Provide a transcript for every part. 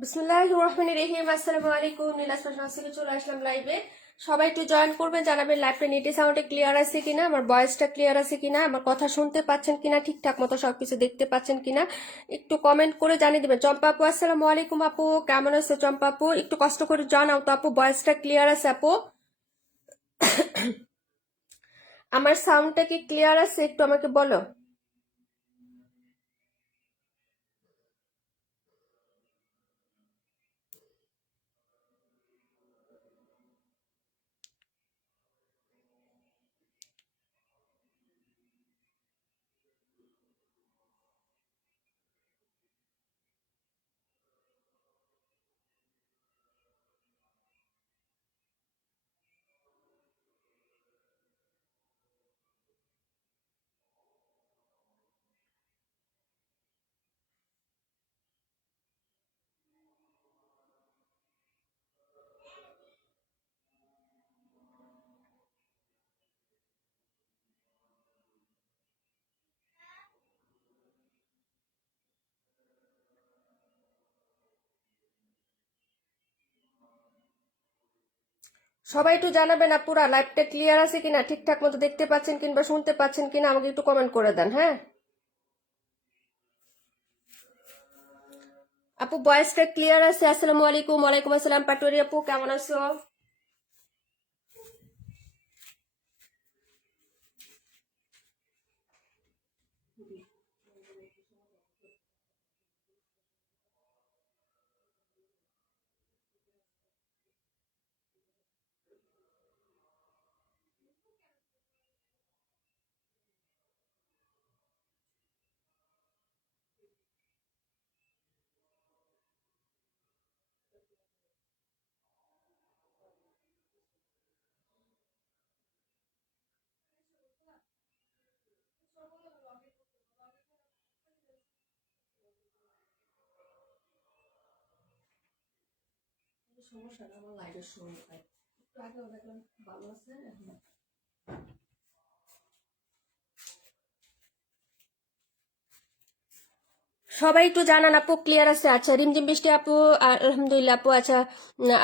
বিসমিল্লাহির রহমানির রহিম। আসসালামু আলাইকুম। নীলাস ফ্যাশন থেকে চলে আসলাম লাইভে। সবাই একটু জয়েন করবেন, জানাবেন লাইভটা নেটে সাউন্ডে ক্লিয়ার আছে কিনা, আমার ভয়েসটা ক্লিয়ার আছে কিনা, আমার কথা শুনতে পাচ্ছেন কিনা, ঠিকঠাক মতো সবকিছু দেখতে পাচ্ছেন কিনা একটু কমেন্ট করে জানিয়ে দিবেন। চম্পা আপু আসসালামু আলাইকুম। আপু কেমন আছে চম্পা আপু? একটু কষ্ট করে জানাও তো আপু, ভয়েসটা ক্লিয়ার আছে আপু? আমার সাউন্ডটা কি ক্লিয়ার আছে একটু আমাকে বলো। সবাই একটু জানাবেন আপুরা লাইভটা ক্লিয়ার আছে কিনা, ঠিকঠাক মতো দেখতে পাচ্ছেন কিংবা শুনতে পাচ্ছেন কিনা আমাকে একটু কমেন্ট করে দেন। হ্যাঁ আপু, ভয়েসটা ক্লিয়ার আছে? আসসালামু আলাইকুম। ওয়ালাইকুম আসসালাম। পাটোয়ারি আপু কেমন আছো? সমস্যা না, আমার লাইভের সময় পাই একটু আগে দেখলাম ভালো আছে এখন। সবাই একটু জানান আপু ক্লিয়ার আছে? আচ্ছা রিমঝিম বৃষ্টি আপু আলহামদুলিল্লাহ আপু। আচ্ছা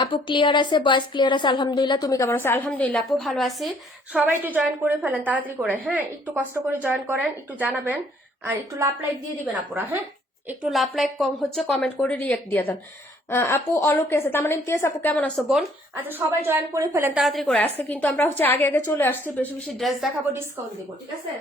আপু ক্লিয়ার আছে, ভয়েস ক্লিয়ার আছে আলহামদুলিল্লাহ। তুমি কেমন আছো? আলহামদুলিল্লাহ আপু ভালো আছি। সবাই একটু জয়েন করে ফেলেন তাড়াতাড়ি করে। হ্যাঁ একটু কষ্ট করে জয়েন করেন, একটু জানাবেন আর একটু লাভ লাইক দিয়ে দিবেন আপুরা। হ্যাঁ একটু লাভ লাইক কম হচ্ছে, কমেন্ট করে রিয়েক্ট দিয়ে দেন। আপু অলোকে আছে, তার মানে ইমতিয়াজ আপু কেমন আছো বোন? আচ্ছা সবাই জয়েন করে ফেলেন তাড়াতাড়ি করে। আজকে কিন্তু আমরা হচ্ছে আগে আগে চলে আসছি, বেশি বেশি ড্রেস দেখাবো, ডিসকাউন্ট দিব, ঠিক আছে?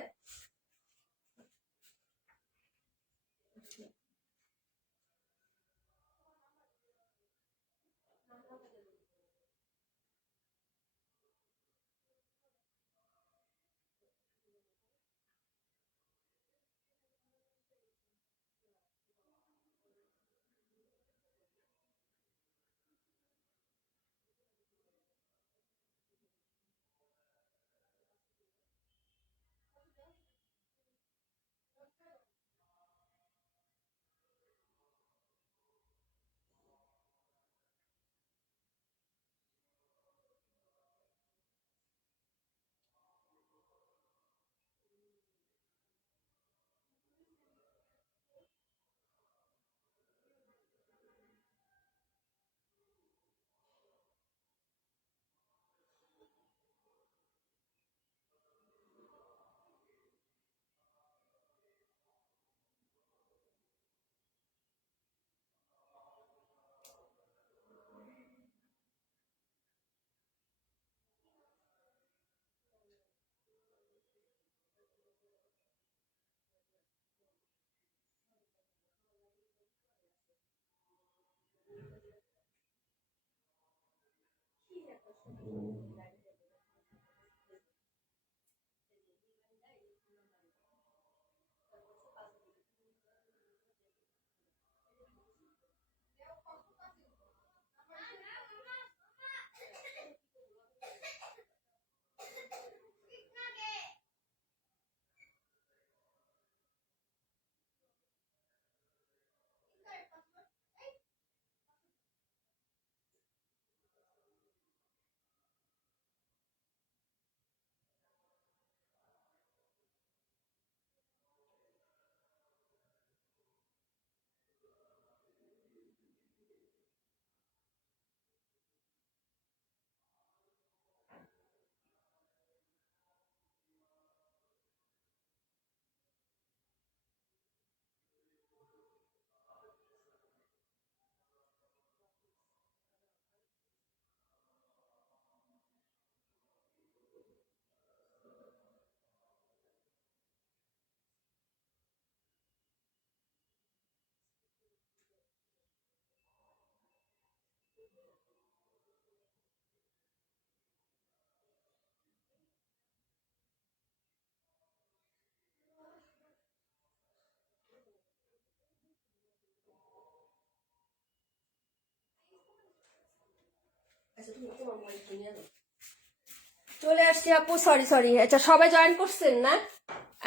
চলে আসছি আপু, সরি। আচ্ছা সবাই জয়েন করছেন না?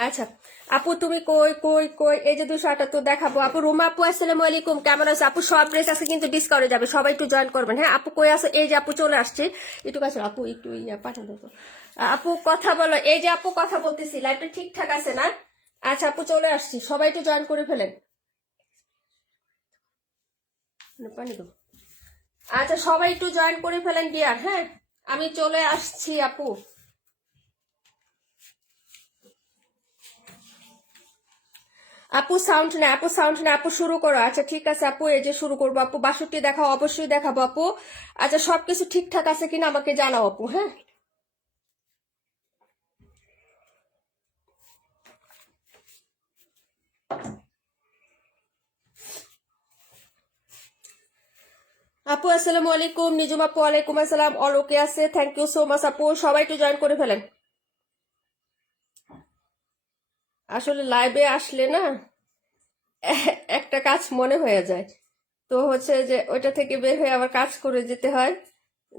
আচ্ছা আপু তুমি কই কই কই, এই যে 278 দেখাবো। আপু রুমা আপু আসসালামু আলাইকুম, কেমন আছে আপু? সব ড্রেস আছে কিন্তু ডিসকাউন্টে যাবে, সবাই একটু জয়েন করবেন। হ্যাঁ আপু কই আছে? এই যে আপু চলে আসছে, একটু কাছে আপু, একটু পাঠান তো আপু, কথা বলো। এই যে আপু কথা বলতেছি, লাইভটা ঠিকঠাক আছে না? আচ্ছা আপু চলে আসছি, সবাই একটু জয়েন করে ফেলেন। পানি দেবো। আচ্ছা সবাই একটু জয়েন করে ফেলেন ডিয়ার। হ্যাঁ আমি চলে আসছি আপু। আপু সাউন্ড না, আপু সাউন্ড না, আপু শুরু করো। আচ্ছা ঠিক আছে আপু, এই যে শুরু করবো আপু। 62 দেখাও, অবশ্যই দেখাবো আপু। আচ্ছা সবকিছু ঠিকঠাক আছে কিনা আমাকে জানাও আপু। হ্যাঁ আপু আসসালামু আলাইকুম, নিজুম আপু ওয়ালাইকুম আসসালাম, অল ওকে আছে, থ্যাংক ইউ সো মাচ আপু। সবাই একটু জয়েন করে ফেলেন। আসলে লাইভে আসলে না একটা কাজ মনে হয়ে যায়, তো হচ্ছে যে ওইটা থেকে বের হয়ে আবার কাজ করে যেতে হয়,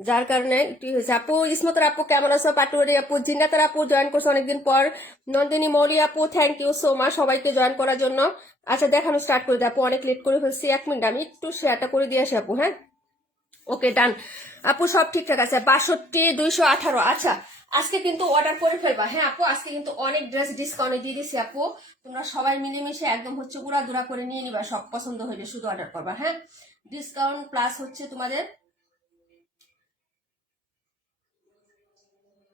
যার কারণে একটু হয়েছে। আপু ইসমতের আপু কেমন আছো? পাটুয়ারি আপু, জিন্নাতের আপু জয়েন করছে অনেকদিন পর। নন্দিনী মৌলি আপু থ্যাংক ইউ সো মাচ সবাইকে জয়েন করার জন্য। আচ্ছা দেখানো স্টার্ট করে দিই আপু, অনেক লেট করে ফেলছি, 1 মিনিট আমি একটু শেয়ারটা করে দিয়ে আসি আপু। হ্যাঁ ওকে ডান আপু, সব ঠিকঠাক আছে। 62 218। আচ্ছা আজকে কিন্তু অর্ডার করে ফেলবা। হ্যাঁ আপু আজকে কিন্তু অনেক ড্রেস ডিসকাউন্টে দিয়ে দিছি আপু, তোমরা সবাই মিলেমিশে একদম হচ্ছে উড়াদুরা করে নিয়ে নিবা, সব পছন্দ হইলে শুধু অর্ডার করবা। হ্যাঁ ডিসকাউন্ট প্লাস হচ্ছে তোমাদের।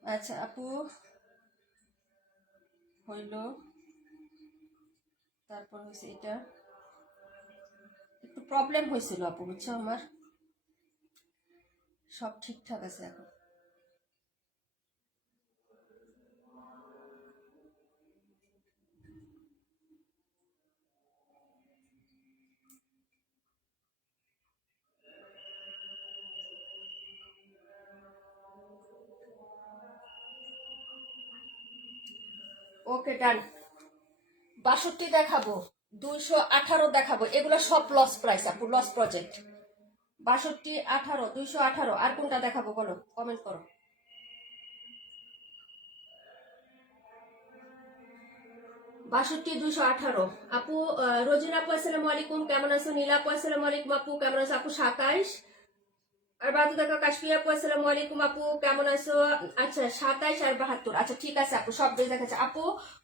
আচ্ছা আপু হইল, তারপর হচ্ছে এটা একটু প্রবলেম হয়েছিল আপু, বুঝছো আমার, সব ঠিকঠাক আছে এখন। ওকে ডান। 62 দেখাবো, 218 দেখাবো, এগুলো সব লস প্রাইস আপু, লস প্রজেক্ট। 62 18 218, আর কোনটা দেখাবো বলো, কমেন্ট করো। 62 218 আপু। রোজিনা আপু আসসালামু আলাইকুম, কেমন আছো? নীলা আপু আসসালামু আলাইকুম আপু, কেমন আছো আপু? 27। আর বাদু দেখা কাশ্মীর আপু আসসালামু আলাইকুম আপু, কেমন আছো? আচ্ছা 27 আর 72। আচ্ছা ঠিক আছে আপু, সব ড্রেস দেখাচ্ছে আপু।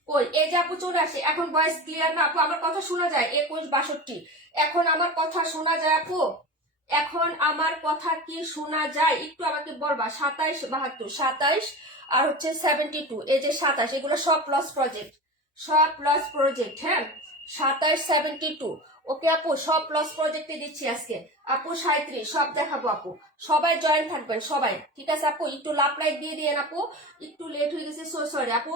কই এই যে আপু চলে আসে, এখন ভয়েস ক্লিয়ার না আপু? আমার কথা শোনা যায়? 21 62 এখন আমার কথা শোনা যায় আপু? এখন আমার কথা কি শোনা যায়? একটু আমাকে বলবা। 27 72, 27 আর হচ্ছে 72, এই যে 27, এগুলো সব প্লাস প্রজেক্ট, সব প্লাস প্রজেক্ট। হ্যাঁ 27 72। ওকে আপু, সব প্লাস প্রজেক্টে দিচ্ছি আজকে আপু। 37 সব দেখাবো আপু, সবাই জয়েন থাকবেন সবাই, ঠিক আছে আপু? একটু লাভ লাইক দিয়ে দিয়েন আপু, একটু লেট হয়ে গেছে, সো সরি আপু।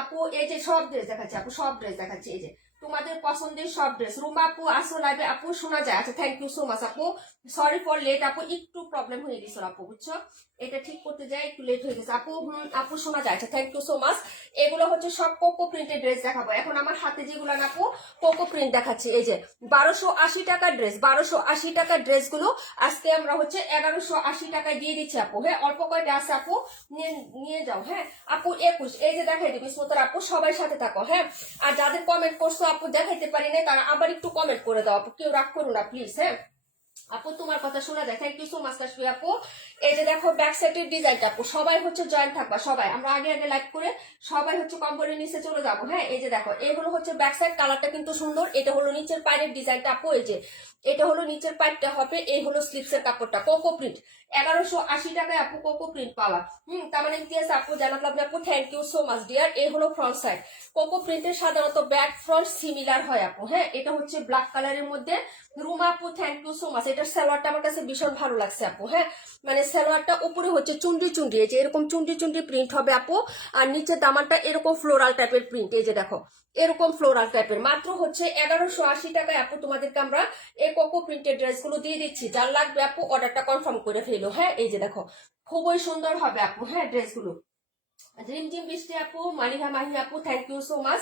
আপু এই যে সব ড্রেস দেখাচ্ছি আপু, সব ড্রেস দেখাচ্ছি, এই যে তোমাদের পছন্দের সব ড্রেস। রুমা আপু আসো লাইভে আপু, শোনা যায়? আচ্ছা থ্যাংক ইউ সো মাচ আপু, সরি ফর লেট আপু, একটু প্রবলেম হয়ে গেছিল আপু, বুঝছো? এটা ঠিক করতে যাই একটু লেট হয়ে গেছে আপু। আপু শোনা যায়? আচ্ছা থ্যাংক ইউ সো মাচ। এগুলো হচ্ছে সব কোকো প্রিন্টের ড্রেস দেখাবো এখন। আমার হাতে যেগুলো না আপু কোকো প্রিন্ট দেখাচ্ছি, এই যে 1280 টাকার ড্রেস, 1280 টাকার ড্রেসগুলো আজকে আমরা হচ্ছে 1180 টাকায় দিয়ে দিচ্ছি আপু। হ্যাঁ অল্প কয়টা আছে আপু, নিয়ে নিয়ে যাও। হ্যাঁ আপু 21, এই যে দেখাই দিবি স্মোতার আপু, সবাই সাথে থাকো। হ্যাঁ আর যাদের কমেন্ট করছো আপু দেখাইতে পারি না, তারা আবার একটু কমেন্ট করে দাও আপু, কেউ রাগ করো না প্লিজ। হ্যাঁ আপু তোমার কথা শোনা যায়, thank you so much Kashmir আপু। এই যে দেখো ব্যাক সাইডের ডিজাইনটা আপু, সবাই হচ্ছে জয়েন থাকবা সবাই, আমরা আগে আগে লাইক করে সবাই হচ্ছে কম্বলের নিচে চলে যাবো। হ্যাঁ এই যে দেখো, এগুলো হচ্ছে ব্যাক সাইড, কালারটা কিন্তু সুন্দর। এটা হলো নিচের পায়ের ডিজাইনটা আপু, এই যে এটা হলো নিচের পাইপটা হবে, এই হলো স্লিপসের কাপড়টা, কোকো প্রিন্ট। 1180 টাকায় আপু কোকো প্রিন্ট পাওয়া। তার মানে কি আছে আপু, জানালাম আপু, thank you so much dear. এই হলো ফ্রন্ট সাইড। কোকো প্রিন্টের সাধারণত ব্যাক ফ্রন্ট সিমিলার হয় আপু। হ্যাঁ এটা হচ্ছে ব্ল্যাক কালারের মধ্যে। রুমা আপু থ্যাংক ইউ সো মাচ, এটার সালোয়ারটা আমার কাছে ভীষণ ভালো লাগছে আপু। হ্যাঁ মানে সালোয়ারটা উপরে হচ্ছে চুন্ডি চুন্ডি, এই যে এরকম চুন্ডি চুন্ডি প্রিন্ট হবে আপু, আর নিচের দামানটা এরকম ফ্লোরাল টাইপের প্রিন্ট, এই যে দেখো এরকম ফ্লোরাল টাইপের। মাত্র হচ্ছে 1180 টাকায় আপু তোমাদেরকে আমরা এই কোকো প্রিন্টের ড্রেসগুলো দিয়ে দিচ্ছি। যার লাগবে আপু অর্ডারটা কনফার্ম করে ফেলো। হ্যাঁ এই যে দেখো খুবই সুন্দর হবে আপু। হ্যাঁ ড্রেসগুলো রিমঝিম বৃষ্টি আপু, মালিহা মাহি আপু থ্যাংক ইউ সো মাচ।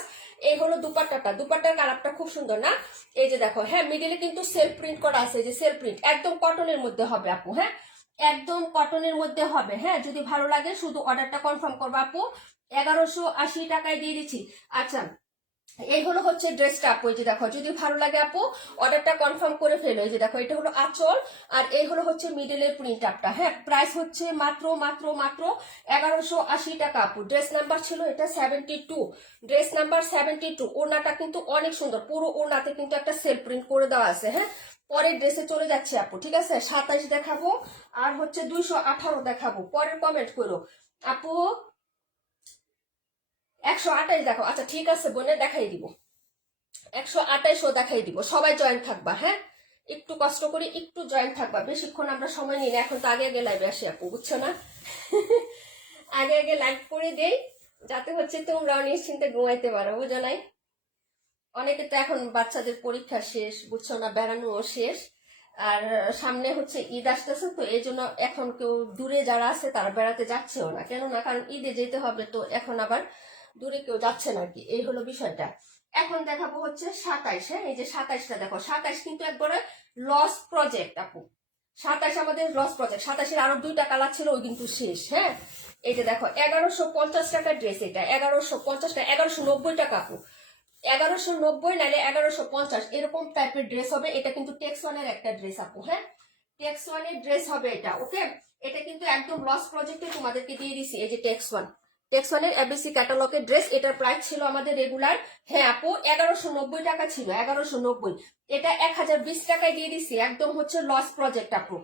এই হলো দুপাট্টাটা, দুপাট্টার কালারটা খুব সুন্দর না? এই যে দেখো, হ্যাঁ মিডিলে কিন্তু সেলফ প্রিন্ট করা আছে, যে সেলফ প্রিন্ট একদম কটনের মধ্যে হবে আপু। হ্যাঁ একদম কটনের মধ্যে হবে। হ্যাঁ, যদি ভালো লাগে শুধু অর্ডারটা কনফার্ম করবো আপু। 1180 টাকায় দিয়ে দিচ্ছি। আচ্ছা, এই হলো হচ্ছে ড্রেসটা আপু। এই যে দেখো, যদি ভালো লাগে আপু অর্ডারটা কনফার্ম করে ফেলো। এই যে দেখো, এটা হলো আঁচল আর এই হলো হচ্ছে মিডলের প্রিন্ট আপটা। হ্যাঁ, প্রাইস হচ্ছে মাত্র মাত্র মাত্র 1180 টাকা আপু। ড্রেস নাম্বার ছিল এটা 72, ড্রেস নাম্বার 72। ওড়নাটা কিন্তু অনেক সুন্দর, পুরো ওড়নাতে কিন্তু একটা সেল প্রিন্ট করে দেওয়া আছে। হ্যাঁ, পরের ড্রেসে চলে যাচ্ছে আপু। ঠিক আছে, 27 দেখাবো আর হচ্ছে 218 দেখাবো। পরের কমেন্ট করো আপু। 128 দেখো। আচ্ছা ঠিক আছে বোনে, দেখাই দিব। 128ও দেখাই দিব। সবাই জয়েন থাকবা। হ্যাঁ, একটু কষ্ট করে একটু জয়েন থাকবা, বেশিক্ষণ আমরা সময় নিই না। এখন তো আগে আগে লাইভে আসি আপু, বুঝছো না? আগে আগে লাইভ করে দেই যাতে হচ্ছে তোমরাও নিশ্চিন্তে ঘুমাইতে পারো, বুঝো নাই? অনেকে তো এখন বাচ্চাদের পরীক্ষা শেষ, বুঝছো না, বেড়ানোও শেষ। আর সামনে হচ্ছে ঈদ আসতেছে, তো এই জন্য এখন কেউ দূরে যারা আছে তারা বেড়াতে যাচ্ছেও না। কেন না, কারণ ঈদে যেতে হবে, তো এখন আবার দূরে কেউ যাচ্ছে না কি, এই হলো বিষয়টা। এখন দেখাবো হচ্ছে 27। হ্যাঁ, এই যে 27টা দেখো। 27 কিন্তু একবারে লস প্রজেক্ট আপু। 27 আমাদের লস প্রজেক্ট। 27-এর আরো 2টা কালার ছিল, ওই কিন্তু শেষ। হ্যাঁ, এই যে দেখো, 1150 টাকার ড্রেস এটা। 1150 টাকা, 1190 টাকা আপু। 1190 নাহলে 1150 এরকম টাইপের ড্রেস হবে। এটা কিন্তু টেক্স ওয়ানের একটা ড্রেস আপু। হ্যাঁ, টেক্স ওয়ানের ড্রেস হবে এটা। ওকে, এটা কিন্তু একদম লস প্রজেক্টে তোমাদেরকে দিয়ে দিছি। এই যে টেক্স ওয়ান, টেক্স ওয়ানের এবিসি ক্যাটালগের ড্রেস। এটার প্রাইস ছিল আমাদের রেগুলার, হ্যাঁ আপু, 1190 টাকা ছিল। 1190, এটা 1020 টাকায় দিয়ে দিছি। একদম হচ্ছে লস প্রজেক্ট আপু।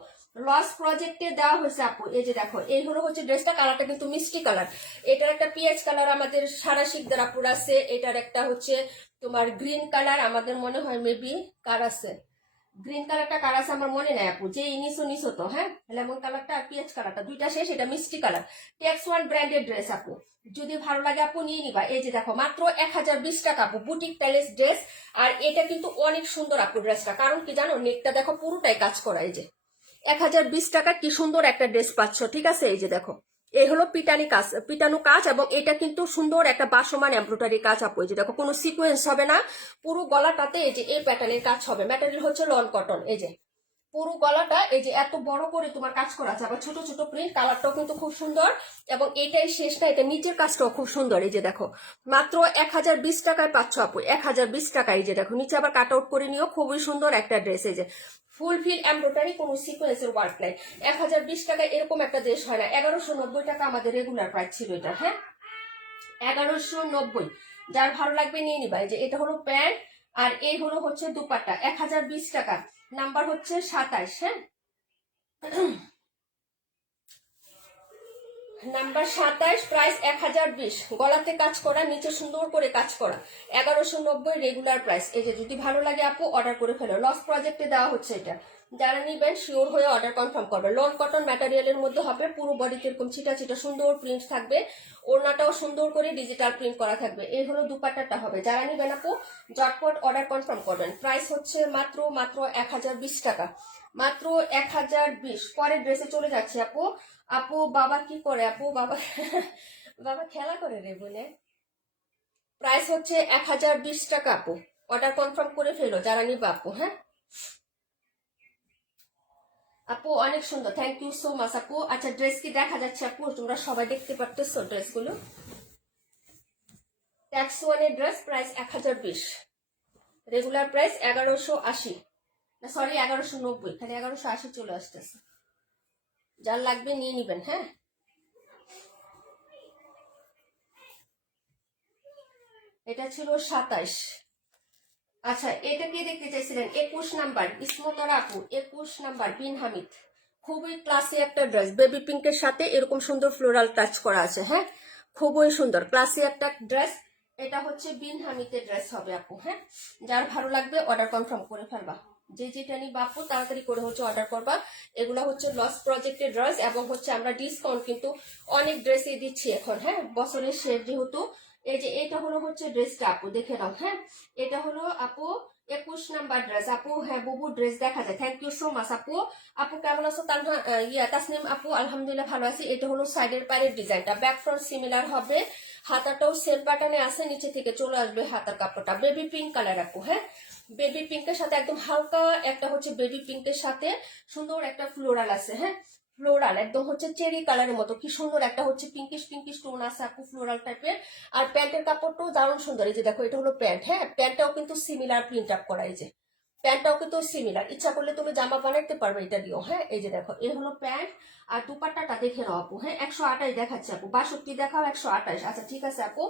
লস প্রজেক্টে দেওয়া হয়েছে আপু। এই যে দেখো, এই হলো হচ্ছে ড্রেসটা। কালারটা কিন্তু মিষ্টি কালার। এটার একটা পিএইচ কালার আমাদের সারা শিকদার আপুর আছে। এটার একটা হচ্ছে তোমার গ্রিন কালার, আমাদের মনে হয় মেবি কার আছে, গ্রিন কালারটা কার আছে আমার মনে নাই আপু। যে নিসো নিসো তো। হ্যাঁ, লেমন কালারটা আর পিএইচ কালারটা, দুইটা শেষ। এটা মিষ্টি কালার। টেক্স ওয়ান ব্র্যান্ডের ড্রেস আপু। যদি ভালো লাগে আপু নিয়ে নিবা। এই যে দেখো, মাত্র 1020 টাকা আপু, বুটিক প্যালেস ড্রেস। আর এটা কিন্তু অনেক সুন্দর আপু ড্রেসটা। কারণ কি জানো, নেকটা দেখো পুরোটাই কাজ করা। এই যে 1020 টাকা কি সুন্দর একটা ড্রেস পাচ্ছ। ঠিক আছে, এই যে দেখো, এই হলো পিটানি কাজ, পিটানো কাজ। এবং এটা কিন্তু সুন্দর একটা বাসমান এমব্রয়ডারি কাজ আপু। এই যে দেখো, কোনো সিকোয়েন্স হবে না, পুরো গলাটাতে এই যে এই প্যাটার্নের কাজ হবে। ম্যাটেরিয়াল হচ্ছে লন কটন। এই যে পুরো গলাটা এই যে এত বড় করে তোমার কাজ করা আছে, আবার ছোট ছোট প্রিন্ট। কালারটাও কিন্তু খুব সুন্দর। এবং এটাই শেষ না, এটা নিচের কাজটাও খুব সুন্দর। এই যে দেখো, মাত্র 1020 টাকায় পাচ্ছ আপু। 1020 টাকা। এই যে দেখো, নিচে আবার কাট আউট করে নিও, খুবই সুন্দর একটা ড্রেস। এই যে ফুল ফিল এমব্রয়ডারি, কোনো সিকোয়েন্সের ওয়ার্ক নাই। 1020 টাকায় এরকম একটা ড্রেস হয় না। 1190 টাকা আমাদের রেগুলার প্রাইস ছিল এটা। হ্যাঁ, 1190। যার ভালো লাগবে নিয়ে নিবা। এই যে এটা হলো প্যান্ট আর এই হলো হচ্ছে দুপাট্টা। 1020 টাকা, নাম্বার হচ্ছে 27। হ্যাঁ, নাম্বার 27, প্রাইস 1020। গলাতে কাজ করা, নিচে সুন্দর করে কাজ করা। 1190 রেগুলার প্রাইস। এই যে যদি ভালো লাগে আপু অর্ডার করে ফেলো। লস প্রজেক্টে দেওয়া হচ্ছে এটা। যারা নিবেন শিওর হয়ে অর্ডার কনফার্ম করবে। লন কটন ম্যাটেরিয়ালের মধ্যে হবে। পুরো বডিতে এরকম ছিটা ছিটা সুন্দর প্রিন্ট থাকবে। ওড়নাটাও সুন্দর করে ডিজিটাল প্রিন্ট করা থাকবে। এই হলো দুপাট্টাটা হবে। যারা নিবেন আপু ঝটপট অর্ডার কনফার্ম করবেন। প্রাইস হচ্ছে মাত্র মাত্র 1020 টাকা, মাত্র 1020। পরের ড্রেসে চলে যাচ্ছে আপু। আপু বাবা কি করে আপু? বাবা বাবা খেলা করে রে বলে। প্রাইস হচ্ছে 1020 টাকা আপু। অর্ডার কনফার্ম করে ফেলো যারা নিবে আপু। হ্যাঁ আপু, অনেক সুন্দর, থ্যাংক ইউ সো মাচ আপু। আচ্ছা, ড্রেস কি দেখা যাচ্ছে আপু? তোমরা সবাই দেখতে পারতেছো ড্রেসগুলো? ট্যাক্স ওয়ানের ড্রেস, প্রাইস 1020, রেগুলার প্রাইস 1180, না সরি 1190, খালি 1180 চলে আসতেছে। যার লাগবে নিয়ে নিবেন। হ্যাঁ, এটা ছিল 27। আচ্ছা, এটা কি দেখতে চাইছিলেন? 21 নাম্বার ইসমতরা আপু, 21 নাম্বার বিন হামিদ। খুবই ক্লাসি একটা ড্রেস, বেবি পিঙ্কের সাথে এরকম সুন্দর ফ্লোরাল টাচ করা আছে। হ্যাঁ, খুবই সুন্দর ক্লাসি একটা ড্রেস। এটা হচ্ছে বিন হামিদের ড্রেস হবে আপু। হ্যাঁ, যার ভালো লাগবে অর্ডার কনফার্ম করে ফেলবা। যে যেটা নিবা আপু তাড়াতাড়ি করে হচ্ছে অর্ডার করবা। এগুলা হচ্ছে লস প্রজেক্টের ড্রেস এবং হচ্ছে আমরা ডিসকাউন্ট কিন্তু অনেক ড্রেসে দিচ্ছি এখন। হ্যাঁ, বছরের শেষ যেহেতু। এই যে এটা হলো হচ্ছে ড্রেসটা আপু, দেখে নাও। হ্যাঁ, এটা হলো আপু 21 নাম্বার ড্রেস আপু। হ্যাঁ, বুবু ড্রেস দেখা যায়। থ্যাংক ইউ সো মাচ আপু। আপু কেমন আছো? তাসনিম আপু, আলহামদুলিল্লাহ ভালো আছি। এটা হলো সাইডের পায়ের ডিজাইনটা, ব্যাক ফ্রন্ট সিমিলার হবে। হাতাটাও সেল প্যাটার্নে আছে, নিচে থেকে চলে আসবে হাতার কাপড়টা। বেবি পিঙ্ক কালার আপু। হ্যাঁ, বেবি পিঙ্কের সাথে একদম হালকা একটা হচ্ছে বেবি পিঙ্কের সাথে সুন্দর একটা ফ্লোরাল আছে। হ্যাঁ, ফ্লোরাল একদম হচ্ছে চেরি কালারের মতো, কি সুন্দর একটা হচ্ছে পিঙ্কিশ পিঙ্কিশ টোন আছে আপু, ফ্লোরাল টাইপের। আর প্যান্টের কাপড়টাও দারুণ সুন্দর, এই যে দেখো এটা হলো প্যান্ট, হ্যাঁ প্যান্টটাও কিন্তু সিমিলার প্রিন্ট আপ করা, এই যে প্যান্টটাও কিন্তু সিমিলার, ইচ্ছা করলে তুমি জামা বানাইতে পারবে এটা দিও, হ্যাঁ এই যে দেখো এই হলো প্যান্ট। আর দুপাট্টাটা দেখে নাও আপু, হ্যাঁ 128 দেখাচ্ছে আপু, 62 দেখাও 128, আচ্ছা ঠিক আছে আপু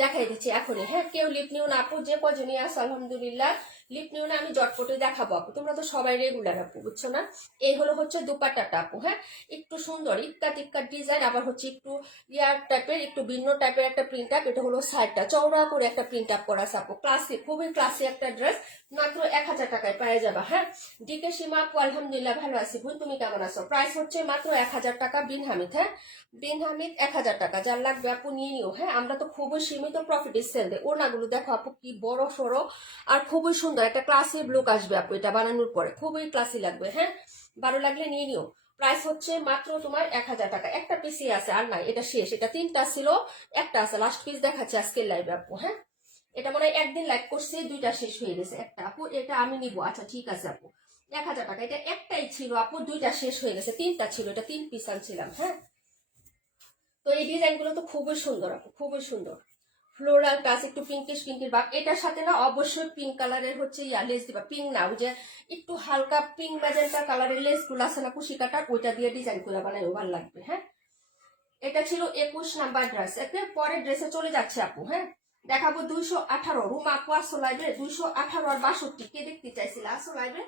দেখাই দিচ্ছি এখনই, হ্যাঁ কেউ লিপ নিও না আপু, যে কজনই আছে আলহামদুলিল্লাহ লিপ নিও না, আমি জটপটে দেখাবো আপু, তোমরা তো সবাই রেগুলার আপু বুঝছো না। এই হলো হচ্ছে দুপাট্টাটা আপু, হ্যাঁ একটু সুন্দর ইক্কা টিক্কা ডিজাইন, আবার হচ্ছে একটু ইয়ার টাইপের একটু ভিন্ন টাইপের একটা প্রিন্ট আপ, এটা হলো সাইডটা চওড়া করে একটা প্রিন্ট আপ করা আছে আপু, ক্লাসি খুবই ক্লাসি একটা ড্রেস, মাত্র 1000 টাকায় পেয়ে যাবা, হ্যাঁ ডিকে সীমা আপু আলহামদুলিল্লাহ ভালো আছি, বোন তুমি কেমন আছো, প্রাইস হচ্ছে মাত্র 1000 টাকা, বিন হামিদ, হ্যাঁ বিন হামিদ 1000 টাকা, যার লাগবে আপু নিয়ে নিও, হ্যাঁ আমরা তো খুবই সীমিত প্রফিটে সেল দেয়, ওনাগুলো দেখো আপু কি বড় সড়ো আর খুবই সুন্দর একটা ক্লাসি লুক আসবে আপু, এটা বানানোর পরে খুবই ক্লাসি লাগবে, হ্যাঁ ভালো লাগলে নিয়ে নিও। প্রাইস হচ্ছে মাত্র তোমার 1000 টাকা, একটা পিসই আছে আর নাই, এটা শেষ, এটা 3টা ছিল একটা আছে, লাস্ট পিস দেখাচ্ছে আজকের লাইভে আপু, হ্যাঁ এটা মনে হয় একদিন লাইভ করছে 2টা শেষ হয়ে গেছে, একটা আপু এটা আমি নিব, আচ্ছা ঠিক আছে আপু 1000 টাকা, এটা একটাই ছিল আপু, 2টা শেষ হয়ে গেছে, 3টা ছিল, এটা 3 পিস আনছিলাম, হ্যাঁ তো এই ডিজাইন গুলো তো খুবই সুন্দর আপু, খুবই সুন্দর ফ্লোরাল টাচ একটু পিঙ্কিশ পিঙ্কিশ ভাব, এটার সাথে না অবশ্যই পিঙ্ক কালারের হচ্ছে ইয়া লেস দিবা, পিঙ্ক না ওই যে একটু হালকা পিঙ্ক ম্যাজেন্টা কালারের লেস গুলো আছে না কুশি কাটার, ওইটা দিয়ে ডিজাইন করে বানাই ভালো লাগবে, হ্যাঁ এটা ছিল 21 নাম্বার ড্রেস, এতে পরের ড্রেসে চলে যাচ্ছে আপু, হ্যাঁ দেখাবো 218, রুম আপু আসো লাইভে, 218 আর 62 কে দেখতে চাইছিল, আসো লাইভে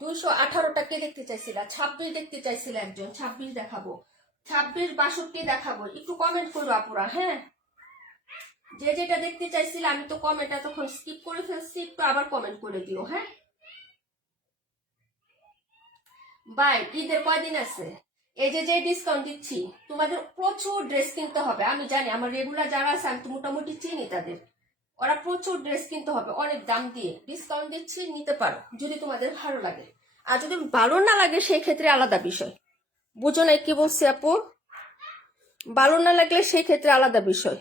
218টা কে দেখতে চাইছিল, 26 দেখতে চাইছিল একজন, 26 দেখাবো, 26 62 দেখাবো, একটু কমেন্ট করো আপুরা, হ্যাঁ যে যেটা দেখতে চাইছিল, আমি তো কমেন্টটা তখন স্কিপ করে ফেলছি, একটু আবার কমেন্ট করে দিও, হ্যাঁ বাই ঈদের কয়দিন আছে, এই যে যে ডিসকাউন্ট দিচ্ছি তোমাদের প্রচুর ড্রেস কিনতে হবে, আমি জানি আমার রেগুলার যারা আছে আমি তো মোটামুটি চিনি তাদের, ওরা প্রচুর ড্রেস কিনতে হবে অনেক দাম দিয়ে, ডিসকাউন্ট দিচ্ছি নিতে পারো যদি তোমাদের ভালো লাগে, আর যদি ভালো না লাগে সেই ক্ষেত্রে আলাদা বিষয়, বুঝো নাই কি বলছি আপু, ভালো না লাগলে সেই ক্ষেত্রে আলাদা বিষয়,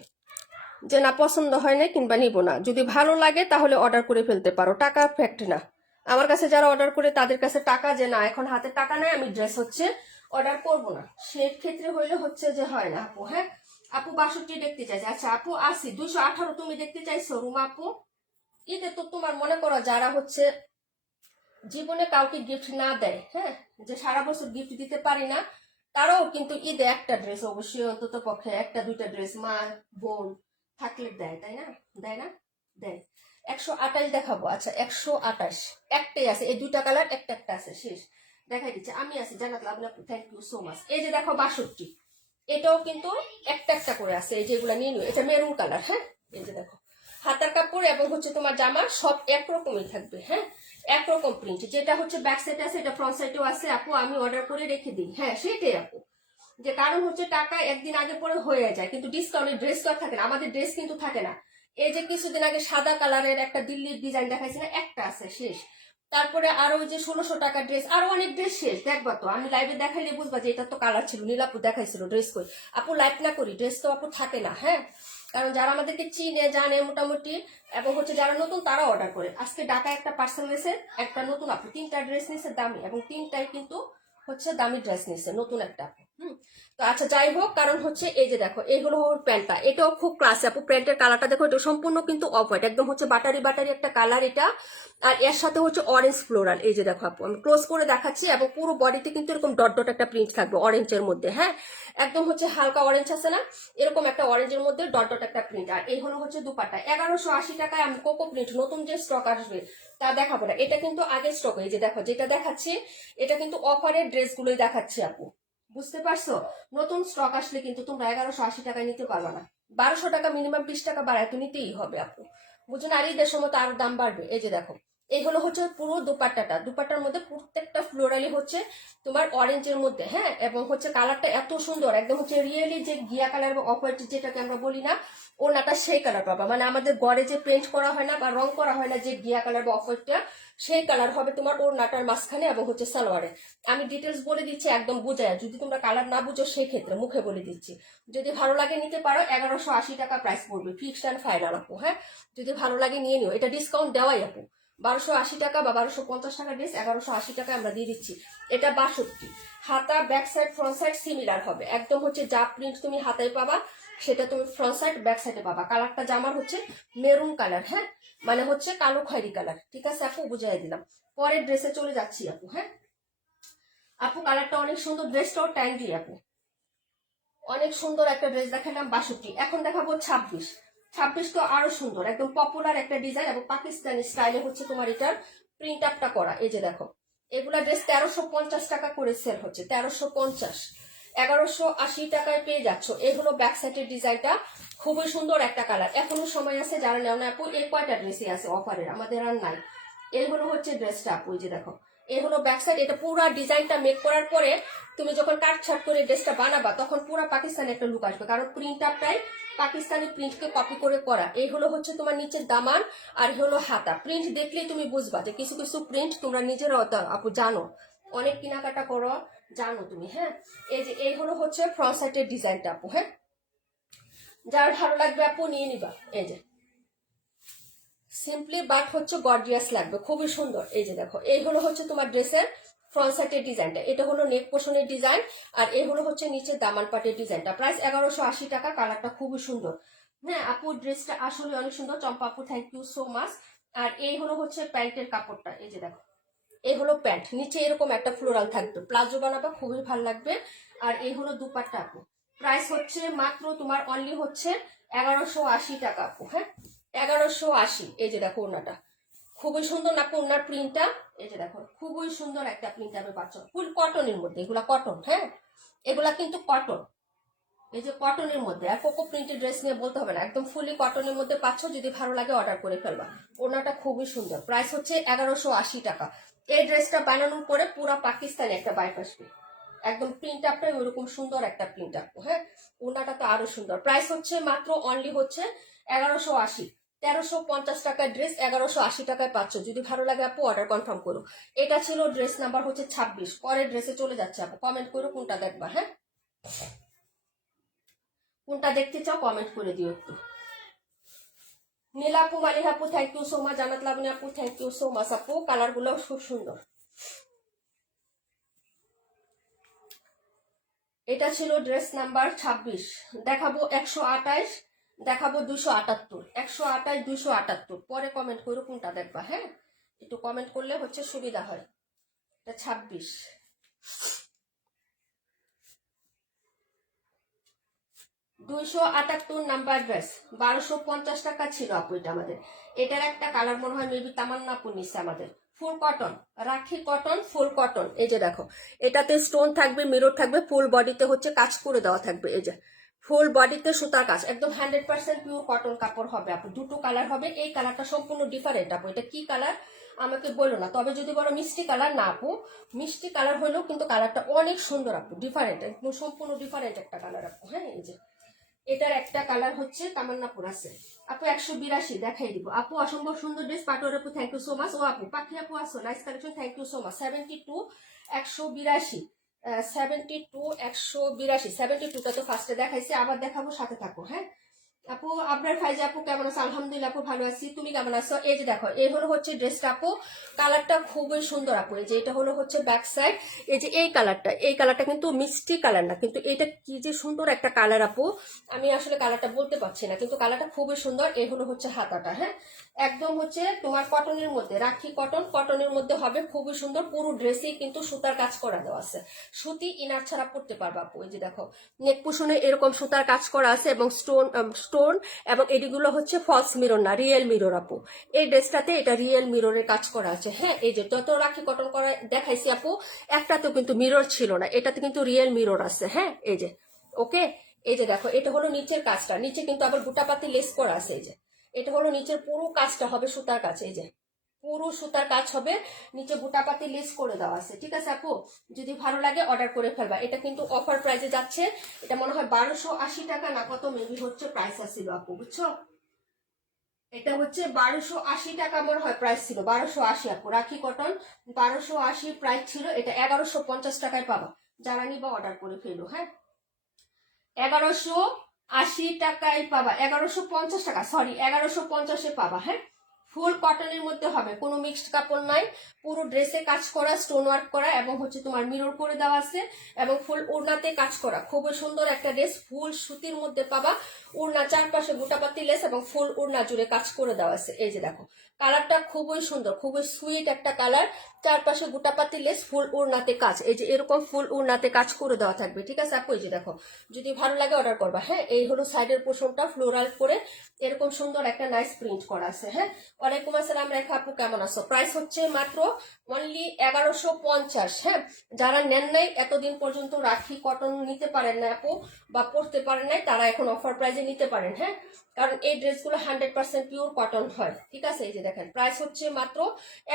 যে না পছন্দ হয় না কিংবা নিব না, যদি ভালো লাগে তাহলে অর্ডার করে ফেলতে পারো, টাকা ফ্যাক্ট না, আমার কাছে যারা অর্ডার করে তাদের কাছে টাকা যে না এখন হাতে টাকা নেই আমি ড্রেস হচ্ছে অর্ডার করব না, সেই ক্ষেত্রে হইলে হচ্ছে যে হয় না আপু, হ্যাঁ আপু 62 দেখতে চাইছে, আচ্ছা আপু 80 218 তুমি দেখতে চাইছো রুমা আপু, ঈদে তো তোমার মনে করো যারা হচ্ছে জীবনে কাউকে গিফট না দেয়, হ্যাঁ যে সারা বছর গিফট দিতে পারি না, তারাও কিন্তু ঈদে একটা ড্রেস অবশ্যই অন্তত পক্ষে একটা দুইটা ড্রেস মা বোন থাকলে দেয়, তাই না দেয় না দেয়। 128 দেখাবো, আচ্ছা 128 একটাই আছে, এই 2টা কালার একটা একটা আছে শেষ, দেখাই দিচ্ছে আমি আছি জানাত লাভ, থ্যাংক ইউ সো মাচ। এই যে দেখো 62, এটাও কিন্তু একটা একটা করে আছে, এই যে এগুলা নিয়ে নিও, এটা মেরুন কালার, হ্যাঁ এই যে দেখো হাতার কাপড় এবং হচ্ছে তোমার জামা সব একরকমই থাকবে, হ্যাঁ একরকম প্রিন্ট, যেটা হচ্ছে ব্যাক সাইডে আছে এটা ফ্রন্ট সাইডেও আছে আপু, আমি অর্ডার করে রেখে দিই, হ্যাঁ সেটাই আপু, যে কারণ হচ্ছে টাকা একদিন আগে পরে হয়ে যায়, কিন্তু ডিসকাউন্টের ড্রেস তো আর থাকে না, আমাদের ড্রেস কিন্তু থাকে না, এই যে কিছুদিন আগে সাদা কালারের একটা দিল্লির ডিজাইন দেখাইছে না, একটা আছে শেষ, তারপরে আরো ওই যে 1600 টাকা ড্রেস, আরো অনেক ড্রেস শেষ, দেখবা তো আমি লাইভে দেখাইলে বুঝবা যে এটা তো কালার ছিল, নীলাপু দেখাইছিল ড্রেস কই, আপু লাইভ না করি ড্রেস তো আপু থাকে না, হ্যাঁ কারণ যারা আমাদেরকে চিনে জানে মোটামুটি এবং হচ্ছে যারা নতুন তারা অর্ডার করে, আজকে ঢাকা একটা পার্সেল নিয়েছে একটা নতুন আপু, 3টা ড্রেস নিয়েছে দামি, এবং 3টাই কিন্তু হচ্ছে দামি ড্রেস নিয়েছে নতুন একটা, তো আচ্ছা যাই হোক, কারণ হচ্ছে এই যে দেখো এইগুলো প্যান্টটা, এটাও খুব ক্লাসি আপু, প্যান্টের কালারটা দেখো, এটা সম্পূর্ণ কিন্তু অফ হোয়াইট, একদম হচ্ছে বাটারি বাটারি একটা কালার এটা, আর এর সাথে হচ্ছে অরেঞ্জ ফ্লোরাল, এই যে দেখো আপু আমি ক্লোজ করে দেখাচ্ছি, এবং পুরো বডিতে কিন্তু এরকম ডট ডট একটা প্রিন্ট থাকবে অরেঞ্জের মধ্যে, হ্যাঁ একদম হচ্ছে হালকা অরেঞ্জ আছে না, এরকম একটা অরেঞ্জের মধ্যে ডট ডট একটা প্রিন্ট, আর এই হলো হচ্ছে দুপাট্টা, 1180 টাকায় আমি কোকো প্রিন্ট নতুন যে স্টক আসবে তা দেখাবো না, এটা কিন্তু আগের স্টক, এই যে দেখো যেটা দেখাচ্ছি এটা কিন্তু অফারের ড্রেসগুলোই দেখাচ্ছি আপু, বুঝতে পারছো, নতুন স্টক আসলে কিন্তু তোমরা 1180 টাকায় নিতে পারবে না, 1200 টাকা মিনিমাম 20 টাকা বাড়ায় তো নিতেই হবে আপু, বুঝো না, আর ঈদের সময় তো আরো দাম বাড়বে, এই যে দেখো এই হলো হচ্ছে পুরো দুপাট্টাটা, দুপাট্টার মধ্যে প্রত্যেকটা ফ্লোরালি হচ্ছে তোমার অরেঞ্জের মধ্যে, হ্যাঁ এবং হচ্ছে কালারটা এত সুন্দর একদম হচ্ছে রিয়েলি যে ঘিয়া কালার বা অফ হোয়াইট যেটাকে আমরা বলি না, ওনাটা সেই কালার পাবা, মানে আমাদের ঘরে যে পেন্ট করা হয় না বা রং করা হয় না যে ঘিয়া কালার বা অফ হোয়াইটটা, সেই কালার হবে তোমার ওড়নাটার মাঝখানে এবং হচ্ছে সালোয়ারে, আমি ডিটেলস বলে দিচ্ছি একদম বুঝায়, যদি তোমরা কালার না বুঝো সেই ক্ষেত্রে মুখে বলে দিচ্ছি, যদি ভালো লাগে নিতে পারো, 1180 টাকা প্রাইস পড়বে, ফিক্সড অ্যান্ড ফাইনাল আপু, হ্যাঁ যদি ভালো লাগে নিয়ে নিও, এটা ডিসকাউন্ট দেওয়াই আপু, 1280 টাকা বা 1250 টাকা ড্রেস 1180 টাকা আমরা দিয়ে দিচ্ছি। এটা 62। হাতা back side front side similar হবে একদম, হচ্ছে যা প্রিন্ট তুমি হাতায় পাবা সেটা তুমি ফ্রন্ট সাইড ব্যাক সাইডে পাবা। কালারটা জামার হচ্ছে মেরুন কালার, হ্যাঁ, মানে হচ্ছে কালো খয়েরি কালার। ঠিক আছে আপু, বুঝাই দিলাম। পরের ড্রেসে চলে যাচ্ছি আপু। হ্যাঁ আপু, কালারটা অনেক সুন্দর, ড্রেসটাও ট্যাঙ্গি আপু, অনেক সুন্দর একটা ড্রেস দেখালাম 62। এখন দেখাবো 26। 26 তো আরো সুন্দর, একদম পপুলার একটা ডিজাইন এবং পাকিস্তানি স্টাইলে হচ্ছে তোমার এটার প্রিন্ট আপটা করা। এই যে দেখো, এগুলা ড্রেস 1350 টাকা করে সেল হচ্ছে, 1350। 1180 টাকায় পেয়ে যাচ্ছ। এই হলো ব্যাক সাইডের ডিজাইনটা, খুবই সুন্দর একটা কালার। এখনো সময় আছে, যারা নেও না আপু, এই কয়টা ড্রেসই আছে অফারের, আমাদের আর নাই। এই হলো হচ্ছে ড্রেসটা আপু, এই যে দেখো, এই হলো ব্যাক সাইড। এটা পুরো ডিজাইনটা মেক করার পরে তুমি যখন কাট ছাট করে ড্রেসটা বানাবা তখন পুরো পাকিস্তানি একটা লুক আসবে, কারণ প্রিন্ট আপটাই পাকিস্তানি প্রিন্টকে কপি করে করা। এই হলো হচ্ছে তোমার নিচের দামান, আর হলো হাতা। প্রিন্ট দেখলেই তুমি বুঝবা যে কিছু কিছু প্রিন্ট তোমরা নিজেরাও আপু জানো, অনেক কেনাকাটা করো, জানো তুমি। হ্যাঁ, এই যে এই হলো হচ্ছে ফ্রন্ট সাইডের ডিজাইনটা আপু। হ্যাঁ, যার ভালো লাগবে আপু নিয়ে নিবা। এই যে সিম্পলি বাট হচ্ছে গর্জিয়াস লাগবে, খুবই সুন্দর। এই যে দেখো, এই হলো হচ্ছে তোমার ড্রেসের ফ্রন্ট সাইডের ডিজাইনটা, এটা হলো নেক পোর্শনের ডিজাইন, আর এই হলো হচ্ছে নিচে দামান পাটের ডিজাইনটা। প্রাইস 1180 টাকা। কালারটা খুবই সুন্দর। হ্যাঁ আপু, ড্রেসটা আসলে অনেক সুন্দর। চম্পা আপু, থ্যাংক ইউ সো মাচ। আর এই হলো হচ্ছে প্যান্টের কাপড়টা। এই যে দেখো, এই হলো প্যান্ট, নিচে এরকম একটা ফ্লোরাল থাকবে, প্লাজো বানাবা, খুবই ভালো লাগবে। আর এই হলো দুপাট্টা আপু। প্রাইস হচ্ছে মাত্র তোমার অনলি হচ্ছে 1180 টাকা আপু। হ্যাঁ, 1180। এই যে দেখো ওড়নাটা খুবই সুন্দর না ওড়নার প্রিন্টটা। এই যে দেখো, খুবই সুন্দর একটা প্রিন্ট আমি পাচ্ছ, ফুল কটনের মধ্যে। এগুলা কটন, হ্যাঁ, এগুলা কিন্তু কটন। এই যে কটনের মধ্যে, আর কোকো প্রিন্টের ড্রেস নিয়ে বলতে হবে না, একদম ফুলি কটনের মধ্যে পাচ্ছ। যদি ভালো লাগে অর্ডার করে ফেলবা। ওড়নাটা খুবই সুন্দর। প্রাইস হচ্ছে 1180 টাকা। এই ড্রেসটা বানানোর পরে পুরা পাকিস্তানি একটা বাইক আসবে, একদম প্রিন্ট আপটা ওইরকম সুন্দর একটা প্রিন্ট আপ। হ্যাঁ, ওড়নাটা তো আরো সুন্দর। প্রাইস হচ্ছে মাত্র অনলি হচ্ছে 1180। 1350 টাকার ড্রেস 1180 টাকায় পাচ্ছ। যদি ভালো লাগে আপু অর্ডার কনফার্ম করো। এটা ছিল ড্রেস নাম্বার হচ্ছে 26। পরের ড্রেসে চলে যাচ্ছে আপু, কমেন্ট করো কোনটা দেখবা। হ্যাঁ, কোনটা দেখতে চাও কমেন্ট করে দিও একটু। নীলাপু, মালিহাপু, thank you so much. Jannat Laboni আপু, থ্যাংক ইউ সো মাচ আপু। কালার গুলো খুব সুন্দর। এটা ছিল ড্রেস নাম্বার 26। দেখাবো 128, দেখাবো 278। 128, 278। পরে কমেন্ট করো কোনটা দেখবা। হ্যাঁ, একটু কমেন্ট করলে হচ্ছে সুবিধা হয়। এটা 26। 278 নাম্বার ড্রেস, 1250 টাকা ছিল আপু এটা আমাদের। এটার একটা কালার মনে হয় মেবি তামান্না আপু নিচ্ছে আমাদের। ফুল কটন, রাখি কটন, ফুল কটন। এই যে দেখো, এটাতে স্টোন থাকবে, মিরর থাকবে, ফুল বডিতে হচ্ছে কাজ করে দেওয়া থাকবে। এই যে ফুল বডিতে সুতার কাজ, একদম 100% পিওর কটন কাপড় হবে আপু। দুটো কালার হবে, এই কালারটা সম্পূর্ণ ডিফারেন্ট আপু। এটা কি কালার আমাকে বলো না, তবে যদি বলো মিষ্টি কালার, না আপু মিষ্টি কালার হলেও কিন্তু কালারটা অনেক সুন্দর আপু, ডিফারেন্ট, একদম সম্পূর্ণ ডিফারেন্ট একটা কালার আপু। হ্যাঁ, এই যে এটার একটা কালার হচ্ছে তামান্নাপুর আছে আপু। 182 দেখাই দিব আপু। অসম্ভব সুন্দর ড্রেস, পাটোয়ার আপু, থ্যাংক ইউ সো মাচ। ও আপু পাখি আপু আসো, nice collection, thank you so much. 72, 182, 72, 182। 72টা তো ফার্স্টে দেখাইছি, আবার দেখাবো, সাথে থাকো। হ্যাঁ আপু, আপনার ফাইজা আপু কেমন আছো? আলহামদুলিল্লাহ আপু ভালো আছি, তুমি কেমন আছো? এই যে দেখো, এই হলো হচ্ছে ড্রেসটা আপু। কালারটা খুবই সুন্দর আপু। এই যে এটা হলো হচ্ছে ব্যাক সাইড। এই যে এই কালারটা, এই কালারটা কিন্তু মিষ্টি কালার না, কিন্তু এটা কি যে সুন্দর একটা কালার আপু, আমি আসলে কালারটা বলতে পারছি না, কিন্তু কালারটা খুবই সুন্দর। এই হলো হচ্ছে হাতাটা। হ্যাঁ, একদম হচ্ছে তোমার কটনের মধ্যে, রাখি কটন, কটনের মধ্যে হবে, খুবই সুন্দর। পুরো ড্রেসেই কিন্তু সুতার কাজ করা দেওয়া আছে, সুতি ইনার ছাড়া পড়তে পারবা আপু। এই যে দেখো, নেক পোষণে এরকম সুতার কাজ করা আছে, এবং স্টোন, এবং এদিগুলো হচ্ছে ফলস মিরর না, রিয়েল মিরর আপু। এই ড্রেসটাতে এটা রিয়েল মিররের কাজ করা আছে। হ্যাঁ, এই যে যত রাখি কটন করা দেখাইছি আপু, একটাতেও কিন্তু মিরর ছিল না, এটাতে কিন্তু রিয়েল মিরর আছে। হ্যাঁ, এই যে ওকে। এই যে দেখো, এটা হলো নিচের কাজটা, নিচে কিন্তু আবার বুটাপাতি লেস করা আছে। এই যে এটা হলো নিচের পুরো কাজটা হবে সুতার কাজ। এই যে পুরো সুতার কাজ হবে, নিচে বুটাপাতি লেস করে দেওয়া আছে। ঠিক আছে আপু, যদি ভালো লাগে অর্ডার করে ফেলবা। এটা কিন্তু অফার প্রাইসে যাচ্ছে, এটা মনে হয় 1280 টাকা না কত মেবি হচ্ছে প্রাইস আসছিল আপু, বুঝছো? এটা হচ্ছে 1280 টাকা মনে হয় প্রাইস ছিল, 1280 আপু। রাখি কটন 1280 প্রাইস ছিল, এটা 1150 টাকায় পাবা। যারা নিবা অর্ডার করে ফেলো। হ্যাঁ, 1180 টাকায় পাবা, 1150 টাকা, সরি 1150-এ পাবা। হ্যাঁ, ফুল কটনের মধ্যে হবে, কোনো মিক্সড কাপড় নাই, পুরো ড্রেসে কাজ করা, স্টোন ওয়ার্ক করা এবং হচ্ছে তোমার মিরর করে দেওয়া আছে এবং ফুল ওড়নাতে কাজ করা। খুবই সুন্দর একটা ড্রেস, ফুল সুতির মধ্যে পাবা, ওড়না চারপাশে গোটাপাতি লেস এবং ফুল ওড়না জুড়ে কাজ করে দেওয়া আছে। এই যে দেখো কালারটা খুবই সুন্দর, খুবই সুইট একটা কালার, চারপাশে গোটাপাতি লেস, ফুল ওড়নাতে কাজ, এই যে এরকম ফুল ওড়নাতে কাজ করে দেওয়া থাকবে। ঠিক আছে আপু, এই যে দেখো যদি ভালো লাগে অর্ডার করবা। হ্যাঁ, এই হলো সাইডের পোর্শনটা ফ্লোরাল করে এরকম সুন্দর একটা নাইস প্রিন্ট করা আছে। হ্যাঁ, ওয়ালাইকুম আসসালাম রেখা আপু, কেমন আছো? প্রাইস হচ্ছে মাত্র অনলি 1150। হ্যাঁ, যারা নেন নাই এতদিন পর্যন্ত রাখি কটন নিতে পারেন না আপু বা পড়তে পারেন নাই, তারা এখন অফার প্রাইসে নিতে পারেন। হ্যাঁ, কারণ এই ড্রেসগুলো 100% পিওর কটন হয়। ঠিক আছে, এই যে দেখেন প্রাইস হচ্ছে মাত্র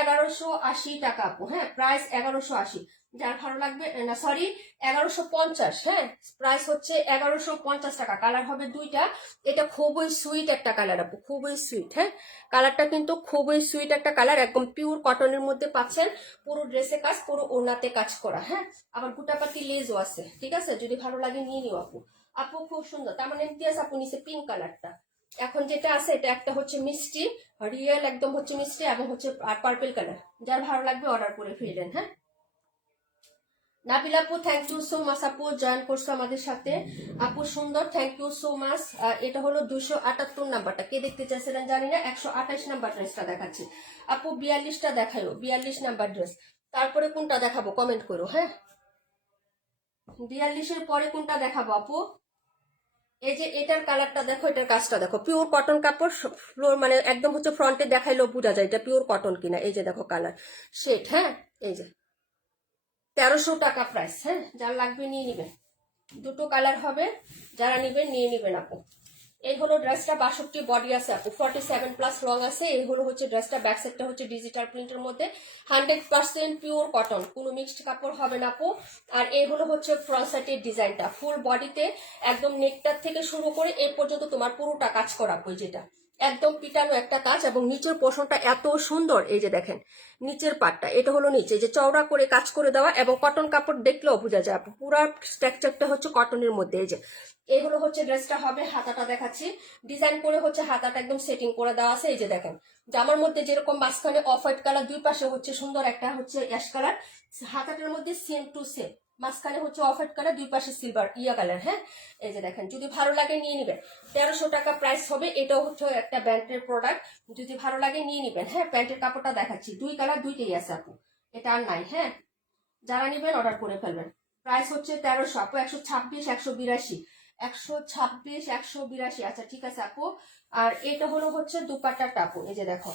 1180 টাকা আপু। হ্যাঁ, প্রাইস 1180, যার ভালো লাগবে না, সরি 1150। হ্যাঁ, প্রাইস হচ্ছে 1150 টাকা। কালার হবে দুইটা, এটা খুবই সুইট একটা কালার আপু, খুবই সুইট। হ্যাঁ, কালারটা কিন্তু খুবই সুইট একটা কালার, একদম পিওর কটনের মধ্যে পাচ্ছেন, পুরো ড্রেসে কাজ, পুরো ওড়নাতে কাজ করা। হ্যাঁ, আবার গুটাপাতি লেজও আছে। ঠিক আছে, যদি ভালো লাগে নিয়ে নিও আপু। আপু খুব সুন্দর, তার মানে ইমতিয়াজ আপু নিচে পিঙ্ক কালারটা, এখন যেটা আছে এটা একটা হচ্ছে মিষ্টি রিয়েল, একদম হচ্ছে মিষ্টি এবং হচ্ছে পার্পল কালার, যার ভালো লাগবে অর্ডার করে ফেলেন। হ্যাঁ, নাবিল আপু থ্যাংক ইউ সো মাচ আপু, জয়েন করছো আমাদের সাথে। আপু সুন্দর, থ্যাংক ইউ সো মাচ। এটা হলো 278 নাম্বারটা, কে দেখতে চাইছিলেন জানি না, 128 নাম্বার ড্রেসটা দেখাচ্ছি আপু। 42টা দেখাইও, 42 নাম্বার ড্রেস। তারপরে কোনটা দেখাবো কমেন্ট করো। হ্যাঁ, 42-এর পরে কোনটা দেখাবো আপু? এই যে এটার কালারটা দেখো, এটার কাজটা দেখো, পিওর কটন কাপড়, ফ্লোর মানে একদম হচ্ছে ফ্রন্টে দেখাইলেও বোঝা যায় এটা পিওর কটন কিনা। এই যে দেখো কালার শেড। হ্যাঁ, এই যে 1300 টাকা প্রাইস। হ্যাঁ, যার লাগবে নিয়ে নিবেন, দুটো কালার হবে, যারা নিবেন নিয়ে নিবেন আপু। এই হলো ড্রেসটা, 62 বডি আছে আপু, 47+ লং আছে। এই হলো হচ্ছে ড্রেসটা, ব্যাক সাইডটা হচ্ছে ডিজিটাল প্রিন্টের মধ্যে, 100% পিওর কটন, কোনো মিক্সড কাপড় হবে না আপু। আর এই হলো হচ্ছে ফ্রন্ট সাইডের ডিজাইনটা, ফুল বডিতে একদম নেকটার থেকে শুরু করে এই পর্যন্ত তোমার পুরোটা কাজ করা আপু, যেটা একদম পিটানো একটা কাজ এবং নিচের পোর্শনটা এত সুন্দর। এই যে দেখেন নিচের পাটটা, এটা হলো নিচে যে চওড়া করে কাজ করে দেওয়া এবং কটন কাপড় দেখলেও বোঝা যায় আপু, পুরো স্ট্রাকচারটা হচ্ছে কটনের মধ্যে। এই যে এই হলো হচ্ছে ড্রেসটা হবে, হাতাটা দেখাচ্ছি, ডিজাইন করে হচ্ছে হাতাটা একদম সেটিং করে দেওয়া আছে। এই যে দেখেন জামার মধ্যে যেরকম মাঝখানে অফ হোয়াইট কালার, দুই পাশে হচ্ছে সুন্দর একটা হচ্ছে অ্যাশ কালার, হাতাটার মধ্যে সেম টু সেম, মাঝখানে হচ্ছে অফ হোয়াইট কালার, দুই পাশে সিলভার ইয়া কালার। হ্যাঁ, এই যে দেখেন যদি ভালো লাগে নিয়ে নিবেন, 1300 টাকা প্রাইস হবে। এটাও হচ্ছে একটা ব্র্যান্ডের প্রোডাক্ট, যদি ভালো লাগে নিয়ে নিবেন। হ্যাঁ, প্যান্টের কাপড়টা দেখাচ্ছি, দুই কালার দুইটাই আছে আপু, এটা আর নাই। হ্যাঁ, যারা নিবেন অর্ডার করে ফেলবেন। প্রাইস হচ্ছে 1300 আপু, 126, 182, 126, 182। আচ্ছা ঠিক আছে আপু। আর এটা হলো হচ্ছে দুপাট্টাটা আপু, এই যে দেখো,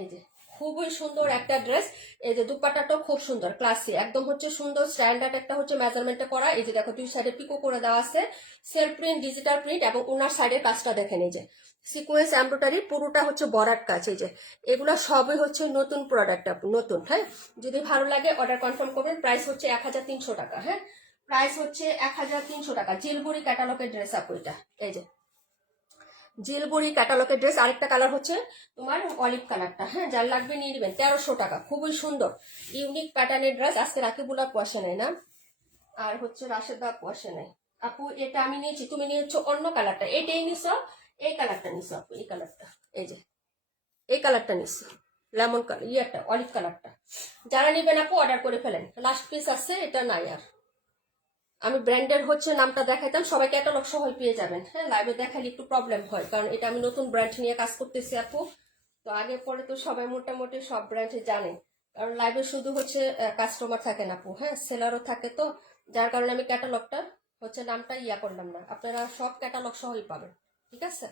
এই যে খুবই সুন্দর একটা ড্রেস। এই যে দুপাট্টাটাও খুব সুন্দর, ক্লাসি একদম হচ্ছে সুন্দর স্ট্যান্ডার্ড একটা হচ্ছে মেজারমেন্টে করা। এই যে দেখো দুই সাইডে পিকো করে দেওয়া আছে, সেলফ প্রিন্ট, ডিজিটাল প্রিন্ট এবং ওনার সাইডের কাজটা দেখেন, এই যে সিকোয়েন্স এমব্রয়ডারি, পুরোটা হচ্ছে বরাট কাজ। এই যে এগুলো সবই হচ্ছে নতুন প্রোডাক্ট আপু, নতুন। হ্যাঁ, যদি ভালো লাগে অর্ডার কনফার্ম করবেন। প্রাইস হচ্ছে 1300 টাকা। হ্যাঁ, প্রাইস হচ্ছে 1300 টাকা। জিলবুরি ক্যাটালগের ড্রেস আপু এটা, এই যে জিলবুরি ক্যাটালগের ড্রেস। আরেকটা কালার হচ্ছে তোমার অলিভ কালারটা। হ্যাঁ, যার লাগবে নিয়ে নেবেন, 1300 টাকা। খুবই সুন্দর ইউনিক প্যাটার্নের ড্রেস। আজকে রাকিবুল্লাহ কুয়াশা নেই না, আর হচ্ছে রাশেদা কুয়াশা নেই আপু। এটা আমি নিয়েছি, তুমি নিয়েছো অন্য কালারটা, এটাই নিছো, এই কালারটা নিছো আপু, এই কালারটা, এই যে এই কালারটা নিচ্ছি, লেমন কালার, ইয়েটা অলিভ কালারটা। যারা নেবেন আপু অর্ডার করে ফেলেন, লাস্ট পিস আছে, এটা নাই আর। আমি ব্র্যান্ডের হচ্ছে নামটা দেখাইতাম, সবাই ক্যাটালগ সহ পেয়ে যাবেন। হ্যাঁ, লাইভে দেখালে একটু প্রবলেম হয়, কারণ এটা আমি নতুন ব্র্যান্ড নিয়ে কাজ করতেছি আপু, তো আগে পরে তো সবাই মোটামুটি সব ব্র্যান্ডে জানে, কারণ লাইভে শুধু হচ্ছে কাস্টমার থাকে না আপু, হ্যাঁ সেলারও থাকে, তো যার কারণে আমি ক্যাটালগটা হচ্ছে নামটা ইয়া করলাম না, আপনারা সব ক্যাটালগ সহই পাবেন। ঠিক আছে,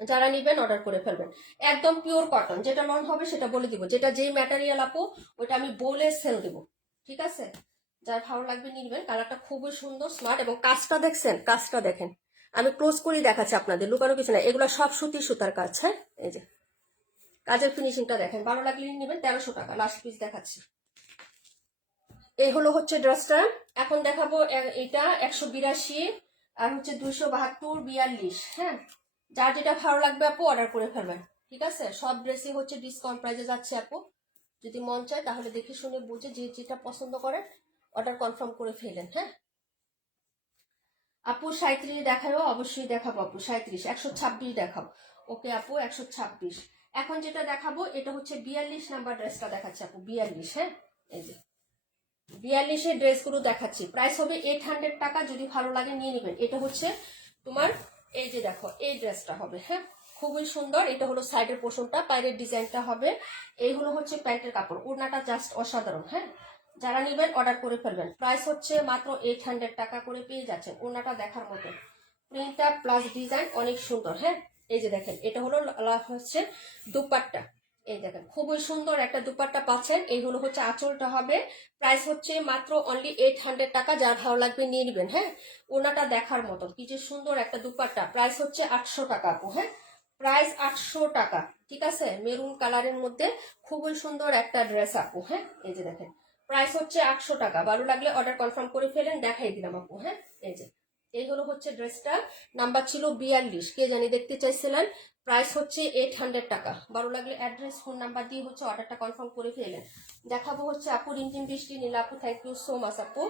যারা নিবেন অর্ডার করে ফেলবেন। একদম পিওর কটন, যেটা লন হবে সেটা বলে দিব, যেটা যেই ম্যাটেরিয়াল আপু ওটা আমি বলে সেল দিব। ঠিক আছে, যার ভালো লাগবে নিয়ে নেবেন। কালারটা খুবই সুন্দর স্মার্ট এবং কাজটা দেখছেন, কাজটা দেখেন, আমি ক্লোজ করেই দেখাচ্ছি আপনাদের, লুকানো কিছু না, এগুলো সব সুতি সুতার কাজ। হ্যাঁ, এই যে কাজের ফিনিশিংটা দেখেন, ভালো লাগলে নিয়ে নেবেন, 1300 টাকা। লাস্ট পিস দেখাচ্ছি, এই হলো হচ্ছে ড্রেসটা। এখন দেখাবো এটা 182 আর হচ্ছে 272, 42। হ্যাঁ, যার যেটা ভালো লাগবে আপু অর্ডার করে ফেলবেন। ঠিক আছে, সব ড্রেসই হচ্ছে ডিসকাউন্ট প্রাইসে যাচ্ছে আপু, যদি মন চায় তাহলে দেখে শুনে বুঝে যে যেটা পছন্দ করেন অর্ডার কনফার্ম করে ফেলেন। হ্যাঁ আপু, 37 দেখাবো, অবশ্যই দেখাবো আপু, 37, 126 দেখাবো, ওকে আপু 126। এখন যেটা দেখাবো এটা হচ্ছে 42 নাম্বার ড্রেসটা দেখাচ্ছি আপু, 42। হ্যাঁ এই যে 42-এর ড্রেসগুলো দেখাচ্ছি, প্রাইস হবে 800 টাকা। যদি ভালো লাগে নিয়ে নেবেন। এটা হচ্ছে তোমার এই যে দেখো এই ড্রেসটা হবে, হ্যাঁ খুবই সুন্দর। এটা হলো সাইডের পোর্শনটা, পায়ের ডিজাইনটা হবে। এই হলো হচ্ছে প্যান্টের কাপড়, ওড়নাটা জাস্ট অসাধারণ। হ্যাঁ যারা নেবেন অর্ডার করে ফেলবেন। প্রাইস হচ্ছে মাত্র 800 টাকা করে পেয়ে যাচ্ছেন। ওড়নাটা দেখার মতো, প্রিন্টটা প্লাস ডিজাইন অনেক সুন্দর। হ্যাঁ এই যে দেখেন এটা হলো হচ্ছে দুপাট্টা, এই দেখেন খুবই সুন্দর একটা দুপাট্টা পাচ্ছেন। এই হলো হচ্ছে আঁচলটা হবে। প্রাইস হচ্ছে মাত্র অনলি 800 টাকা। যার ভালো লাগবে নিয়ে নেবেন। হ্যাঁ ওনাটা দেখার মতো, কি যে সুন্দর একটা দুপাট্টা। প্রাইস হচ্ছে 800 টাকা আপু। হ্যাঁ প্রাইস 800 টাকা, ঠিক আছে। মেরুন কালারের মধ্যে খুবই সুন্দর একটা ড্রেস আপু। হ্যাঁ এই যে দেখেন প্রাইস হচ্ছে 800 টাকা। ভালো লাগলে অর্ডার কনফার্ম করে ফেলেন, দেখাই দিলাম আপু। হ্যাঁ এই যে এই হলো হচ্ছে ড্রেসটা, নাম্বার ছিল 42, কে জানি দেখতে চাইছিলেন। প্রাইস হচ্ছে 800 টাকা। ভালো লাগলে অ্যাড্রেস ফোন নাম্বার দিয়ে হচ্ছে অর্ডারটা কনফার্ম করে ফেলেন। দেখাবো হচ্ছে আপু রিমঝিম বৃষ্টি নীলা আপু, থ্যাংক ইউ সো মাচ আপু।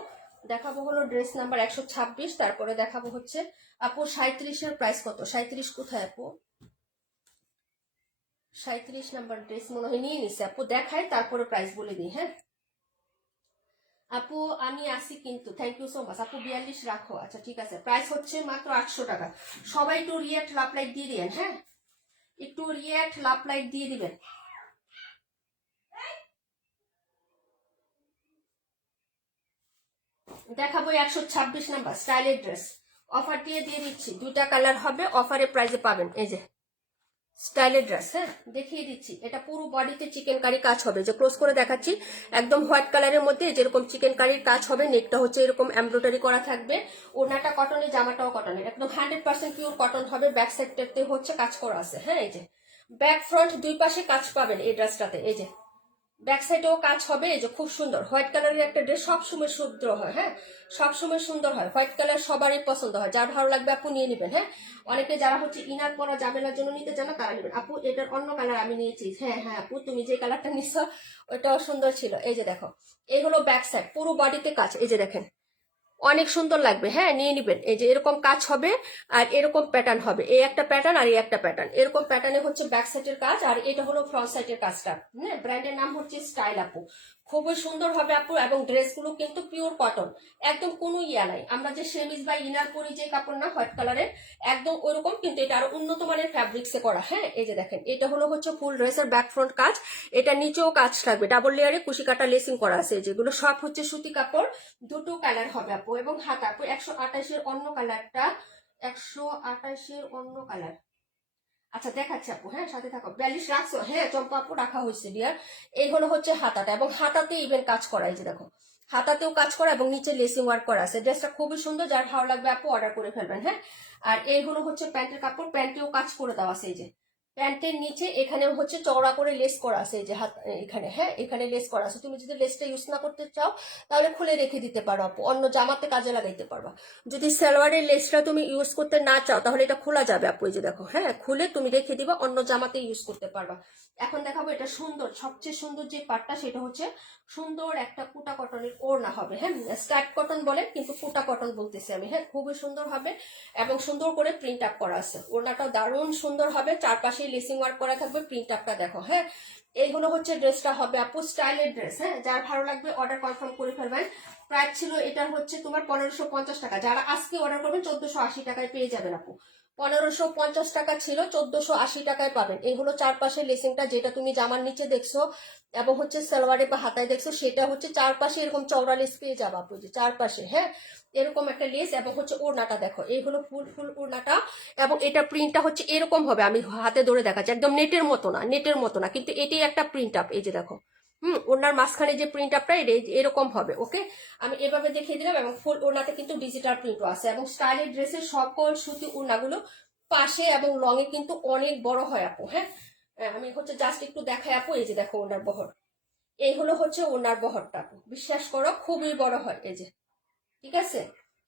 দেখাবো হলো ড্রেস নাম্বার 126। তারপরে দেখাবো হচ্ছে আপু 37-এর প্রাইস কত। 37 কোথায় আপু? 37 নাম্বার ড্রেস মনে হয় নিয়ে নিছে আপু, দেখাই তারপরে প্রাইস বলে দিই। হ্যাঁ আপু আমি আসি কিন্তু, থ্যাংক ইউ সো মাচ আপু। 42 রাখো, আচ্ছা ঠিক আছে। প্রাইস হচ্ছে মাত্র 800 টাকা। সবাই একটু রিয়েক্ট লাভ লাইট দিয়ে দিবেন। হ্যাঁ একটু রিয়েক্ট লাভ লাইট দিয়ে দিবেন। দেখাবো 126 নাম্বার স্টাইলের ড্রেস, অফার দিয়ে দিচ্ছি। দুইটা কালার হবে, অফারে প্রাইজে পাবেন। এই যে স্টাইলের ড্রেস, হ্যাঁ দেখিয়ে দিচ্ছি। এটা পুরো বডিতে চিকেন কারি কাজ হবে, যে ক্লোজ করে দেখাচ্ছি। একদম হোয়াইট কালারের মধ্যে যেরকম চিকেন কারির কাজ হবে, নেকটা হচ্ছে এরকম এমব্রয়ডারি করা থাকবে। ওড়নাটা কটনের, জামাটাও কটনের, একদম 100% পিওর কটন হবে। ব্যাক সাইডটাতে হচ্ছে কাজ করা আছে। হ্যাঁ এই যে ব্যাক ফ্রন্ট দুই পাশে কাজ পাবেন এই ড্রেসটাতে। এই যে ব্যাক সাইডেও কাজ হবে। এই যে খুব সুন্দর হোয়াইট কালারের একটা ড্রেস, সবসময় সুন্দর হয়। হ্যাঁ সবসময় সুন্দর হয়, হোয়াইট কালার সবারই পছন্দ হয়। যার ভালো লাগবে আপু নিয়ে নেবেন। হ্যাঁ অনেকে যারা হচ্ছে ইনার পরা জামেলার জন্য নিতে চান না তারা নেবেন। আপু এটার অন্য কালার আমি নিয়েছি। হ্যাঁ হ্যাঁ আপু তুমি যে কালারটা নিচ্ছ ওইটাও সুন্দর ছিল। এই যে দেখো এই হলো ব্যাক সাইড, পুরো বডিতে কাজ। এই যে দেখেন অনেক সুন্দর লাগবে। হ্যাঁ নিয়ে নিবেন। এই যে এরকম কাজ হবে আর এরকম প্যাটার্ন হবে, এই একটা প্যাটার্ন আর এই একটা প্যাটার্ন। এরকম প্যাটার্নে হচ্ছে ব্যাক সাইডের কাজ, আর এটা হলো ফ্রন্ট সাইডের কাজটা। হ্যাঁ ব্র্যান্ডের নাম হচ্ছে স্টাইল আপু। খুবই সুন্দর হবে আপু, এবং ড্রেসগুলো কিন্তু পিওর কটন, একদম কোনো ইয়া নাই। আমরা যে সেমিজ বা ইনার পরি যে কাপড় না হোয়াইট কালারের, একদম ওইরকম, কিন্তু এটা আরো উন্নত মানের ফ্যাব্রিক্সে করা। হ্যাঁ এই যে দেখেন এটা হলো হচ্ছে ফুল ড্রেসের ব্যাক ফ্রন্ট কাজ। এটা নিচেও কাজ থাকবে, ডাবল লেয়ারে কুশি কাটা লেসিং করা আছে। যেগুলো সব হচ্ছে সুতি কাপড়। দুটো কালার হবে আপু, এবং হাতা আপু 128-এর অন্য কালারটা, 128-এর অন্য কালার। আচ্ছা দেখাচ্ছি আপু, হ্যাঁ সাথে থাকো। 42 রাখছো? হ্যাঁ চম্পা আপু রাখা হয়েছে ডিয়ার। এই হলো হচ্ছে হাতাটা, এবং হাতাতে ইভেন কাজ করা। এই যে দেখো হাতাতেও কাজ করা এবং নিচে লেসিং ওয়ার্ক করা আছে। ড্রেসটা খুবই সুন্দর, যার ভালো লাগবে আপু অর্ডার করে ফেলবেন। হ্যাঁ আর এই হলো হচ্ছে প্যান্টের কাপড়, প্যান্টেও কাজ করে দেওয়া আছে। এই যে প্যান্টের নিচে এখানে হচ্ছে চওড়া করে লেস করা আছে। এই যে হাত এখানে, হ্যাঁ এখানে লেস করা আছে। তুমি যদি লেসটা ইউজ না করতে চাও তাহলে খুলে রেখে দিতে পারো আপু, অন্য জামাতে কাজে লাগাইতে পারবা। যদি সালোয়ারের লেসটা তুমি ইউজ করতে না চাও তাহলে এটা খোলা যাবে আপু। এই যে দেখো হ্যাঁ খুলে তুমি রেখে দিবা, অন্য জামাতে ইউজ করতে পারবা। এখন দেখাবো এটা সুন্দর, সবচেয়ে সুন্দর যে পার্টটা সেটা হচ্ছে সুন্দর একটা কুটা কটনের ওড়না হবে। হ্যাঁ স্ট্যাপ কটন বলে, কিন্তু কুটা কটন বলতেছি আমি। হ্যাঁ খুবই সুন্দর হবে এবং সুন্দর করে প্রিন্ট আপ করা আছে। ওড়নাটাও দারুণ সুন্দর হবে, চারপাশে লেসিং ওয়ার্ক করা থাকবে। প্রিন্ট আপটা দেখো। হ্যাঁ এইগুলো হচ্ছে ড্রেসটা হবে আপু, স্টাইলের ড্রেস। হ্যাঁ যার ভালো লাগবে অর্ডার কনফার্ম করে ফেলবেন। প্রাইস ছিল এটার হচ্ছে তোমার 1550 টাকা। যারা আজকে অর্ডার করবেন 1480 টাকায় পেয়ে যাবেন আপু। 1550 টাকা ছিল, 1480 টাকায় পাবেন। এই হলো চারপাশে লেসিংটা, যেটা তুমি জামার নিচে দেখছো এবং হচ্ছে সালোয়ারে বা হাতায় দেখছো, সেটা হচ্ছে চারপাশে এরকম চওড়া লেস পেয়ে যাবো আপু। যে চারপাশে হ্যাঁ এরকম একটা লেস, এবং হচ্ছে ওড়নাটা দেখো এই হলো ফুল ফুল ওড়নাটা, এবং এটা প্রিন্টটা হচ্ছে এরকম হবে। আমি হাতে ধরে দেখাচ্ছি, একদম নেটের মতো না, নেটের মতো না, কিন্তু এটাই একটা প্রিন্ট আপ। এই যে দেখো ওনার মাঝখানে যে প্রিন্ট আপটা এরকম হবে। ওকে আমি এভাবে দেখিয়ে দিলাম, এবং ফুল ওড়নাতে কিন্তু ডিজিটাল প্রিন্টও আছে। এবং স্টাইলের ড্রেসের সকল সুতি ওড়নাগুলো পাশে এবং লং এ কিন্তু অনেক বড় হয় আপু। হ্যাঁ আমি হচ্ছে জাস্ট একটু দেখাই আপু। এই যে দেখো ওনার বহর, এই হলো হচ্ছে ওনার বহরটা আপু, বিশ্বাস করো খুবই বড় হয়। এই যে ঠিক আছে,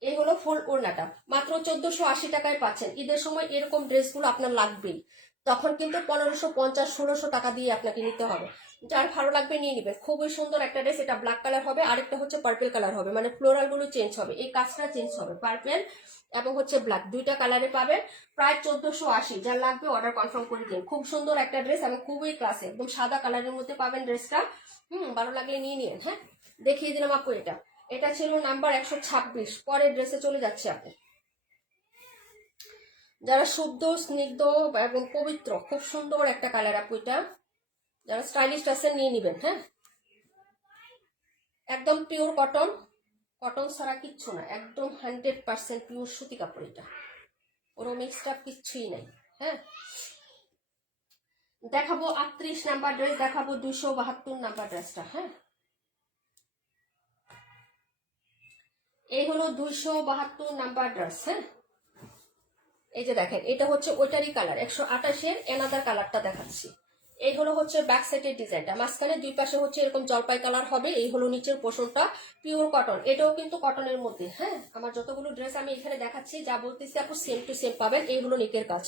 এই হলো ফুল ওড়নাটা। মাত্র 1480 টাকায় পাচ্ছেন। ঈদের সময় এরকম ড্রেসগুলো আপনার লাগবেই, তখন কিন্তু 1550 1600 টাকা দিয়ে আপনাকে নিতে হবে। যার ভালো লাগবে নিয়ে নিবেন। খুবই সুন্দর একটা ড্রেস। এটা ব্ল্যাক কালার হবে, আরেকটা হচ্ছে পার্পেল কালার হবে, মানে ফ্লোরাল গুলো চেঞ্জ হবে, এই কাজটা চেঞ্জ হবে। পার্পেল এবং হচ্ছে ব্ল্যাক দুইটা কালারে পাবেন। প্রায় 1480। যার লাগবে অর্ডার কনফার্ম করে দিন। খুব সুন্দর একটা ড্রেস এবং খুবই ক্লাসে, একদম সাদা কালারের মধ্যে পাবেন ড্রেসটা। ভালো লাগলে নিয়ে নিন। হ্যাঁ, দেখিয়ে দিলাম আপু। এটা এটা ছিল নাম্বার 126। পরের ড্রেসে চলে যাচ্ছে আপু। যারা শুদ্ধ, স্নিগ্ধ এবং পবিত্র, খুব সুন্দর একটা কালার আপু এটা। যারা স্টাইলিস্ট আছেন নিয়ে নিবেন। হ্যাঁ, একদম পিওর কটন, কটন ছাড়া কিচ্ছু না, একদম 100% পিওর সুতি কাপড় এটা, কোনো মিক্সড আপ কিচ্ছুই নাই। হ্যাঁ, দেখাবো 38 নাম্বার ড্রেস, দেখাবো 272 নাম্বার ড্রেসটা। হ্যাঁ, এই হলো 272 নাম্বার ড্রেস। হ্যাঁ, এই যে দেখেন, এটা হচ্ছে ওইটারই কালার, 128-এর এনাদার কালারটা দেখাচ্ছি। এই হলো হচ্ছে ব্যাক সাইডের ডিজাইনটা, মাঝখানে দুই পাশে হচ্ছে এরকম জলপাই কালার হবে। এই হলো নিচের পোর্শনটা, পিওর কটন, এটাও কিন্তু কটনের মধ্যে। হ্যাঁ, আমার যতগুলো ড্রেস আমি এখানে দেখাচ্ছি, যা বলতেছি আপু সেম টু সেম পাবেন। এই হলো নেকের কাজ,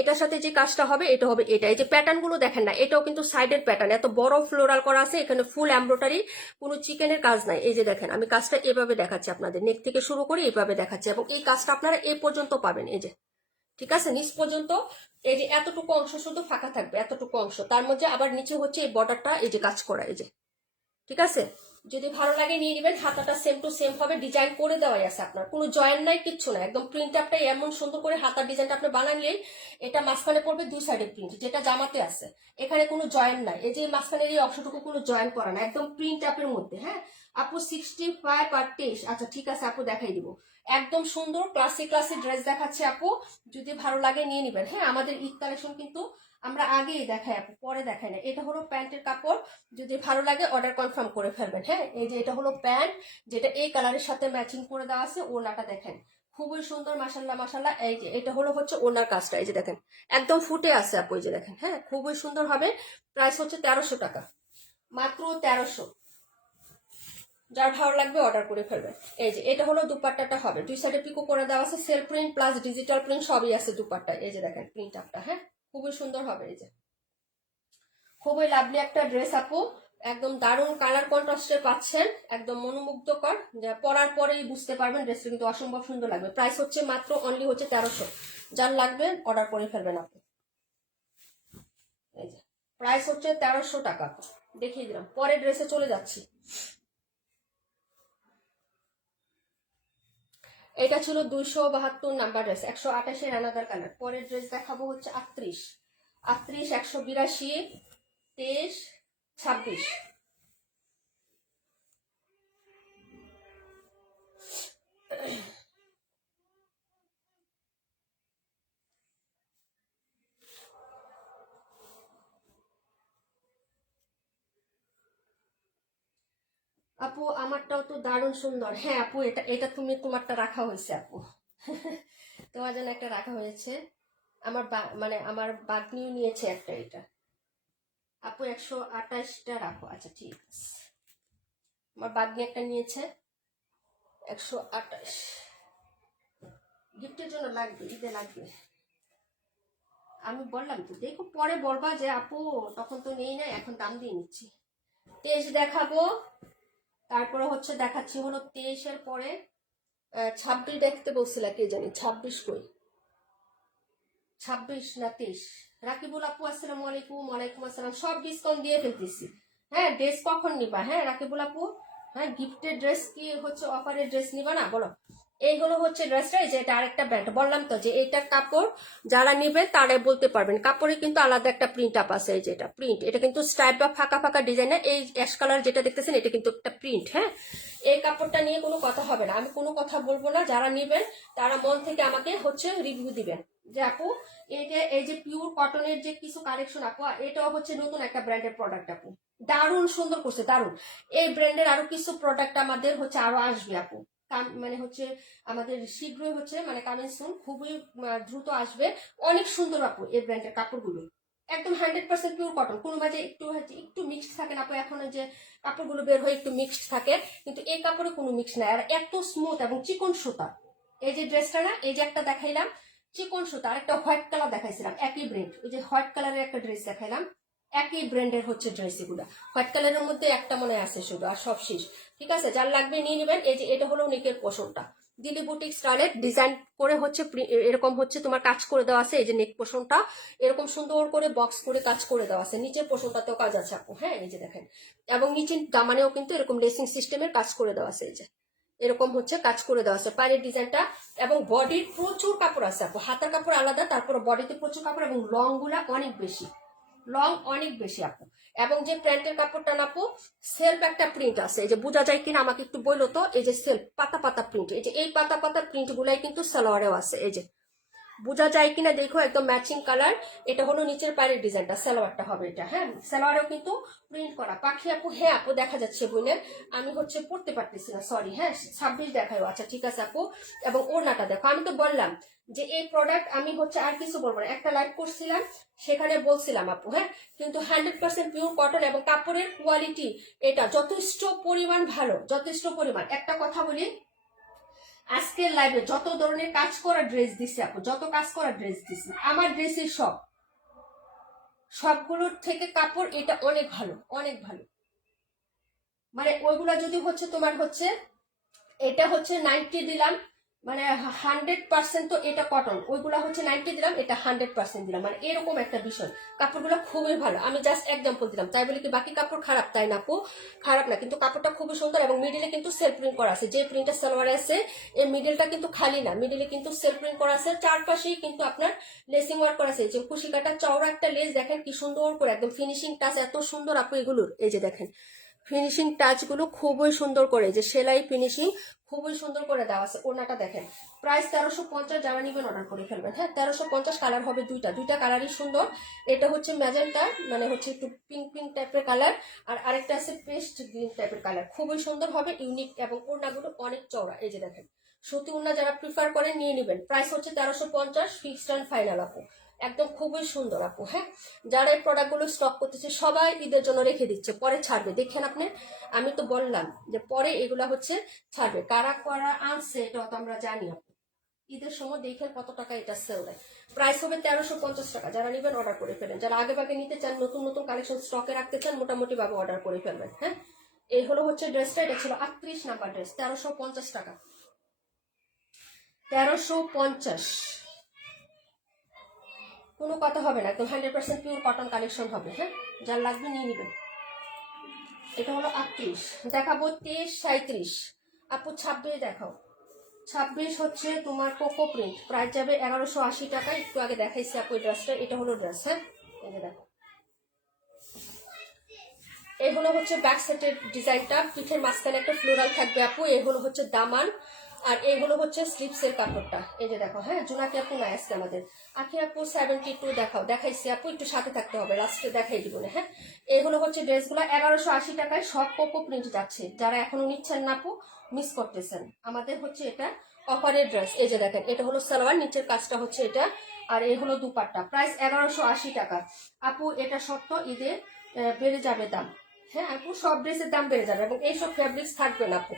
এটার সাথে যে কাজটা হবে এটা হবে এটা। এই যে প্যাটার্ন গুলো দেখেন না, এটাও কিন্তু সাইডের প্যাটার্ন, এত বড় ফ্লোরাল করা আছে, এখানে ফুল এমব্রয়ডারি, কোনো চিকেনের কাজ নাই। এই যে দেখেন, আমি কাজটা এভাবে দেখাচ্ছি আপনাদের, নেক থেকে শুরু করে এইভাবে দেখাচ্ছি, এবং এই কাজটা আপনারা এই পর্যন্ত পাবেন। এই যে ঠিক আছে, নিচ পর্যন্ত। এই যে এতটুকু অংশ শুধু ফাঁকা থাকবে, এতটুকু অংশ, তার মধ্যে আবার নিচে হচ্ছে এই বর্ডারটা, এই যে কাজ করা। এই যে ঠিক আছে, যদি ভালো লাগে নিয়ে নিবেন। হাতাটা সেম টু সেম হবে, ডিজাইন করে দেওয়াই আছে, আপনার কোনো জয়েন্ট নাই, কিচ্ছু না, একদম প্রিন্ট আপটা এমন সুন্দর করে হাতার ডিজাইনটা আপনি বানালেই এটা মাঝখানে পড়বে দুই সাইডে প্রিন্ট, যেটা জামাতে আছে। এখানে কোনো জয়েন্ট নাই, এই যে মাঝখানের এই অংশটুকু কোনো জয়েন্ট করা না, একদম প্রিন্ট আপের মধ্যে। হ্যাঁ আপু, 65 আর 23। আচ্ছা ঠিক আছে আপু, দেখাই দিব। একদম সুন্দর ক্লাসিক ক্লাসিক ড্রেস দেখাচ্ছে আপু, যদি ভালো লাগে নিয়ে নিবেন। হ্যাঁ, আমাদের ঈদ কালেকশন কিন্তু আমরা আগেই দেখাই আপু, পরে দেখাই না। এটা হলো প্যান্টের কাপড়, যদি ভালো লাগে অর্ডার কনফার্ম করে ফেলবেন। হ্যাঁ, এই যে এটা হলো প্যান্ট, যেটা এই কালারের সাথে ম্যাচিং করে দেওয়া আছে। ওনাটা দেখেন খুবই সুন্দর, মাশাল্লাহ মাশাল্লাহ। এই যে এটা হলো হচ্ছে ওনার কাজটা, এই যে দেখেন একদম ফুটে আছে আপু, এই যে দেখেন। হ্যাঁ, খুবই সুন্দর হবে। প্রাইস হচ্ছে 1300 টাকা, মাত্র 1300। যার ভালো লাগবে অর্ডার করে ফেলবেন। এই যে এটা হলো দুপাট্টাটা হবে, দুই সাইডে পিকো করে দেওয়া আছে, self print plus digital print সবই আছে দুপাট্টা। এই যে দেখেন প্রিন্ট আপটা, হ্যাঁ খুবই সুন্দর হবে। এই যে খুবই লাভলি একটা ড্রেস আপু, একদম দারুণ কালার কন্ট্রাস্টে পাচ্ছেন, একদম মনোমুগ্ধকর, যা পরার পরেই বুঝতে পারবেন ড্রেসটা কিন্তু অসম্ভব সুন্দর লাগবে। প্রাইস হচ্ছে মাত্র অনলি হচ্ছে 1300। যার লাগবে অর্ডার করে ফেলবেন আপনি। এই যে প্রাইস হচ্ছে 1300 টাকা, দেখিয়ে দিলাম। পরের ড্রেসে চলে যাচ্ছি। এটা ছিল 272 নাম্বার ড্রেস, 128-এর আনাদার কালার। পরের ড্রেস দেখাবো হচ্ছে 38, 182, 23, 26। আপু আমারটাও তো দারুণ সুন্দর। হ্যাঁ আপু, এটা এটা তুমি তোমারটা রাখা হয়েছে আপু। তোমার জন্য একটা রাখা হয়েছে। আমার মানে আমার বাগনিও নিয়েছে একটা এটা। আপু 128টা রাখো। আচ্ছা ঠিক আছে, আমার বাগনি একটা নিয়েছে 128, গিফটের জন্য লাগবে, ঈদে লাগবে। আমি বললাম তো, দেখো পরে বলবা যে আপু তখন তো নেই না, এখন দাম দিয়ে নিচ্ছি। 23 দেখাবো, তারপরে হচ্ছে দেখাচ্ছি হলো 23-এর পরে 26 দেখতে বলছিল, কে জানি 26 কই, 26 না 23। রাকিবুল আপু আসসালামু আলাইকুম। ওয়ালাইকুম আসসালাম। সব ডিসকাউন্ট দিয়ে ফেলতেছি। হ্যাঁ, ড্রেস কখন নিবা? হ্যাঁ রাকিবুল আপু, হ্যাঁ গিফটের ড্রেস কি হচ্ছে অফারের ড্রেস নিবা না বলো? এই হলো হচ্ছে ড্রেসটা, এই যে এটা আরেকটা ব্র্যান্ড, বললাম তো যে এটা কাপড় যারা নিবে তারাই বলতে পারবেন। কাপড়ে কিন্তু আলাদা একটা প্রিন্ট আপ আছে, এই যে এটা প্রিন্ট, এটা কিন্তু স্ট্রাইপ বা ফাঁকা ফাঁকা ডিজাইনের। এই অ্যাশ কালার যেটা দেখতেছেন এটা কিন্তু একটা প্রিন্ট। হ্যাঁ, এই কাপড়টা নিয়ে কোনো কথা হবে না, আমি কোনো কথা বলবো না। যারা নিবেন তারা মন থেকে আমাকে হচ্ছে রিভিউ দিবেন যে আপু এই যে পিওর কটনের যে কিছু কালেকশন আপু, এটাও হচ্ছে নতুন একটা ব্র্যান্ডের প্রোডাক্ট আপু, দারুণ সুন্দর করছে, দারুণ। এই ব্র্যান্ডের আরো কিছু প্রোডাক্ট আমাদের হচ্ছে আরো আসবে আপু, মানে হচ্ছে আমাদের শীঘ্রই হচ্ছে মানে কামিং সুন, খুবই দ্রুত আসবে। অনেক সুন্দর আপু এই ব্র্যান্ডের কাপড়গুলো, একদম 100% পিওর কটন। কোনো মাঝে একটু হচ্ছে একটু মিক্সড থাকে না আপু, এখন যে কাপড়গুলো বের হয়ে একটু মিক্সড থাকে, কিন্তু এই কাপড়ে কোনো মিক্স নাই, আর এত স্মুথ এবং চিকন সুতা। এই যে ড্রেসটা না, এই যে একটা দেখাইলাম চিকন সুতা, আর একটা হোয়াইট কালার দেখাইছিলাম একই ব্র্যান্ড, ওই যে হোয়াইট কালারের একটা ড্রেস দেখাইলাম, একই ব্র্যান্ডের হচ্ছে ড্রেস এগুলো। হোয়াইট কালারের মধ্যে একটা মনে আছে শুধু, আর সব শেষ। ঠিক আছে, যার লাগবে নিয়ে নেবেন। এই যে এটা হলো নেকের পোষণটা, দিদি বুটিক স্টাইলের ডিজাইন করে হচ্ছে এরকম হচ্ছে তোমার কাজ করে দেওয়া আছে। এই যে নেক পোষণটা এরকম সুন্দর করে বক্স করে কাজ করে দেওয়া আছে, নিচের পোষণটাতেও কাজ আছে আপু। হ্যাঁ, এই যে দেখেন, এবং নিচের দামানেও কিন্তু এরকম লেসিং সিস্টেমের কাজ করে দেওয়া আছে। এই যে এরকম হচ্ছে কাজ করে দেওয়া আছে পায়ের ডিজাইনটা, এবং বডির প্রচুর কাপড় আছে আপু, হাতার কাপড় আলাদা, তারপর বডিতে প্রচুর কাপড়, এবং লং গুলা অনেক বেশি, লং অনেক বেশি আপু। এবং যে প্যান্টের কাপড়টা নাপু সেলফ একটা প্রিন্ট আছে, এই যে বোঝা যায় কিনা আমাকে একটু বললো তো। এই যে সেলফ পাতা পাতা প্রিন্ট, এই যে এই পাতা পাতা প্রিন্ট গুলাই কিন্তু সালোয়ারেও আছে। এই যে বোঝা যায় কিনা দেখো, একদম ম্যাচিং কালার। এটা হলো নিচের পায়ের ডিজাইনটা, সালোয়ারটা হবে এটা। হ্যাঁ, সালোয়ারেও কিন্তু প্রিন্ট করা পাখি আপু। হ্যাঁ আপু, দেখা যাচ্ছে বোনের, আমি হচ্ছে পড়তে পারতেছি না, সরি। হ্যাঁ, 26 দেখায়, আচ্ছা ঠিক আছে আপু। এবং ওড়নাটা দেখো, আমি তো বললাম যে এই প্রোডাক্ট আমি হচ্ছে আর কিছু বলবো না, একটা লাইভ করছিলাম সেখানে বলছিলাম আপু। হ্যাঁ, কিন্তু 100% পিওর কটন, এবং কাপড়ের কোয়ালিটি এটা যথেষ্ট পরিমাণ ভালো, যথেষ্ট পরিমাণ। একটা কথা বলি, আজকের লাইভে যত ধরনের কাজ করা ড্রেস দিছে আপু, যত কাজ করা ড্রেস দিছে, আমার ড্রেসের সবগুলোর থেকে কাপড় এটা অনেক ভালো, অনেক ভালো। মানে ওইগুলা যদি হচ্ছে তোমার হচ্ছে, এটা হচ্ছে 90 দিলাম, মানে 100% তো এটা কটন, ওইগুলা হচ্ছে 90 দিলাম, এটা 100% দিলাম, মানে এরকম একটা বিষয়। কাপড়গুলো খুবই ভালো, আমি জাস্ট এক্সাম্পল দিলাম, তাই বলে কি বাকি কাপড় খারাপ? তাই না আপু, খারাপ না, কিন্তু কাপড়টা খুবই সুন্দর। এবং মিডিলে কিন্তু সেলফ প্রিন্ট করা আছে, যে প্রিন্টের সালোয়ারে আছে এই মিডিলটা কিন্তু খালি না, মিডিলে কিন্তু সেলফ প্রিন্ট করা আছে, চারপাশেই কিন্তু আপনার লেসিং ওয়ার্ক করা আছে। এই যে কুশি কাটা চওড়া একটা লেস দেখেন কি সুন্দর করে, একদম ফিনিশিং টাচ এত সুন্দর আপু এগুলোর। এই যে দেখেন ফিনিশিং টাচগুলো খুবই সুন্দর করে, যে সেলাই ফিনিশিং খুবই সুন্দর করে দেওয়া আছে। ওনাটা দেখেন, প্রাইস 1350, যারা নিবেন অর্ডার করে ফেলবেন। হ্যাঁ, 1350, কালার হবে দুইটা কালারই সুন্দর। এটা হচ্ছে ম্যাজেন্টা, মানে হচ্ছে একটু পিঙ্ক পিঙ্ক টাইপের কালার, আর আরেকটা আছে পেস্ট গ্রিন টাইপের কালার, খুবই সুন্দর হবে, ইউনিক। এবং ওড়নাগুলো অনেক চওড়া। এই যে দেখেন, সুতি ওড়না যারা প্রিফার করেন নিয়ে নেবেন। প্রাইস হচ্ছে 1350, ফিক্সড অ্যান্ড ফাইনাল আপু, একদম খুবই সুন্দর আপু। হ্যাঁ, যারা এই প্রোডাক্টগুলো স্টক করতেছে সবাই ঈদের জন্য রেখে দিচ্ছে, পরে ছাড়বে, দেখেন আপনি। আমি তো বললাম যে পরে এগুলা হচ্ছে ছাড়বে, কারা কারা আনছে এটা তো আমরা জানি আপু। ঈদের সময় দেখে কত টাকা এটা সেল দেয়। প্রাইস হবে 1350 টাকা, যারা নেবেন অর্ডার করে ফেলেন। যারা আগে ভাগে নিতে চান, নতুন নতুন কালেকশন স্টকে রাখতে চান, মোটামুটি ভাবে অর্ডার করে ফেলবেন। হ্যাঁ, এই হলো হচ্ছে ড্রেসটা, এটা ছিল 38 নাম্বার ড্রেস, 1350 টাকা, 1350। কোনো কথা হবে না, একদম 100% পিওর কটন কালেকশন হবে। হ্যাঁ, যার লাগবে নিয়ে নেবেন। এটা হলো 38, দেখাবো 23, 37 আপু। 26 দেখাও, 26 হচ্ছে তোমার কোকো প্রিন্ট, প্রাইস যাবে 1180 টাকা। একটু আগে দেখাইছি আপু এই ড্রেসটা, এটা হলো ড্রেস। হ্যাঁ, এই যে দেখো, এই হলো হচ্ছে ব্যাক সেটের ডিজাইনটা, পিঠের মাঝখানে একটা ফ্লোরাল থাকবে আপু। এই হলো হচ্ছে দামান, আর এই হলো হচ্ছে স্লিপসের কাপড়টা। এই যে দেখো, হ্যাঁ, জোনাকি আপু নাই আজকে আমাদের, আখি আপু 72 দেখাও, দেখাইছি আপু, একটু সাথে থাকতে হবে, লাস্টে দেখাই দিব না। হ্যাঁ, এই হলো হচ্ছে ড্রেসগুলো 1180 টাকায়, সব কোকো প্রিন্ট যাচ্ছে। যারা এখনো নিচ্ছেন না আপু, মিস করতেছেন, আমাদের হচ্ছে এটা অফারের ড্রেস। এই যে দেখেন, এটা হলো সালোয়ার, নিচের কাজটা হচ্ছে এটা, আর এই হলো দুপাট্টা। প্রাইস 1180 টাকা আপু। এটা সত্য ঈদে বেড়ে যাবে দাম। হ্যাঁ আপু, সব ড্রেসের দাম বেড়ে যাবে, এবং এইসব ফ্যাব্রিক্স থাকবে না আপু,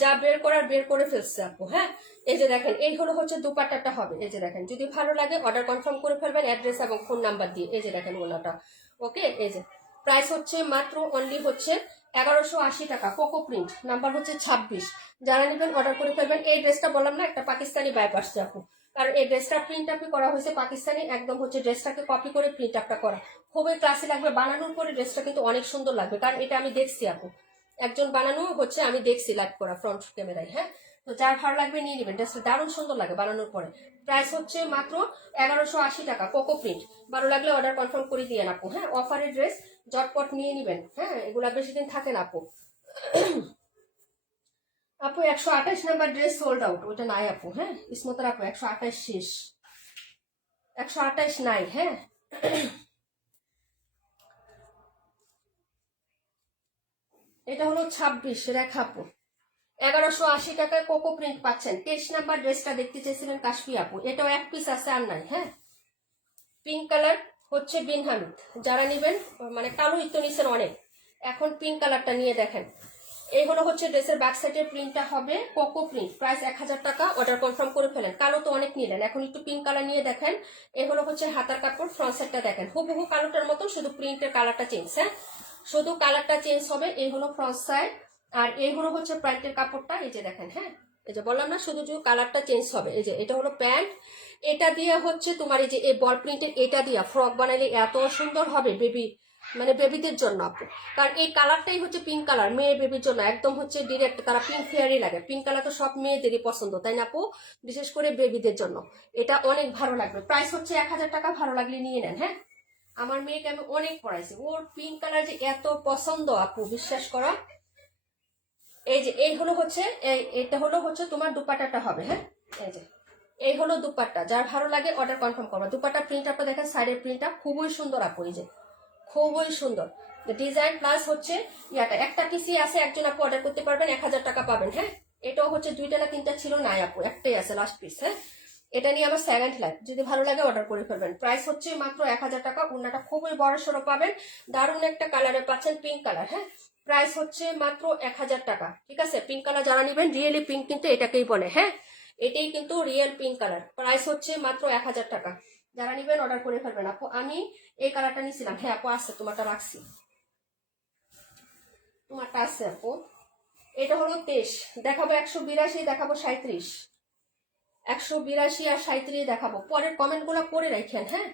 যা বের করার বের করে ফেলছে আপু। হ্যাঁ, এই যে দেখেন, এই হলো হচ্ছে দুপাট্টাটা হবে। এই যে দেখেন, যদি ভালো লাগে অর্ডার কনফার্ম করে ফেলবেন অ্যাড্রেস এবং ফোন নাম্বার দিয়ে। এই যে দেখেন ওনাটা, ওকে। এই যে প্রাইস হচ্ছে মাত্র অনলি হচ্ছে 1180 টাকা, কোকো প্রিন্ট, নাম্বার হচ্ছে 26। যারা নেবেন অর্ডার করে ফেলবেন। এই ড্রেসটা বললাম না, একটা পাকিস্তানি ভাইব আসছে আপু, কারণ এই ড্রেসটা প্রিন্ট আপি করা হয়েছে পাকিস্তানি, একদম হচ্ছে ড্রেসটাকে কপি করে প্রিন্ট আপটা করা, খুবই ক্লাসি লাগবে। বানানোর পরে ড্রেসটা কিন্তু অনেক সুন্দর লাগবে, কারণ এটা আমি দেখছি আপু, একজন বানানো হচ্ছে, আমি দেখছি লাইভ করা ফ্রন্ট ক্যামেরায়। হ্যাঁ, তো যার ভালো লাগবে নিয়ে নেবেন, ড্রেসটা দারুণ সুন্দর লাগে বানানোর পরে। প্রাইস হচ্ছে মাত্র 1180 টাকা, কোকো প্রিন্ট। ভালো লাগলে অর্ডার কনফার্ম করে দিয়ে আপু। হ্যাঁ, অফারের ড্রেস, জটপট নিয়ে নেবেন। হ্যাঁ, এগুলা বেশি দিন থাকে না আপু। আপু 128 নাম্বার ড্রেস সোল্ড আউট, ওইটা নাই আপু। হ্যাঁ, ইসমতার আপু 128 শেষ, 128 নাই। হ্যাঁ, এটা হলো 26 রেখা আপু, 1180 টাকায় কোকো প্রিন্ট পাচ্ছেন। 23 নাম্বার ড্রেসটা দেখতে চেয়েছিলেন কাশফি আপু, এটাও এক পিস আছে আর নাই। হ্যাঁ, পিঙ্ক কালার হচ্ছে বিন হামিদ, যারা নেবেন, মানে কালো ইতো নিছেন অনেক, এখন পিঙ্ক কালারটা নিয়ে দেখেন, এই হলো হচ্ছে ড্রেসের ব্যাক সাইডের প্রিন্টটা হবে কোকো প্রিন্ট, প্রাইস 1000 টাকা। অর্ডার কনফার্ম করে ফেলেন। কালো তো অনেক নিলেন, এখন একটু পিঙ্ক কালার নিয়ে দেখেন। এই হলো হচ্ছে হাতার কাপড়, ফ্রন্ট সাইডটা দেখেন হুবহু কালোটার মতো, শুধু প্রিন্টের কালারটা চেঞ্জ। হ্যাঁ, শুধু কালারটা চেঞ্জ হবে। এই হলো ফ্রন্ট সাইড, আর এই হলো হচ্ছে প্যান্টের কাপড়টা। এই যে দেখেন, হ্যাঁ এই যে বললাম না, শুধু কালারটা চেঞ্জ হবে। এই যে এটা হলো প্যান্ট, এটা দিয়ে হচ্ছে তোমার এই যে এই বল প্রিন্টের এটা দিয়ে ফ্রক বানাইলে এত সুন্দর হবে বেবি, মানে বেবিদের জন্য আপু। কারণ এই কালারটাই হচ্ছে পিঙ্ক কালার, মেয়ে বেবির জন্য একদম হচ্ছে ডিরেক্ট, তারা পিঙ্ক ফেয়ারই লাগে। পিঙ্ক কালার তো সব মেয়েদেরই পছন্দ, তাই না আপু? বিশেষ করে বেবিদের জন্য এটা অনেক ভালো লাগবে। প্রাইস হচ্ছে 1000 টাকা, ভালো লাগলে নিয়ে নেন। হ্যাঁ, আমার মেয়েকে আমি অনেক পড়াইছি, ওর পিঙ্ক কালার যে এত পছন্দ আপু, বিশ্বাস করা। এই যে এই হলো হচ্ছে এটা হলো হচ্ছে তোমার দুপাট্টাটা হবে। হ্যাঁ, এই যে এই হলো দুপাট্টা, যার ভালো লাগে অর্ডার কনফার্ম করবা। দুপাট্টা প্রিন্ট আপনার দেখেন, সাইডের প্রিন্টটা খুবই সুন্দর আপু, এই যে খুবই সুন্দর ডিজাইন। প্লাস হচ্ছে ইয়াটা একটা পিসি আছে, একজন আপু অর্ডার করতে পারবেন, 1000 টাকা পাবেন। হ্যাঁ, এটাও হচ্ছে দুইটা না তিনটা ছিল, নাই আপু একটাই আছে লাস্ট পিস। হ্যাঁ, এটা নিয়ে আমার সেকেন্ড লাইফ, যদি ভালো লাগে অর্ডার করে ফেলবেন। প্রাইস হচ্ছে মাত্র 1000 টাকা। ওড়নাটা খুবই বড় সড়ো পাবেন, দারুণ একটা কালারে পাচ্ছেন, পিঙ্ক কালার। হ্যাঁ, প্রাইস হচ্ছে মাত্র 1000 টাকা। ঠিক আছে, পিঙ্ক কালার যারা নেবেন, রিয়েলি পিঙ্ক কিন্তু এটাকেই বলে। হ্যাঁ, এটাই কিন্তু রিয়েল পিঙ্ক কালার। প্রাইস হচ্ছে মাত্র 1000 টাকা। যারা নেবেন অর্ডার করে ফেলবেন। আপু আমি এই কালারটা নিয়েছিলাম। হ্যাঁ আপু আছে, তোমারটা রাখছি, তোমারটা আছে আপু। এটা হলো 23 দেখাবো, 182 দেখাবো, 37, 182 আর 37 দেখাবো। পরের কমেন্ট গুলো করে রাখেন। হ্যাঁ,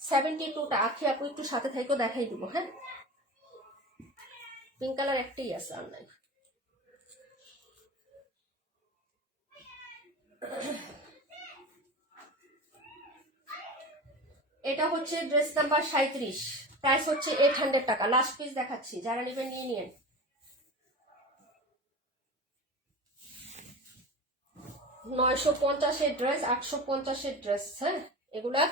72টা আখি আপু একটু সাথে থাইকো, দেখাই দিব। হ্যাঁ, পিঙ্ক কালার একটাই আছে, আর নাই। এটা হচ্ছে ড্রেস নাম্বার 37, প্রাইস হচ্ছে 800 টাকা। লাস্ট পিস দেখাচ্ছি, যারা নেবেন নিয়ে নিন। 950-এর ড্রেস, 850-এর ড্রেস। হ্যাঁ, এগুলা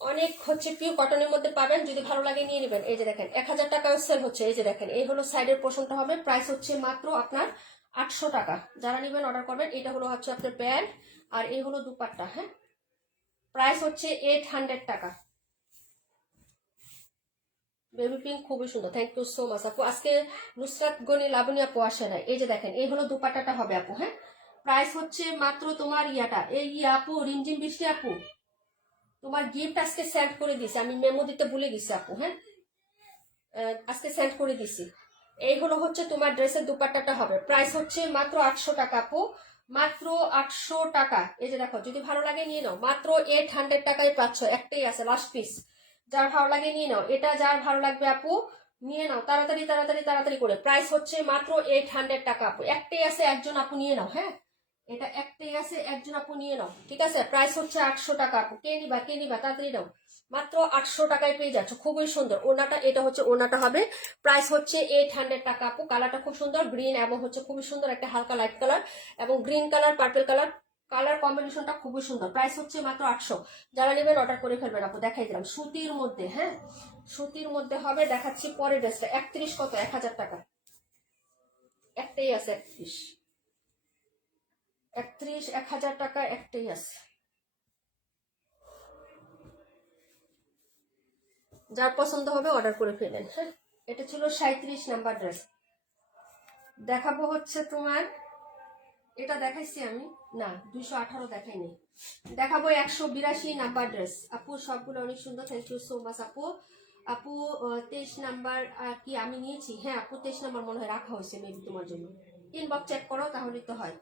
অনেক হচ্ছে পিওর কটনের মধ্যে পাবেন, যদি ভালো লাগে নিয়ে নেবেন। এই যে দেখেন 1000 টাকায় সেল হচ্ছে। এই যে দেখেন এই হলো সাইডের পোর্শনটা হবে, প্রাইস হচ্ছে মাত্র আপনার 800 টাকা। যারা নেবেন অর্ডার করবেন। এটা হলো হচ্ছে আপনার প্যান্ট, আর এই হলো দুপাট্টা। হ্যাঁ, প্রাইস হচ্ছে 800 টাকা। বেবি পিঙ্ক খুবই সুন্দর, থ্যাংক ইউ সো মাচ আপু। আজকে নুসরাত গনি লাবণী আপু আসে নাই। এই যে দেখেন এই হলো দুপাট্টাটা হবে আপু। হ্যাঁ, প্রাইস হচ্ছে মাত্র তোমার ইয়াটা, এই আপু রিমঝিম বৃষ্টি আপু, তোমার গিফট আজকে সেন্ড করে দিছি, আমি মেমো দিতে ভুলে গেছি আপু। হ্যাঁ, আজকে সেন্ড করে দিছি। এই হলো হচ্ছে তোমার ড্রেসের দুপাট্টাটা হবে, প্রাইস হচ্ছে মাত্র 800 টাকা আপু, মাত্র 800 টাকা। এই যে দেখো, যদি ভালো লাগে নিয়ে নাও, মাত্র 800 টাকায় পাচ্ছ। একটাই আছে লাস্ট পিস, যার ভালো লাগে নিয়ে নাও। এটা যার ভালো লাগবে আপু নিয়ে নাও, তাড়াতাড়ি তাড়াতাড়ি তাড়াতাড়ি করে। প্রাইস হচ্ছে মাত্র 800 টাকা আপু, একটাই আছে, একজন আপু নিয়ে নাও। হ্যাঁ, এটা একটাই আছে, একজন আপু নিয়ে নাও। ঠিক আছে, প্রাইস হচ্ছে 800 টাকা আপু। কে নিবা কে নিবা, তাড়াতাড়ি নাও। মাত্র 800 টাকায় পেয়ে যাচ্ছ, খুবই সুন্দর ওনাটা। এটা হচ্ছে ওনাটা হবে, প্রাইস হচ্ছে 800 টাকা আপু। কালারটা খুব সুন্দর, গ্রিন এবং হচ্ছে খুবই সুন্দর একটা হালকা লাইট কালার, এবং green colour purple colour, colour কম্বিনেশনটা খুবই সুন্দর। প্রাইস হচ্ছে মাত্র 800। যারা নেবেন অর্ডার করে ফেলবেন আপু। দেখাই দিলাম সুতির মধ্যে। হ্যাঁ, সুতির মধ্যে হবে। দেখাচ্ছি পরের ড্রেসটা। 31 কত, 1000 টাকা। একটাই আছে 31, 31 1000 টাকা একটাই আছে। যার পছন্দ হবে অর্ডার করে ফেলেন। হ্যাঁ, এটা ছিল 37 নাম্বার ড্রেস। দেখাবো হচ্ছে তোমার, এটা দেখাইছি আমি না, 218 দেখাইনি। দেখাবো 182 নাম্বার ড্রেস আপু, সবগুলো অনেক সুন্দর, থ্যাংক ইউ সো মাচ আপু। আপু 23 নাম্বার কি আমি নিয়েছি? হ্যাঁ আপু 23 নাম্বার মনে হয় রাখা হয়েছে মেবি তোমার জন্য। ইনবক্স চেক করো, তাহলে তো হয়।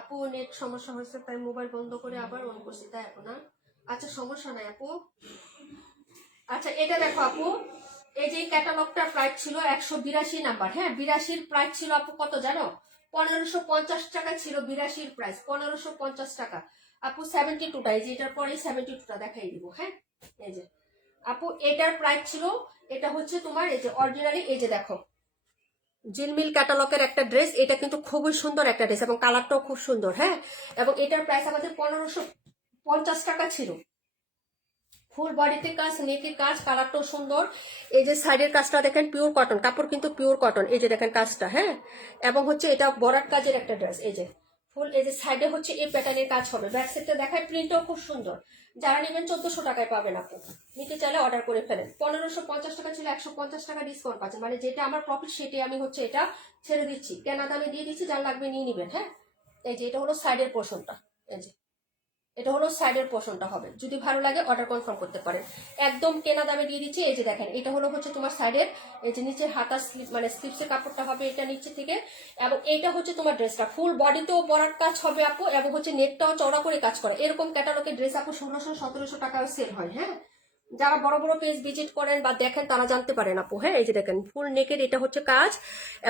আপু নেট সমস্যা হয়েছে, তাই মোবাইল বন্ধ করে আবার অন করছি, তাই আপু না? আচ্ছা সমস্যা নাই আপু। আচ্ছা এটা দেখো আপু, এই যে ক্যাটালগটার প্রাইস ছিল 182 নাম্বার। হ্যাঁ, 82-র প্রাইস ছিল আপু কত জানো? 1550 টাকা ছিল 82-র প্রাইস, 1550 টাকা আপু। 72টা, এই যে এটার পরে 72টা দেখাই দিব। হ্যাঁ, এই যে আপু এটার প্রাইস ছিল, এটা হচ্ছে তোমার এই যে অরিজিনালি, এই যে দেখো জিলমিল ক্যাটালগের একটা ড্রেস। এটা কিন্তু খুবই সুন্দর একটা ড্রেস, এবং কালারটাও খুব সুন্দর। হ্যাঁ, এবং এটার প্রাইস আমাদের 1550 টাকা ছিল। ফুল বডিতে কাজ, নেকের কাজ, কালারটাও সুন্দর। এই যে সাইডের কাজটা দেখেন, পিওর কটন কাপড়, কিন্তু পিওর কটন। এই যে দেখেন কাজটা। হ্যাঁ, এবং হচ্ছে এটা বরাট কাজের একটা ড্রেস। এই যে ফুল এই যে সাইডে হচ্ছে এই প্যাটার্নের কাজ হবে। ব্যাক সাইডটা দেখায়, প্রিন্টটাও খুব সুন্দর। যারা নেবেন 1400 টাকায় পাবেন আপু। নিতে চাইলে অর্ডার করে ফেলেন। 1550 টাকা ছিল, 150 টাকা ডিসকাউন্ট পাচ্ছেন, মানে যেটা আমার প্রফিট সেটাই আমি হচ্ছে এটা ছেড়ে দিচ্ছি, কেনা দামে দিয়ে দিচ্ছি, যার লাগবে নিয়ে নিবেন। হ্যাঁ, এই যে এটা হলো সাইডের পোর্শনটা, এই যে এটা হলো সাইডের পোর্শনটা হবে। যদি ভালো লাগে অর্ডার কনফার্ম করতে পারেন, একদম কেনা দামে দিয়ে দিচ্ছি। এই যে দেখেন, এটা হলো হচ্ছে তোমার সাইডের, এই যে নিচের হাতার স্লিপ মানে স্লিপসের কাপড়টা হবে এটা নিচে থেকে, এবং এইটা হচ্ছে তোমার ড্রেসটা ফুল বডিতেও বড়ার কাজ হবে আপু, এবং হচ্ছে নেটটাও চওড়া করে কাজ করে। এরকম ক্যাটালগের ড্রেস আপু 1600-1700 টাকাও সেল হয়। হ্যাঁ, যারা বড় বড় পেজ ভিজিট করেন বা দেখেন তারা জানতে পারেন আপু। হ্যাঁ, এই যে দেখেন ফুল নেকের এটা হচ্ছে কাজ,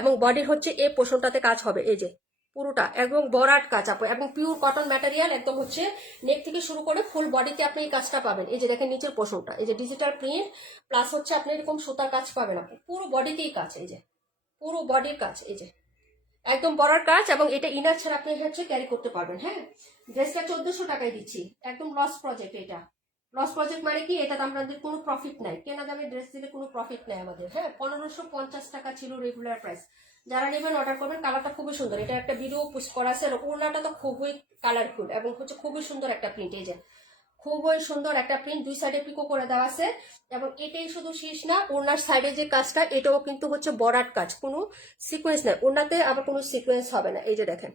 এবং বডির হচ্ছে এই পোর্শনটাতে কাজ হবে, এই যে পুরোটা একদম বরাট কাজ আপু, এবং পিওর কটন ম্যাটেরিয়াল একদম হচ্ছে নেক থেকে শুরু করে ফুল বডিতে আপনি এই কাজটা পাবেন। এই যে দেখেন নিচের পোর্শনটা, এই যে ডিজিটাল প্রিন্ট প্লাস হচ্ছে আপনি এরকম সুতার কাজ পাবেন আপু, পুরো বডিতেই কাজ, এই যে পুরো বডির কাজ, এই যে একদম বড়ার কাজ, এবং এটা ইনার ছাড়া আপনি হচ্ছে ক্যারি করতে পারবেন। হ্যাঁ, ড্রেসটা 1400 টাকায় দিচ্ছি, একদম লস প্রজেক্ট। এটা লস প্রজেক্ট মানে কি, এটা আমাদের কোনো প্রফিট নাই, কেনা দামে ড্রেস দিলে কোনো প্রফিট নাই আমাদের। হ্যাঁ, 1550 টাকা ছিল রেগুলার প্রাইস। যারা নেবেন অর্ডার করবেন। কালারটা খুবই সুন্দর, এটা একটা ভিডিও পোস্ট করা আছে। ওড়নাটা তো খুবই কালারফুল এবং হচ্ছে খুবই সুন্দর একটা প্রিন্ট, এই যে খুবই সুন্দর একটা প্রিন্ট, দুই সাইডে পিকো করে দেওয়া আছে। এবং এটাই শুধু শেষ না, ওনার সাইডে যে কাজটা এটাও কিন্তু হচ্ছে বরাট কাজ, কোনো সিকোয়েন্স নাই ওনাতে, আবার কোনো সিকোয়েন্স হবে না। এই যে দেখেন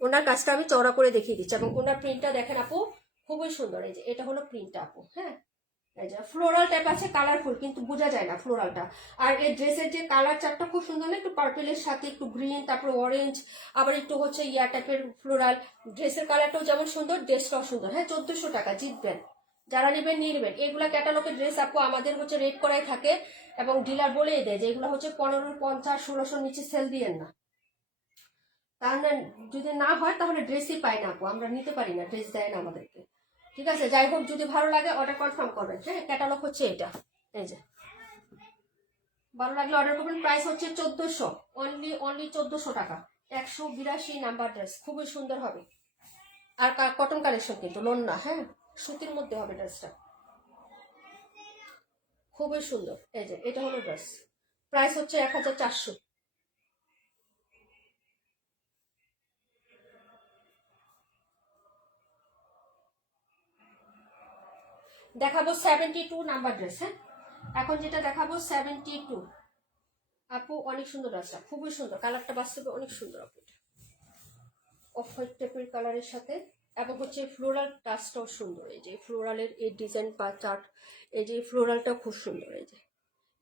ওনার কাজটা আমি চওড়া করে দেখিয়ে দিচ্ছি, এবং ওনার প্রিন্টটা দেখেন আপু খুবই সুন্দর। এই যে এটা হলো প্রিন্টটা আপু। হ্যাঁ, এই যে ফ্লোরাল টাইপ আছে, কালারফুল কিন্তু বোঝা যায় না ফ্লোরালটা। আর এই ড্রেসের যে কালার চারটা খুব সুন্দর না, একটু পার্পেলের সাথে একটু গ্রিন, তারপরে অরেঞ্জ, আবার একটু হচ্ছে ইয়া টাইপের ফ্লোরাল। ড্রেসের কালারটাও যেমন সুন্দর, ড্রেসটাও সুন্দর। হ্যাঁ, 1400 টাকা, জিতবেন। যারা নেবেন নিয়ে নেবেন। এগুলা ক্যাটালগের ড্রেস আপু আমাদের হচ্ছে রেট করাই থাকে, এবং ডিলার বলেই দেয় যে এগুলো হচ্ছে 1550-1600 নিচে সেল দিয়েন না। তাহলে যদি না হয় তাহলে ড্রেসই পাই না আপু, আমরা নিতে পারি না, ড্রেস দেয় না আমাদেরকে। ঠিক আছে, যাই হোক, যদি ভালো লাগে অর্ডার কনফার্ম করবেন। হ্যাঁ, ক্যাটালগ হচ্ছে এটা, এই যে ভালো লাগলে অর্ডার করবেন। প্রাইস হচ্ছে 1400, অনলি 1400 টাকা। 182 নাম্বার ড্রেস, খুবই সুন্দর হবে। আর কটন কালেকশন কিন্তু, লোন না। হ্যাঁ, সুতির মধ্যে হবে ড্রেসটা, খুবই সুন্দর। এই যে এটা হলো ড্রেস, প্রাইস হচ্ছে 1400। দেখাবো 72 নাম্বার ড্রেস। হ্যাঁ, এখন যেটা দেখাবো 72 আপু, অনেক সুন্দর ড্রেসটা, খুবই সুন্দর। কালারটা বাস্তবে অনেক সুন্দর আপু, অফ হোয়াইট টাইপের কালারের সাথে, এবং হচ্ছে ফ্লোরাল টাচটাও সুন্দর। এই যে ফ্লোরালের এই ডিজাইন বা চার্ট, এই যে ফ্লোরালটাও খুব সুন্দর। এই যে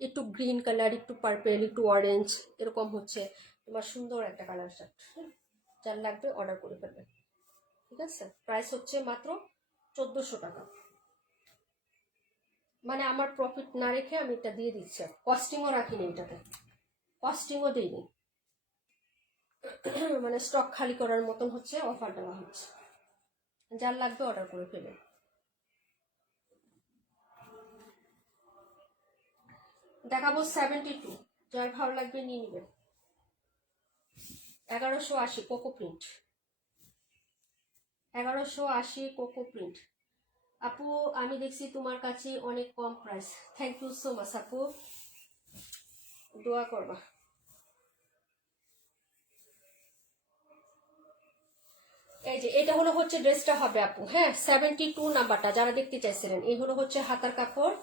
একটু গ্রিন কালার, একটু পার্পেল, একটু অরেঞ্জ, এরকম হচ্ছে তোমার সুন্দর একটা কালার চার্ট। যার লাগবে অর্ডার করে ফেলবেন। ঠিক আছে, প্রাইস হচ্ছে মাত্র 1400 টাকা। মানে আমার প্রফিট না রেখে আমি এটা দিয়ে দিচ্ছি, কস্টিংও রাখিনি এটাতে, কস্টিংও দিইনি, মানে স্টক খালি করার মতন হচ্ছে অফার দেওয়া হচ্ছে। যার লাগবে অর্ডার করে ফেলেন। দেখাবো 72, যার ভালো লাগবে নিয়ে নেবেন। 1180 কোকো প্রিন্ট, 1180 কোকো প্রিন্ট। আপু আমি দেখছি তোমার কাছে অনেক কম price, thank you so much আপু, দোয়া করবা। এই যে এটা হলো হচ্ছে ড্রেসটা হবে আপু। হ্যাঁ, 72 নাম্বারটা যারা দেখতে চাইছিলেন, এই হলো হচ্ছে হাতার কাপড়,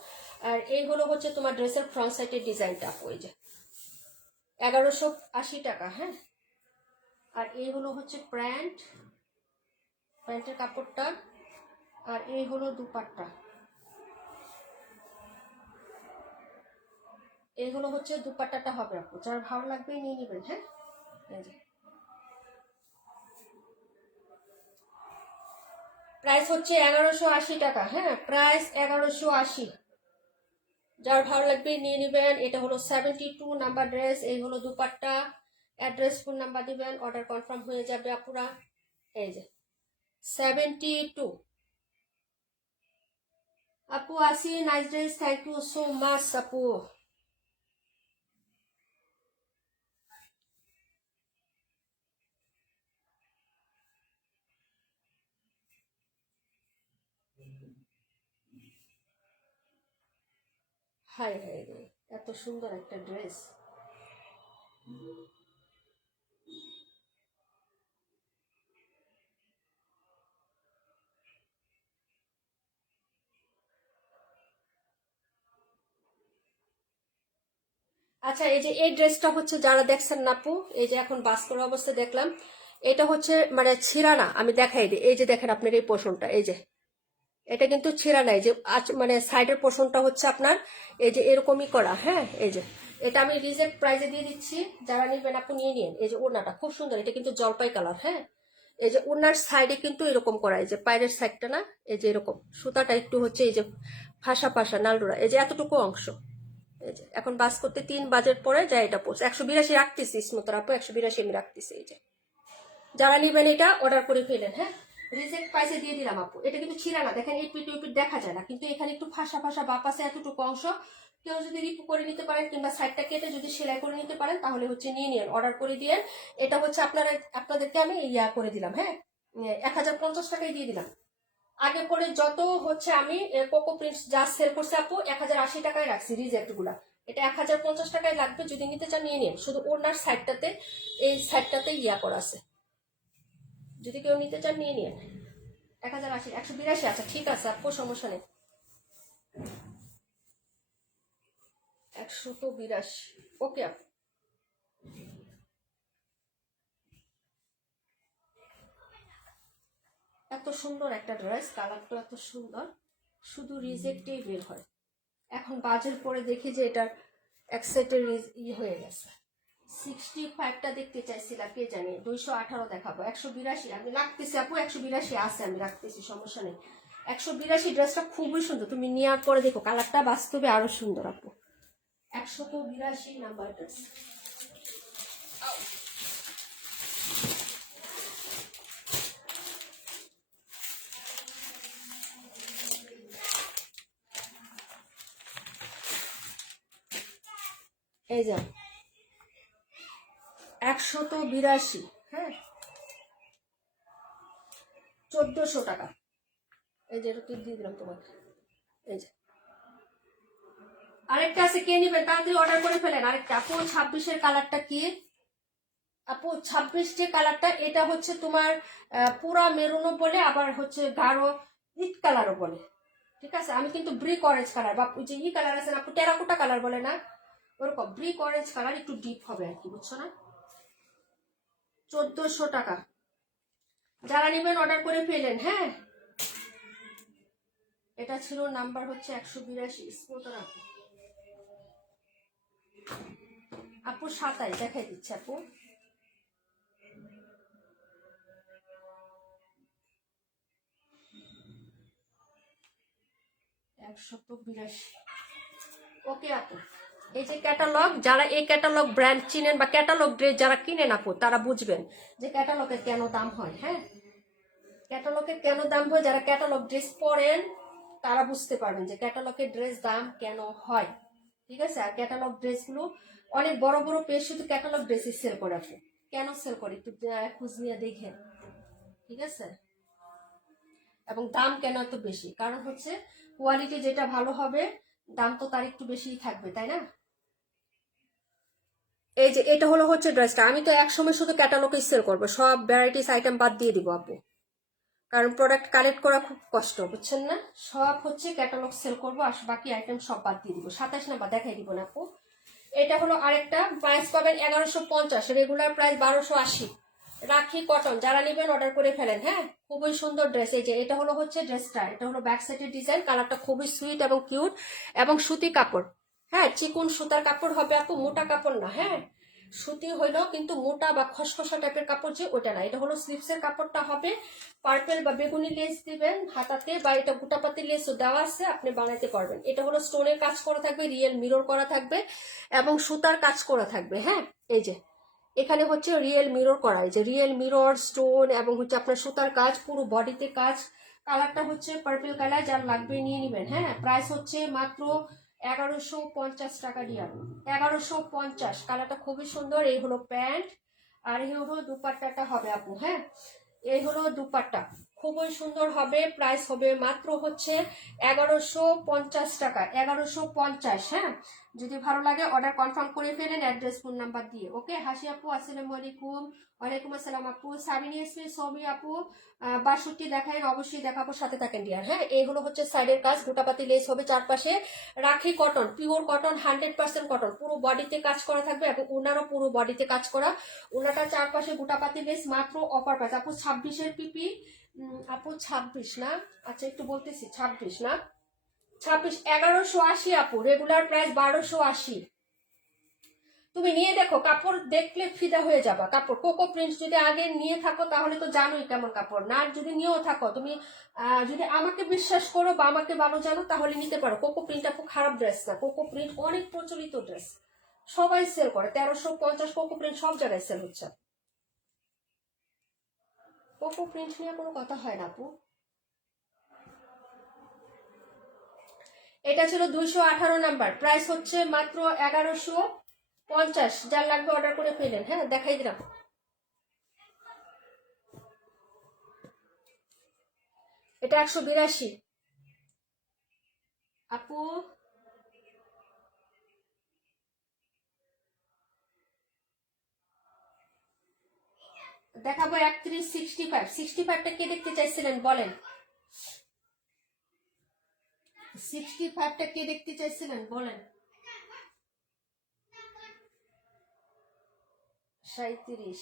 আর এই হলো হচ্ছে তোমার ড্রেসের ফ্রন্ট সাইডের ডিজাইনটা আপু। এই যে 1180 টাকা। হ্যাঁ, আর এই হলো হচ্ছে প্যান্টের কাপড়টা, আর এই হলো দুপাট্টা, এইগুলো হচ্ছে দুপাট্টাটা হবে আপু, যার ভালো লাগবে নিয়ে নেবেন। হ্যাঁ, এই যে প্রাইস হচ্ছে 1180 টাকা। হ্যাঁ, প্রাইস 1180, যার ভালো লাগবে নিয়ে নেবেন। এটা হলো 72 নাম্বার ড্রেস, এই হলো দুপাট্টা। অ্যাড্রেস ফোন নাম্বার দিবেন, অর্ডার কনফার্ম হয়ে যাবে আপুরা। এই যে 72 আপু, আসি, nice dress, thank you so much আপু। হাই হাই রে, এত সুন্দর একটা ড্রেস। আচ্ছা, এই যে এই ড্রেসটা হচ্ছে যারা দেখছেন না আপু, এই যে এখন বাস করা অবস্থা দেখলাম, এটা হচ্ছে মানে ছিঁড়া না, আমি দেখাই দিই। এই যে দেখেন আপনার এই পোর্শনটা, এই যে এটা কিন্তু ছিঁড়া নাই, যে মানে সাইডের পোর্শনটা হচ্ছে আপনার এই যে এরকমই করা। হ্যাঁ, এই যে এটা আমি রিজেক্ট প্রাইজে দিয়ে দিচ্ছি, যারা নিবেন আপু নিয়ে নিন। এই যে ওড়নাটা খুব সুন্দর, এটা কিন্তু জলপাই কালার। হ্যাঁ, এই যে ওড়নার সাইডে কিন্তু এরকম করা, এই যে পায়ের সাইডটা না, এই যে এরকম সুতাটা একটু হচ্ছে এই যে ফাঁসা ফাঁসা নালডোরা, এই যে এতটুকু অংশ। এই যে এখন বাস করতে 3 বাজের পরে যা এটা পড়ছে 182 রাখতেছি, স্মুতার আপু 182 আমি রাখতেছি। এই যে যারা নিবেন এটা অর্ডার করে ফেলেন। হ্যাঁ, রিজেক্ট প্রাইসে দিয়ে দিলাম আপু। এটা কিন্তু ছিঁড়া না, দেখেন এই পিট দেখা যায় না, কিন্তু এখানে একটু ফাঁসা ফাঁসা বাপ আছে এতটুকু অংশ। কেউ যদি রিপু করে নিতে পারেন কিংবা সাইডটা কেটে যদি সেলাই করে নিতে পারেন তাহলে হচ্ছে নিয়ে নিন, অর্ডার করে দিয়ে। এটা হচ্ছে আপনাদেরকে আমি ইয়া করে দিলাম। হ্যাঁ, 1050 টাকায় দিয়ে দিলাম। আগে পরে যত হচ্ছে আমি কোকো প্রিন্টস যা সেল করছে আপু 1080 টাকায় রাখছি রিজেক্ট গুলা। এটা 1050 টাকায় লাগবে, যদি নিতে চান নিয়ে নিন। শুধু ওনার সাইডটাতে, এই সাইডটাতে ইয়া করা আছে, যদি কেউ নিতে চান নিয়ে নিন। 1080, 182। আচ্ছা ঠিক আছে আপু, সমস্যা নেই। 182, ওকে আপু। এত সুন্দর একটা ড্রেস, কালারটা এত সুন্দর, শুধু রিজেক্টেই বের হয়। এখন বাজের পরে দেখি যে এটার এক সাইডের হয়ে গেছে। 65টা দেখতে চাইছিলাম, কে জানি 218 দেখাবো। 182 আমি রাখতেছি আপু, 182 আছে, আমি রাখতেছি, সমস্যা নেই। 182 ড্রেসটা খুবই সুন্দর, তুমি নেওয়ার পরে দেখো কালারটা বাস্তবে আরো সুন্দর আপু। 182 নাম্বার ড্রেস। এই যে 182, হ্যাঁ, 1400 টাকা। এই যে এটা দিয়ে দিলাম তোমাকে। এই যে আরেকটা আছে, কে নিবেন তাড়াতাড়ি অর্ডার করে ফেলেন। আরেকটা আপু 26-এর কালারটা কি আপু? 26 যে কালারটা, এটা হচ্ছে তোমার পুরা মেরুনও বলে, আবার হচ্ছে গাঢ় ইট কালারও বলে। ঠিক আছে, আমি কিন্তু ব্রিক অরেঞ্জ কালার বা যে ই কালার আছে না আপু, টেরাকোটা কালার বলে না, ওরকম ব্রিক অরেঞ্জ কালার, একটু ডিপ হবে আর কি, বুঝছো না? 1400 টাকা। যারা নেবেন অর্ডার করে ফেলেন। হ্যাঁ, এটা ছিল নাম্বার হচ্ছে 182। স্পোর্টার আপু, আপু 27 দেখাই দিচ্ছে আপু। ওকে আপু, এই যে ক্যাটালগ, যারা এই ক্যাটালগ ব্র্যান্ড চিনেন বা ক্যাটালগ ড্রেস যারা কিনেন আপু, তারা বুঝবেন যে ক্যাটালগের কেন দাম হয়। হ্যাঁ, ক্যাটালগের কেন দাম হয়, যারা ক্যাটালগ ড্রেস পরেন তারা বুঝতে পারবেন যে ক্যাটালগের ড্রেস দাম কেন হয়। ঠিক আছে, আর ক্যাটালগ ড্রেসগুলো অনেক বড় বড় পেজ শুধু ক্যাটালগ ড্রেসই সেল করে আপু। কেন সেল করে একটু খোঁজ নিয়ে দেখেন। ঠিক আছে, এবং দাম কেন এত বেশি, কারণ হচ্ছে কোয়ালিটি যেটা ভালো হবে দাম তো তার একটু বেশিই থাকবে, তাই না? এই যে এটা হলো হচ্ছে ড্রেসটা, আমি তো একসময় শুধু ক্যাটালগই সেল করবো, সব ভ্যারাইটিস আইটেম বাদ দিয়ে দিব আপু, কারণ প্রোডাক্ট কালেক্ট করা খুব কষ্ট, বুঝছেন না? সব হচ্ছে ক্যাটালগ সেল করবো, আর বাকি আইটেম সব বাদ দিয়ে দিব। 27 নাম্বার দেখাই দিব না আপু। এটা হলো আরেকটা, প্রাইস পাবেন 1150, রেগুলার প্রাইস 1280। রাখি কটন, যারা নেবেন অর্ডার করে ফেলেন। হ্যাঁ, খুবই সুন্দর ড্রেস। এই যে এটা হলো হচ্ছে ড্রেসটা, এটা হলো ব্যাক সাইডের ডিজাইন, কালারটা খুবই সুইট এবং কিউট, এবং সুতি কাপড়। হ্যাঁ, চিকন সুতার কাপড় হবে আপু, মোটা কাপড় না। হ্যাঁ, সুতি হইলেও কিন্তু মোটা বা খসখসা টাইপের কাপড় যে, ওটা না। এটা হলো স্লিপসের কাপড়টা হবে পার্পেল বা বেগুনি লেস দিবেন হাতাতে, বা এটা গোটাপাতি লেসও দেওয়া আছে, আপনি বানাইতে পারবেন। এটা হলো স্টোনের কাজ করা থাকবে, রিয়েল মিরর করা থাকবে, এবং সুতার কাজ করা থাকবে। হ্যাঁ, এই যে এখানে হচ্ছে রিয়েল মিরর করা, এই যে রিয়েল মিরর স্টোন, এবং হচ্ছে আপনার সুতার কাজ, পুরো বডিতে কাজ। কালারটা হচ্ছে পার্পল কালার, যার লাগবে নিয়ে নেবেন। হ্যাঁ, প্রাইস হচ্ছে মাত্র 1150 টাকা দিয়ে। 1150, কালারটা খুবই সুন্দর। এই হলো প্যান্ট, আর এই হলো দুপাট্টাটা হবে আপু। হ্যাঁ, এই হলো দুপাট্টা, খুবই সুন্দর হবে। প্রাইস হবে মাত্র হচ্ছে 1150 টাকা, 1150। হ্যাঁ, যদি ভালো লাগে অর্ডার কনফার্ম করে ফেলেন অ্যাড্রেস ফোন নাম্বার দিয়ে। ওকে হাসি আপু আসসালামু আলাইকুম। ওয়ালাইকুম আসসালাম আপু। সাবিনী এসমি ছবি আপু 62 দেখায়, অবশ্যই দেখাবো, সাথে থাকেন ডিয়ার। হ্যাঁ, এই হলো হচ্ছে সাইডের কাজ, গোটাপাতি লেস হবে চারপাশে, রাখি কটন, পিওর কটন, 100% কটন, পুরো বডিতে কাজ করা থাকবে এবং ওনারও পুরো বডিতে কাজ করা। ওনাটা চারপাশে গোটাপাতি লেস, মাত্র অফার প্রাইস আপু 26-এর পিপি। আপু 26 না, আচ্ছা একটু বলতেছি 26 না, 26 1180 আপু, রেগুলার প্রাইস 1280। তুমি নিয়ে দেখো, কাপড় দেখলে ফিদা হয়ে যাবা। কাপড় কোকো প্রিন্ট যদি আগে নিয়ে থাকো তাহলে তো জানোই কেমন কাপড়, না যদি নিয়েও থাকো তুমি, যদি আমাকে বিশ্বাস করো বা আমাকে ভালো জানো তাহলে নিতে পারো। কোকো প্রিন্ট আপু খারাপ ড্রেস না, কোকো প্রিন্ট অনেক প্রচলিত ড্রেস, সবাই সেল করে, 1350 কোকো প্রিন্ট সব জায়গায় সেল হচ্ছে। কোকো প্রিন্ট নিয়ে কোনো কথা হয় না আপু। এটা ছিল 218 নাম্বার, প্রাইস হচ্ছে মাত্র 1150। যার লাগবে অর্ডার করে ফেলেন। হ্যাঁ, দেখাই দিলাম। এটা 182 আপু। দেখাবো 31 65। 65টা কে দেখতে চাইছিলেন বলেন? 65টা কে দেখতে চাইছিলেন বলেন? 37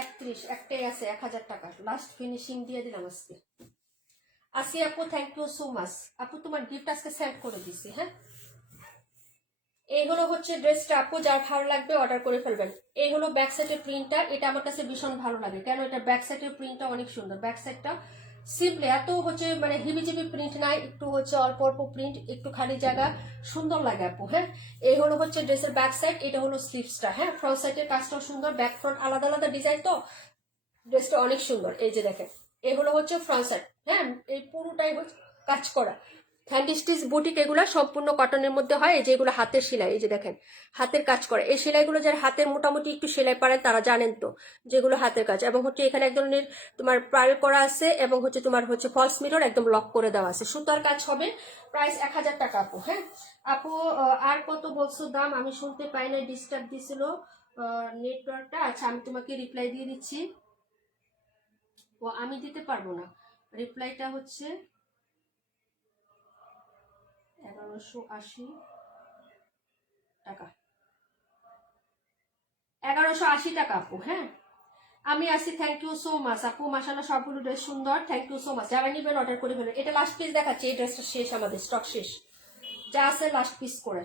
31 একটাই আছে, 1000 টাকা লাস্ট ফিনিশিং দিয়ে দিলাম আজকে। আসি আপু, থ্যাংক ইউ সো মাচ আপু, তোমার গিফট আজকে সেন্ড করে দিছি। হ্যাঁ, এই হলো হচ্ছে ড্রেসটা আপু, যার ভালো লাগবে অর্ডার করে ফেলবেন। এই হলো ব্যাক সাইডের প্রিন্টটা, এটা আমার কাছে ভীষণ ভালো লাগে, কেন এটা ব্যাক সাইডের প্রিন্টটা অনেক সুন্দর। ব্যাক সাইডটা সিম্পলি, এত হচ্ছে মানে হিবিজিবি প্রিন্ট নাই, একটু হচ্ছে অল্প অল্প প্রিন্ট, একটু খালি জায়গা, সুন্দর লাগে আপু। হ্যাঁ, এই হলো হচ্ছে ড্রেসের ব্যাক সাইড, এটা হলো স্লিভসটা। হ্যাঁ, ফ্রন্ট সাইডের কাজটাও সুন্দর, ব্যাক ফ্রন্ট আলাদা আলাদা ডিজাইন, তো ড্রেসটা অনেক সুন্দর। এই যে দেখেন, এই হলো হচ্ছে ফ্রন্ট সাইড। হ্যাঁ, এই পুরোটাই হচ্ছে কাজ করা, হ্যান্ড স্টিচ বুটিক, এগুলো সম্পূর্ণ কটনের মধ্যে হয়। এই যে এগুলো হাতের সেলাই, এই যে দেখেন হাতের কাজ করে। এই সেলাইগুলো যারা হাতের মোটামুটি একটু সেলাই পারেন তারা জানেন তো, যেগুলো হাতের কাজ। এবং হচ্ছে এখানে এক ধরনের তোমার পার্ল করা আছে, এবং হচ্ছে তোমার হচ্ছে ফলস মিরর একদম লক করে দেওয়া আছে, সুতার কাজ হবে। প্রাইস 1000 টাকা আপু। হ্যাঁ আপু, আর কত বলছো দাম? আমি শুনতে পাই না, ডিস্টার্ব দিছিল নেটওয়ার্কটা। আচ্ছা, আমি তোমাকে রিপ্লাই দিয়ে দিচ্ছি। ও আমি দিতে পারবো না, রিপ্লাইটা হচ্ছে 1180 টাকা, 1180 টাকা আপু। হ্যাঁ, আমি আসি, থ্যাংক ইউ সো মাচ আপু, মাশাআল্লাহ সবগুলো ড্রেস সুন্দর, থ্যাংক ইউ সো মাচ। যারা নিবেন অর্ডার করে ফেলেন। এটা লাস্ট পিস দেখাচ্ছি, এই ড্রেসটা শেষ, আমাদের স্টক শেষ, যা আছে লাস্ট পিস করে।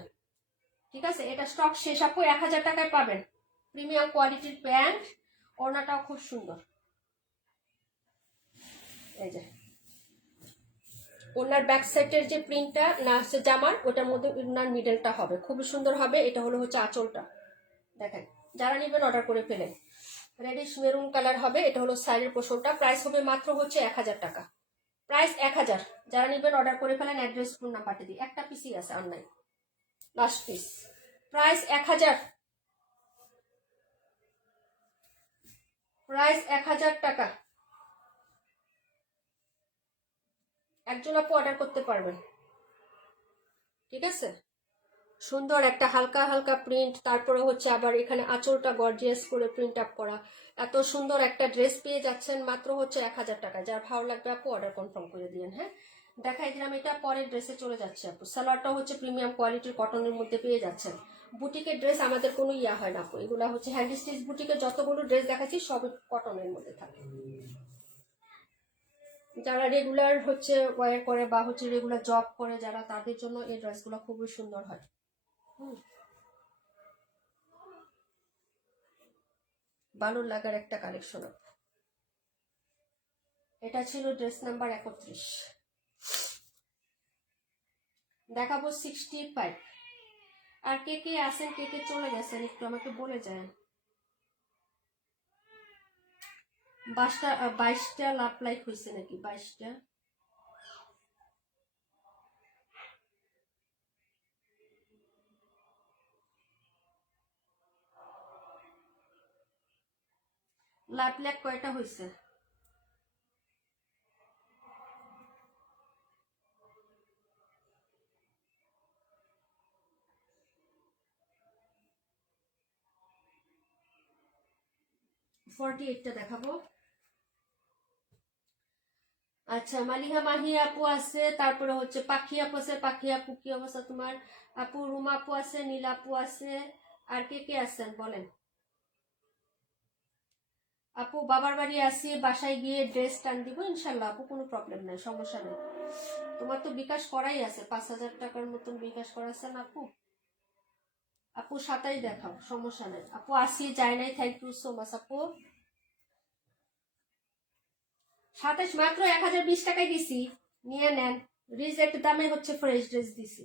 ঠিক আছে, এটা স্টক শেষ আপু, 1000 টাকায় পাবেন। প্রিমিয়াম কোয়ালিটির প্যান্ট, ওড়নাটাও খুব সুন্দর। এই যে ওনার ব্যাক সাইডের যে প্রিন্টটা না আছে জামার, ওটার মধ্যে ওনার মিডলটা হবে, খুবই সুন্দর হবে। এটা হলো হচ্ছে আঁচলটা, দেখেন যারা নিবেন অর্ডার করে ফেলেন। রেডিশ মেরুন কালার হবে, এটা হলো সাইডের পোর্শনটা। প্রাইস হবে মাত্র হচ্ছে 1000 টাকা, প্রাইস 1000। যারা নিবেন অর্ডার করে ফেলেন, অ্যাড্রেস ফোন নাম্বারটা দিই। একটা পিসই আছে online, last piece, price 1000, price 1000 টাকা। একজন আপু অর্ডার করতে পারবেন। ঠিক আছে, সুন্দর একটা হালকা হালকা প্রিন্ট, তারপরে হচ্ছে আবার এখানে আঁচলটা গর্জিয়াস করে প্রিন্ট আপ করা, এত সুন্দর একটা ড্রেস পেয়ে যাচ্ছেন মাত্র হচ্ছে 1000 টাকা। যার ভালো লাগবে আপু অর্ডার কনফার্ম করে দিন। হ্যাঁ, দেখাই দিলাম, এটা পরের ড্রেসে চলে যাচ্ছে আপু। সালোয়ারটা হচ্ছে প্রিমিয়াম কোয়ালিটির কটনের মধ্যে পেয়ে যাচ্ছেন। বুটিকের ড্রেস আমাদের কোনো ইয়া হয় না আপু, এগুলা হচ্ছে হ্যান্ড স্টিচ বুটিকের যতগুলো ড্রেস দেখাচ্ছি সবই কটনের মধ্যে থাকে। যারা রেগুলার হচ্ছে ওয়্যার করে বা হচ্ছে রেগুলার জব করে যারা, তাদের জন্য এই ড্রেসগুলো খুবই সুন্দর হয়। ভালো লাগার একটা কালেকশন। এটা ছিল ড্রেস নাম্বার 31। দেখাবো 65। আর কে কে আছেন, কে কে চলে গেছেন একটু আমাকে বলে যায়। 22টা লাভ লাইক হয়েছে নাকি? 22টা। লাইভ ল্যাগ কয়টা হয়েছে? টা দেখাবো। আচ্ছা, মালিহা মাহি আপু আছে, তারপরে হচ্ছে পাখি আপু আছে। পাখি আপু কি অবস্থা তোমার? আপু রুমা আপু আছে, নীলা আপু আছে, আর কে কে আছেন বলেন? আপু বাবার বাড়ি আসি, বাসায় গিয়ে ড্রেস টান দিব ইনশাল্লাহ আপু, কোনো প্রবলেম নাই, সমস্যা নেই। তোমার তো বিকাশ করাই আছে, 5,000 টাকার মতন বিকাশ করা আছে না আপু? আপু 27 দেখাও, সমস্যা নেই আপু। আসি যায় নাই, থ্যাংক ইউ সো মাচ আপু। 27 মাত্র 1020 টাকায় দিছি, নিয়ে নেন। রিজেক্ট দামে হচ্ছে ফ্রেশ ড্রেস দিছি,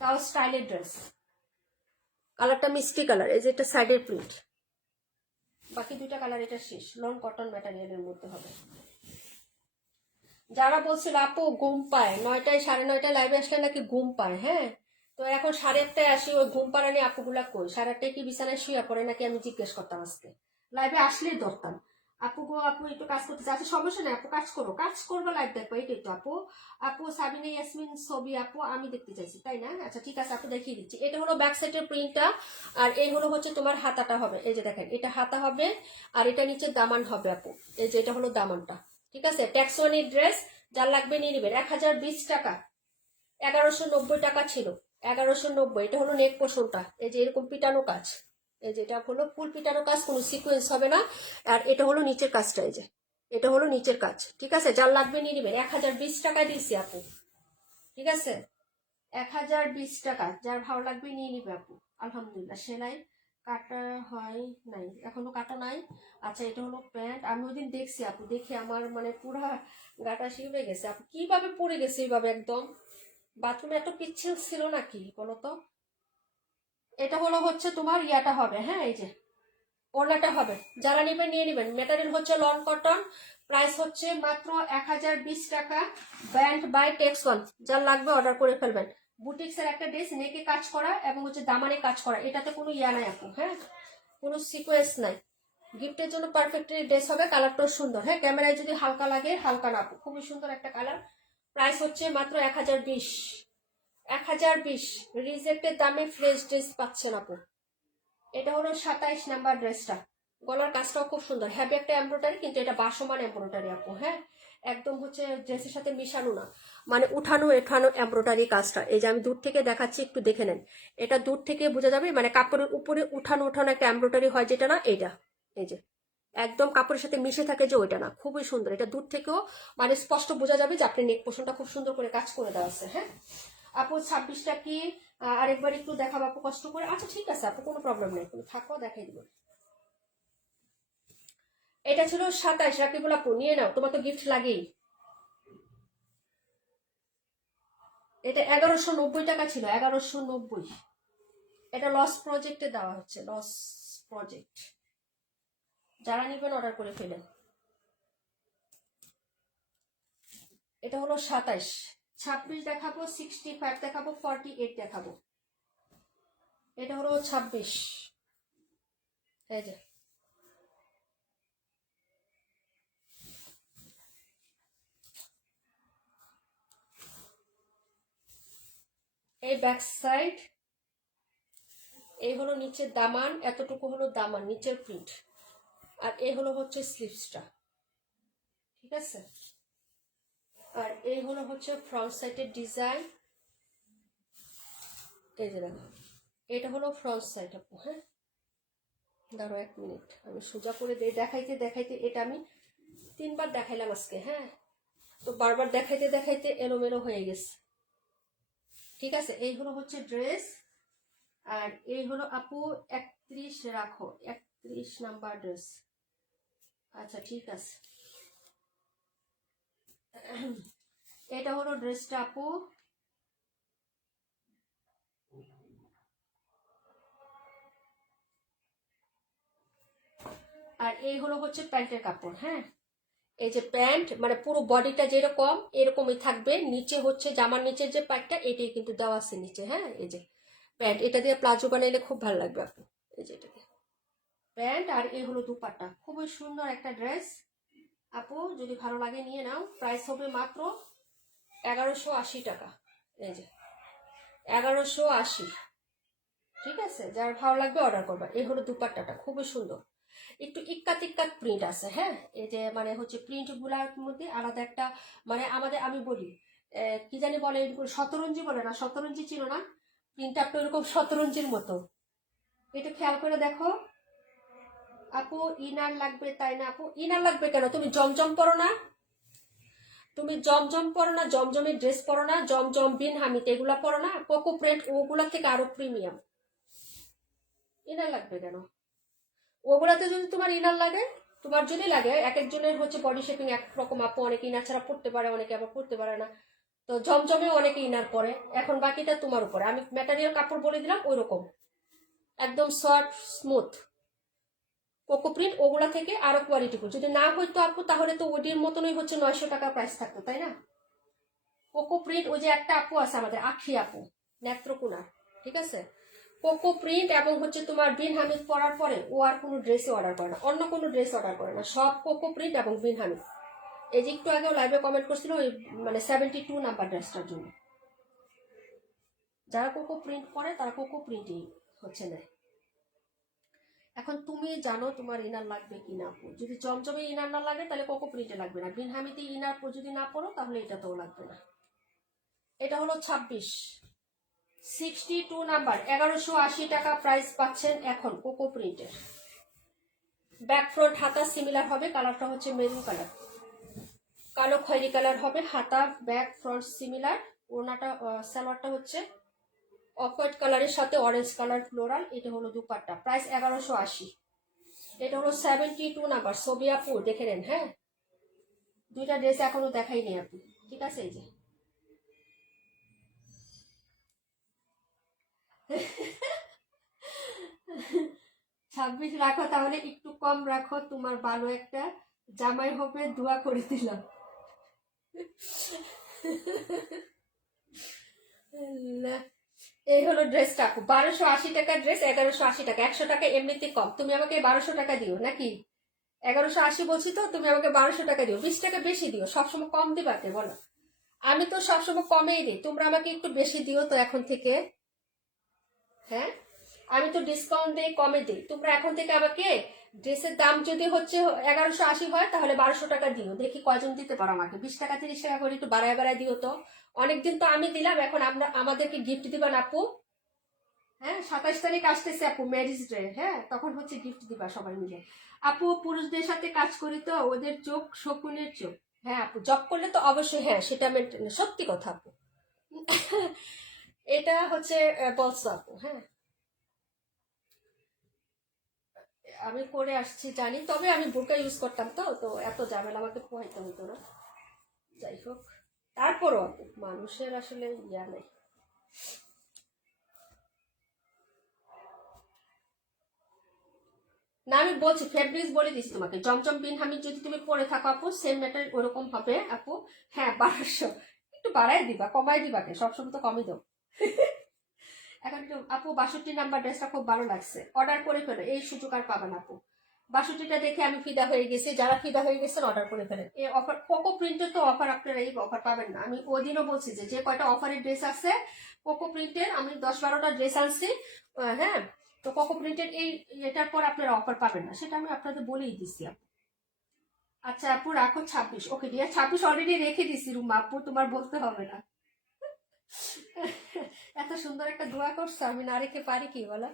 তাও স্টাইলের ড্রেস। কালারটা মিষ্টি কালার, এই যে একটা সাইডের প্রিন্ট। বাকি দুইটা কালার এটা শেষ, লং কটন ম্যাটেরিয়ালের মধ্যে হবে। যারা বলছিল আপু ঘুম পায় 9টায় 9:30টায় লাইভে আসলে নাকি ঘুম পায়, হ্যাঁ তো এখন 8:30টায় আসি, ওই ঘুম পাড়ানি আপুগুলা কই? 8:30টায় কি বিছানায় শুয়ে পড়ে নাকি আমি জিজ্ঞেস করতাম আজকে, লাইভে আসলেই ধরতাম। আপু গো আপু একটু কাজ করতে আচ্ছা সমস্যা নেই আপু, কাজ করো, কাজ করবো, লাইভ দেখবো, এটাই তো আপু। আপু সাবিনা ইয়াসমিন ছবি আপু আমি দেখতে চাইছি, তাই না? আচ্ছা ঠিক আছে আপু, দেখিয়ে দিচ্ছি। এটা হলো ব্যাক সাইডের প্রিন্টটা, আর এই হলো হচ্ছে তোমার হাতাটা হবে। এই যে দেখেন, এটা হাতা হবে, আর এটা নিচে দামান হবে আপু। এই যে এটা হলো দামানটা, ঠিক আছে? ট্যাক্সওয়ানি ড্রেস, যার লাগবে নিয়ে নেবেন। 1020 টাকা, 1190 টাকা ছিল, 1190। এটা হলো নেক পোর্শনটা, এই যে এরকম পিটানো কাজ, এই যে এটা হলো ফুল পিটানো কাজ, কোনো সিকোয়েন্স হবে না। আর এটা হলো নিচের কাজটা, এই যে এটা হলো নিচের কাজ, ঠিক আছে? যার লাগবে নিয়ে নেবেন। 1020 টাকা দিয়েছি আপু, ঠিক আছে? 1020 টাকা, যার ভালো লাগবে নিয়ে নিবে আপু। আলহামদুলিল্লাহ, সেলাই কাটা হয় নাই, এখনো কাটা নাই। আচ্ছা এটা হলো প্যান্ট, আমি ওইদিন দেখছি আপু, দেখে আমার মানে পুরা গাটা শিউরে গেছে আপু, কিভাবে পরে গেছে এইভাবে একদম। বাথরুমে এত পিচ্ছিল ছিল নাকি বলতো? এটা হলো হচ্ছে তোমার ইয়াটা হবে, হ্যাঁ এই যে ওড়নাটা হবে। যারা নেবেন নিয়ে নেবেন। ম্যাটেরিয়াল হচ্ছে লং কটন, প্রাইস হচ্ছে মাত্র 1020 টাকা, ব্র্যান্ড বাই টেক্সওয়ান। যার লাগবে অর্ডার করে ফেলবেন। বুটিক্সের একটা ড্রেস, নেকে কাজ করা এবং হচ্ছে দামানে কাজ করা, এটাতে কোনো ইয়া নাই আপু, হ্যাঁ কোনো সিকোয়েন্স নাই। গিফটের জন্য পারফেক্টলি ড্রেস হবে, কালারটাও সুন্দর, হ্যাঁ ক্যামেরায় যদি হালকা লাগে হালকা না আপু, খুবই সুন্দর একটা কালার। প্রাইস হচ্ছে মাত্র 1020, 1020। রিজেক্টের দামে ফ্রেশ ড্রেস পাচ্ছেন আপু। এটা হলো 27 নাম্বার ড্রেসটা, গলার কাজটাও খুব সুন্দর, হ্যাভি একটা এমব্রয়ডারি, কিন্তু এটা বাসমান এমব্রয়ডারি আপু, হ্যাঁ একদম হচ্ছে ড্রেসের সাথে মিশানো না, মানে উঠানো এঠানো এমব্রয়ডারি কাজটা। এই যে আমি দূর থেকে দেখাচ্ছি, একটু দেখে নেন, এটা দূর থেকে বোঝা যাবে, মানে কাপড়ের উপরে উঠানো উঠানো একটা এমব্রয়ডারি হয় যেটা না, এইটা এই যে একদম কাপড়ের সাথে মিশে থাকে যে, ওইটা না, খুবই সুন্দর। এটা দূর থেকেও মানে স্পষ্ট বোঝা যাবে যে আপনি নেক পোর্শনটা খুব সুন্দর করে কাজ করে দেওয়া আছে, হ্যাঁ আপু 26টা কি আরেকবার একটু দেখাবো আপু কষ্ট করে? আচ্ছা ঠিক আছে আপু, কোনো প্রবলেম নেই, তুমি থাকো দেখাই দিব। এটা ছিল 27, রাকিবুল আপু নিয়ে নাও, তোমার তো গিফট লাগেই। এটা 1190 টাকা ছিল, 1190। এটা লস প্রজেক্টে দেওয়া হচ্ছে, লস প্রজেক্ট। যারা নিবেন অর্ডার করে ফেলেন। এটা হলো 27। 26 দেখাবো, 65 দেখাবো, 48 দেখাবো। এটা হলো 26, এই যে এই ব্যাক সাইড, এই হলো নিচের দামান, এতটুকু হলো দামান নিচের প্রিন্ট, আর এই হলো হচ্ছে স্লিভসটা, ঠিক আছে? আর এই হলো হচ্ছে ফ্রন্ট সাইডের ডিজাইন, এই যে দেখো এটা হলো ফ্রন্ট সাইড আপু, হ্যাঁ দাঁড়ো 1 মিনিট, আমি সোজা করে দিই, দেখাইতে দেখাইতে এটা আমি 3বার দেখাইলাম আজকে, হ্যাঁ তো বারবার দেখাইতে দেখাইতে এলোমেলো হয়ে গেছে, ঠিক আছে? এই হলো হচ্ছে ড্রেস, আর এই হলো আপু 31 রাখো, 31 নাম্বার ড্রেস। আচ্ছা ঠিক আছে, এটা হলো ড্রেসটা আপু, আর এই হলো হচ্ছে প্যান্টের কাপড়, হ্যাঁ এই যে প্যান্ট, মানে পুরো বডিটা যেরকম এরকমই থাকবে, নিচে হচ্ছে জামার নিচের যে পার্টটা এটাই কিন্তু দেওয়া আছে নিচে, হ্যাঁ এই যে প্যান্ট, এটা দিয়ে প্লাজো বানাইলে খুব ভালো লাগবে আপু, এই যে এটা দিয়ে প্যান্ট আর এই হলো দুপাট্টা। খুবই সুন্দর একটা ড্রেস আপু, যদি ভালো লাগে নিয়ে নাও। প্রাইস হবে মাত্র 1180 টাকা। এই যে 1180, ঠিক আছে? যার ভালো লাগবে অর্ডার করবা। এই হলো দুপাট্টাটা, খুবই সুন্দর, একটু ইক্কাত ইক্কাত প্রিন্ট আছে। হ্যাঁ, এই যে মানে হচ্ছে প্রিন্ট গুলার মধ্যে আলাদা একটা মানে আমাদের আমি বলি কি জানি বলে, এরকম শতরঞ্জি বলে না, শতরঞ্জি ছিল না, প্রিন্ট আপটা এরকম শতরঞ্জির মতো। এটা খেয়াল করে দেখো আপু। ইনার লাগবে তাই না আপু? ইনার লাগবে কেন? তুমি জমজম পরো না? তুমি জমজম পরো না? জমজমের ড্রেস পরো না? জমজম বিন হামিদ এগুলা পরো না? কোকো প্রিন্ট ওগুলা থেকে আরো প্রিমিয়াম। ইনার লাগবে কেন? ওগুলাতে যদি তোমার ইনার লাগে, তোমার যদি লাগে, এক একজনের হচ্ছে বডি শেপিং এক রকম আপু, অনেকে ইনার ছাড়া পড়তে পারে, অনেকে আবার পড়তে পারে না। তো জমজমে অনেকে ইনার পরে। এখন বাকিটা তোমার উপরে। আমি ম্যাটেরিয়াল কাপড় বলে দিলাম ওই রকম, একদম সফট স্মুথ কোকো প্রিন্ট। ওগুলা থেকে আরো কোয়ালিটিফুল। যদি না হইতো আপু তাহলে তো ওটির মতনই হচ্ছে 900 টাকা প্রাইস থাকতো, তাই না? কোকো প্রিন্ট, ওই যে একটা আপু আছে আমাদের আখি আপু, নেত্রকোনা, ঠিক আছে? কোকো প্রিন্ট এবং হচ্ছে তোমার বিন হামিদ পরার পরে ও আর কোনো ড্রেসে অর্ডার করে না, অন্য কোনো ড্রেস অর্ডার করে না, সব কোকো প্রিন্ট এবং বিন হামিদ। এই যে একটু আগেও লাইভে কমেন্ট করছিল ওই মানে 72 নাম্বার ড্রেসটার জন্য। যারা কোকো প্রিন্ট করে তারা কোকো প্রিন্টই হচ্ছে নেয়। এখন তুমি জানো তোমার ইনার লাগবে কি না আপু। যদি জমজমে ইনার না লাগে তাহলে কোকো প্রিন্টে লাগবে না। বিন হামিদে ইনার যদি না পড়ো তাহলে এটাতেও লাগবে না। এটা হলো 26, 62 নাম্বার, 1180 টাকা প্রাইস পাচ্ছেন এখন কোকো প্রিন্টের। ব্যাক ফ্রন্ট হাতা সিমিলার হবে, কালারটা হচ্ছে মেরুন কালার, কালো খয়েরি কালার হবে হাতা, ব্যাক ফ্রন্ট সিমিলার। ওনাটা সালোয়ারটা হচ্ছে অফ হোয়াইট কালারের সাথে অরেঞ্জ কালার ফ্লোরাল। এটা হলো দুপাট্টা, প্রাইস 1180। এটা হলো 72 নাম্বার, ছবি আপু দেখে নেন। হ্যাঁ, দুইটা ড্রেস এখনো দেখাইনি আপু, ঠিক আছে? এই যে 26 রাখো, তাহলে একটু কম রাখো, তোমার ভালো একটা জামাই হবে, দোয়া করে দিলাম। এই হলো ড্রেসটা আপু, 1280 টাকার ড্রেস, 1180 টাকা, 100 টাকা এমনিতে কম। তুমি আমাকে 1200 টাকা দিও নাকি? 1180 বলছি তো, তুমি আমাকে 1200 টাকা দিও, 20 টাকা বেশি দিও। সবসময় কম দিবাতে বলো? আমি তো সবসময় কমেই দিই, তোমরা আমাকে একটু বেশি দিও তো এখন থেকে। হ্যাঁ, আমি তো ডিসকাউন্ট দিই, কমে দিই। তোমরা এখন থেকে আমাকে ড্রেসের দাম যদি হচ্ছে 1180 হয় তাহলে 1200 টাকা দিও। দেখি কয়জন দিতে পারো আমাকে। 20 টাকা 30 টাকা করে একটু বাড়ায় বাড়ায় দিও তো। অনেকদিন তো আমি দিলাম, এখন আমরা আমাদেরকে গিফট দিবা আপু। হ্যাঁ, 27 তারিখ আসতেছে আপু, ম্যারেজ ডে। হ্যাঁ, তখন হচ্ছে গিফট দিবা সবাই মিলে। আপু পুরুষদের সাথে কাজ করি তো, ওদের চোখ শকুনের চোখ। হ্যাঁ আপু, জব করলে তো অবশ্যই, হ্যাঁ সেটা মেনটেন, সত্যি কথা আপু। এটা হচ্ছে বলছো আপু। হ্যাঁ, আমি করে আসছি জানি, তবে আমি বোরকা ইউজ করতাম তো, তো এত ঝামেলা আমাকে পোহাইতে হতো না। যাই হোক, তারপরও আপু মানুষের আসলে ইয়া নেই। না আমি বলছি ফেব্রিক্স বলে দিচ্ছি তোমাকে, জমজম বিন হামিদ যদি তুমি পরে থাকো আপু, সেম ম্যাটার ওরকম হবে আপু। হ্যাঁ 1200, একটু বাড়াই দিবা, কমাই দিবা, কে সবসময় তো কমই দাও। এখন একটু আপু 62 নাম্বার ড্রেসটা খুব ভালো লাগছে, অর্ডার করে ফেলো, এই সুযোগ আর পাবেন আপু। 62টা দেখে আমি ফিদা হয়ে গেছি, যারা ফিদা হয়ে গেছেন অর্ডার করে ফেলেন। এই অফার কোকো প্রিন্টের তো অফার, আপনারা এই অফার পাবেন না। আমি ওই দিনও বলছি যে যে কয়টা অফারের ড্রেস আছে কোকো প্রিন্টের, আমি 10-12টা ড্রেস আনছি। হ্যাঁ, তো কোকো প্রিন্টের এই এটার পর আপনারা অফার পাবেন না, সেটা আমি আপনাদের বলেই দিচ্ছি আপু। আচ্ছা আপু রাখো 26, ওকে ডিয়ার, 26 অলরেডি রেখে দিছি রুমা আপু, তোমার বলতে হবে না। এত সুন্দর একটা দোয়া করছো, আমি না রেখে পারি কি বলা?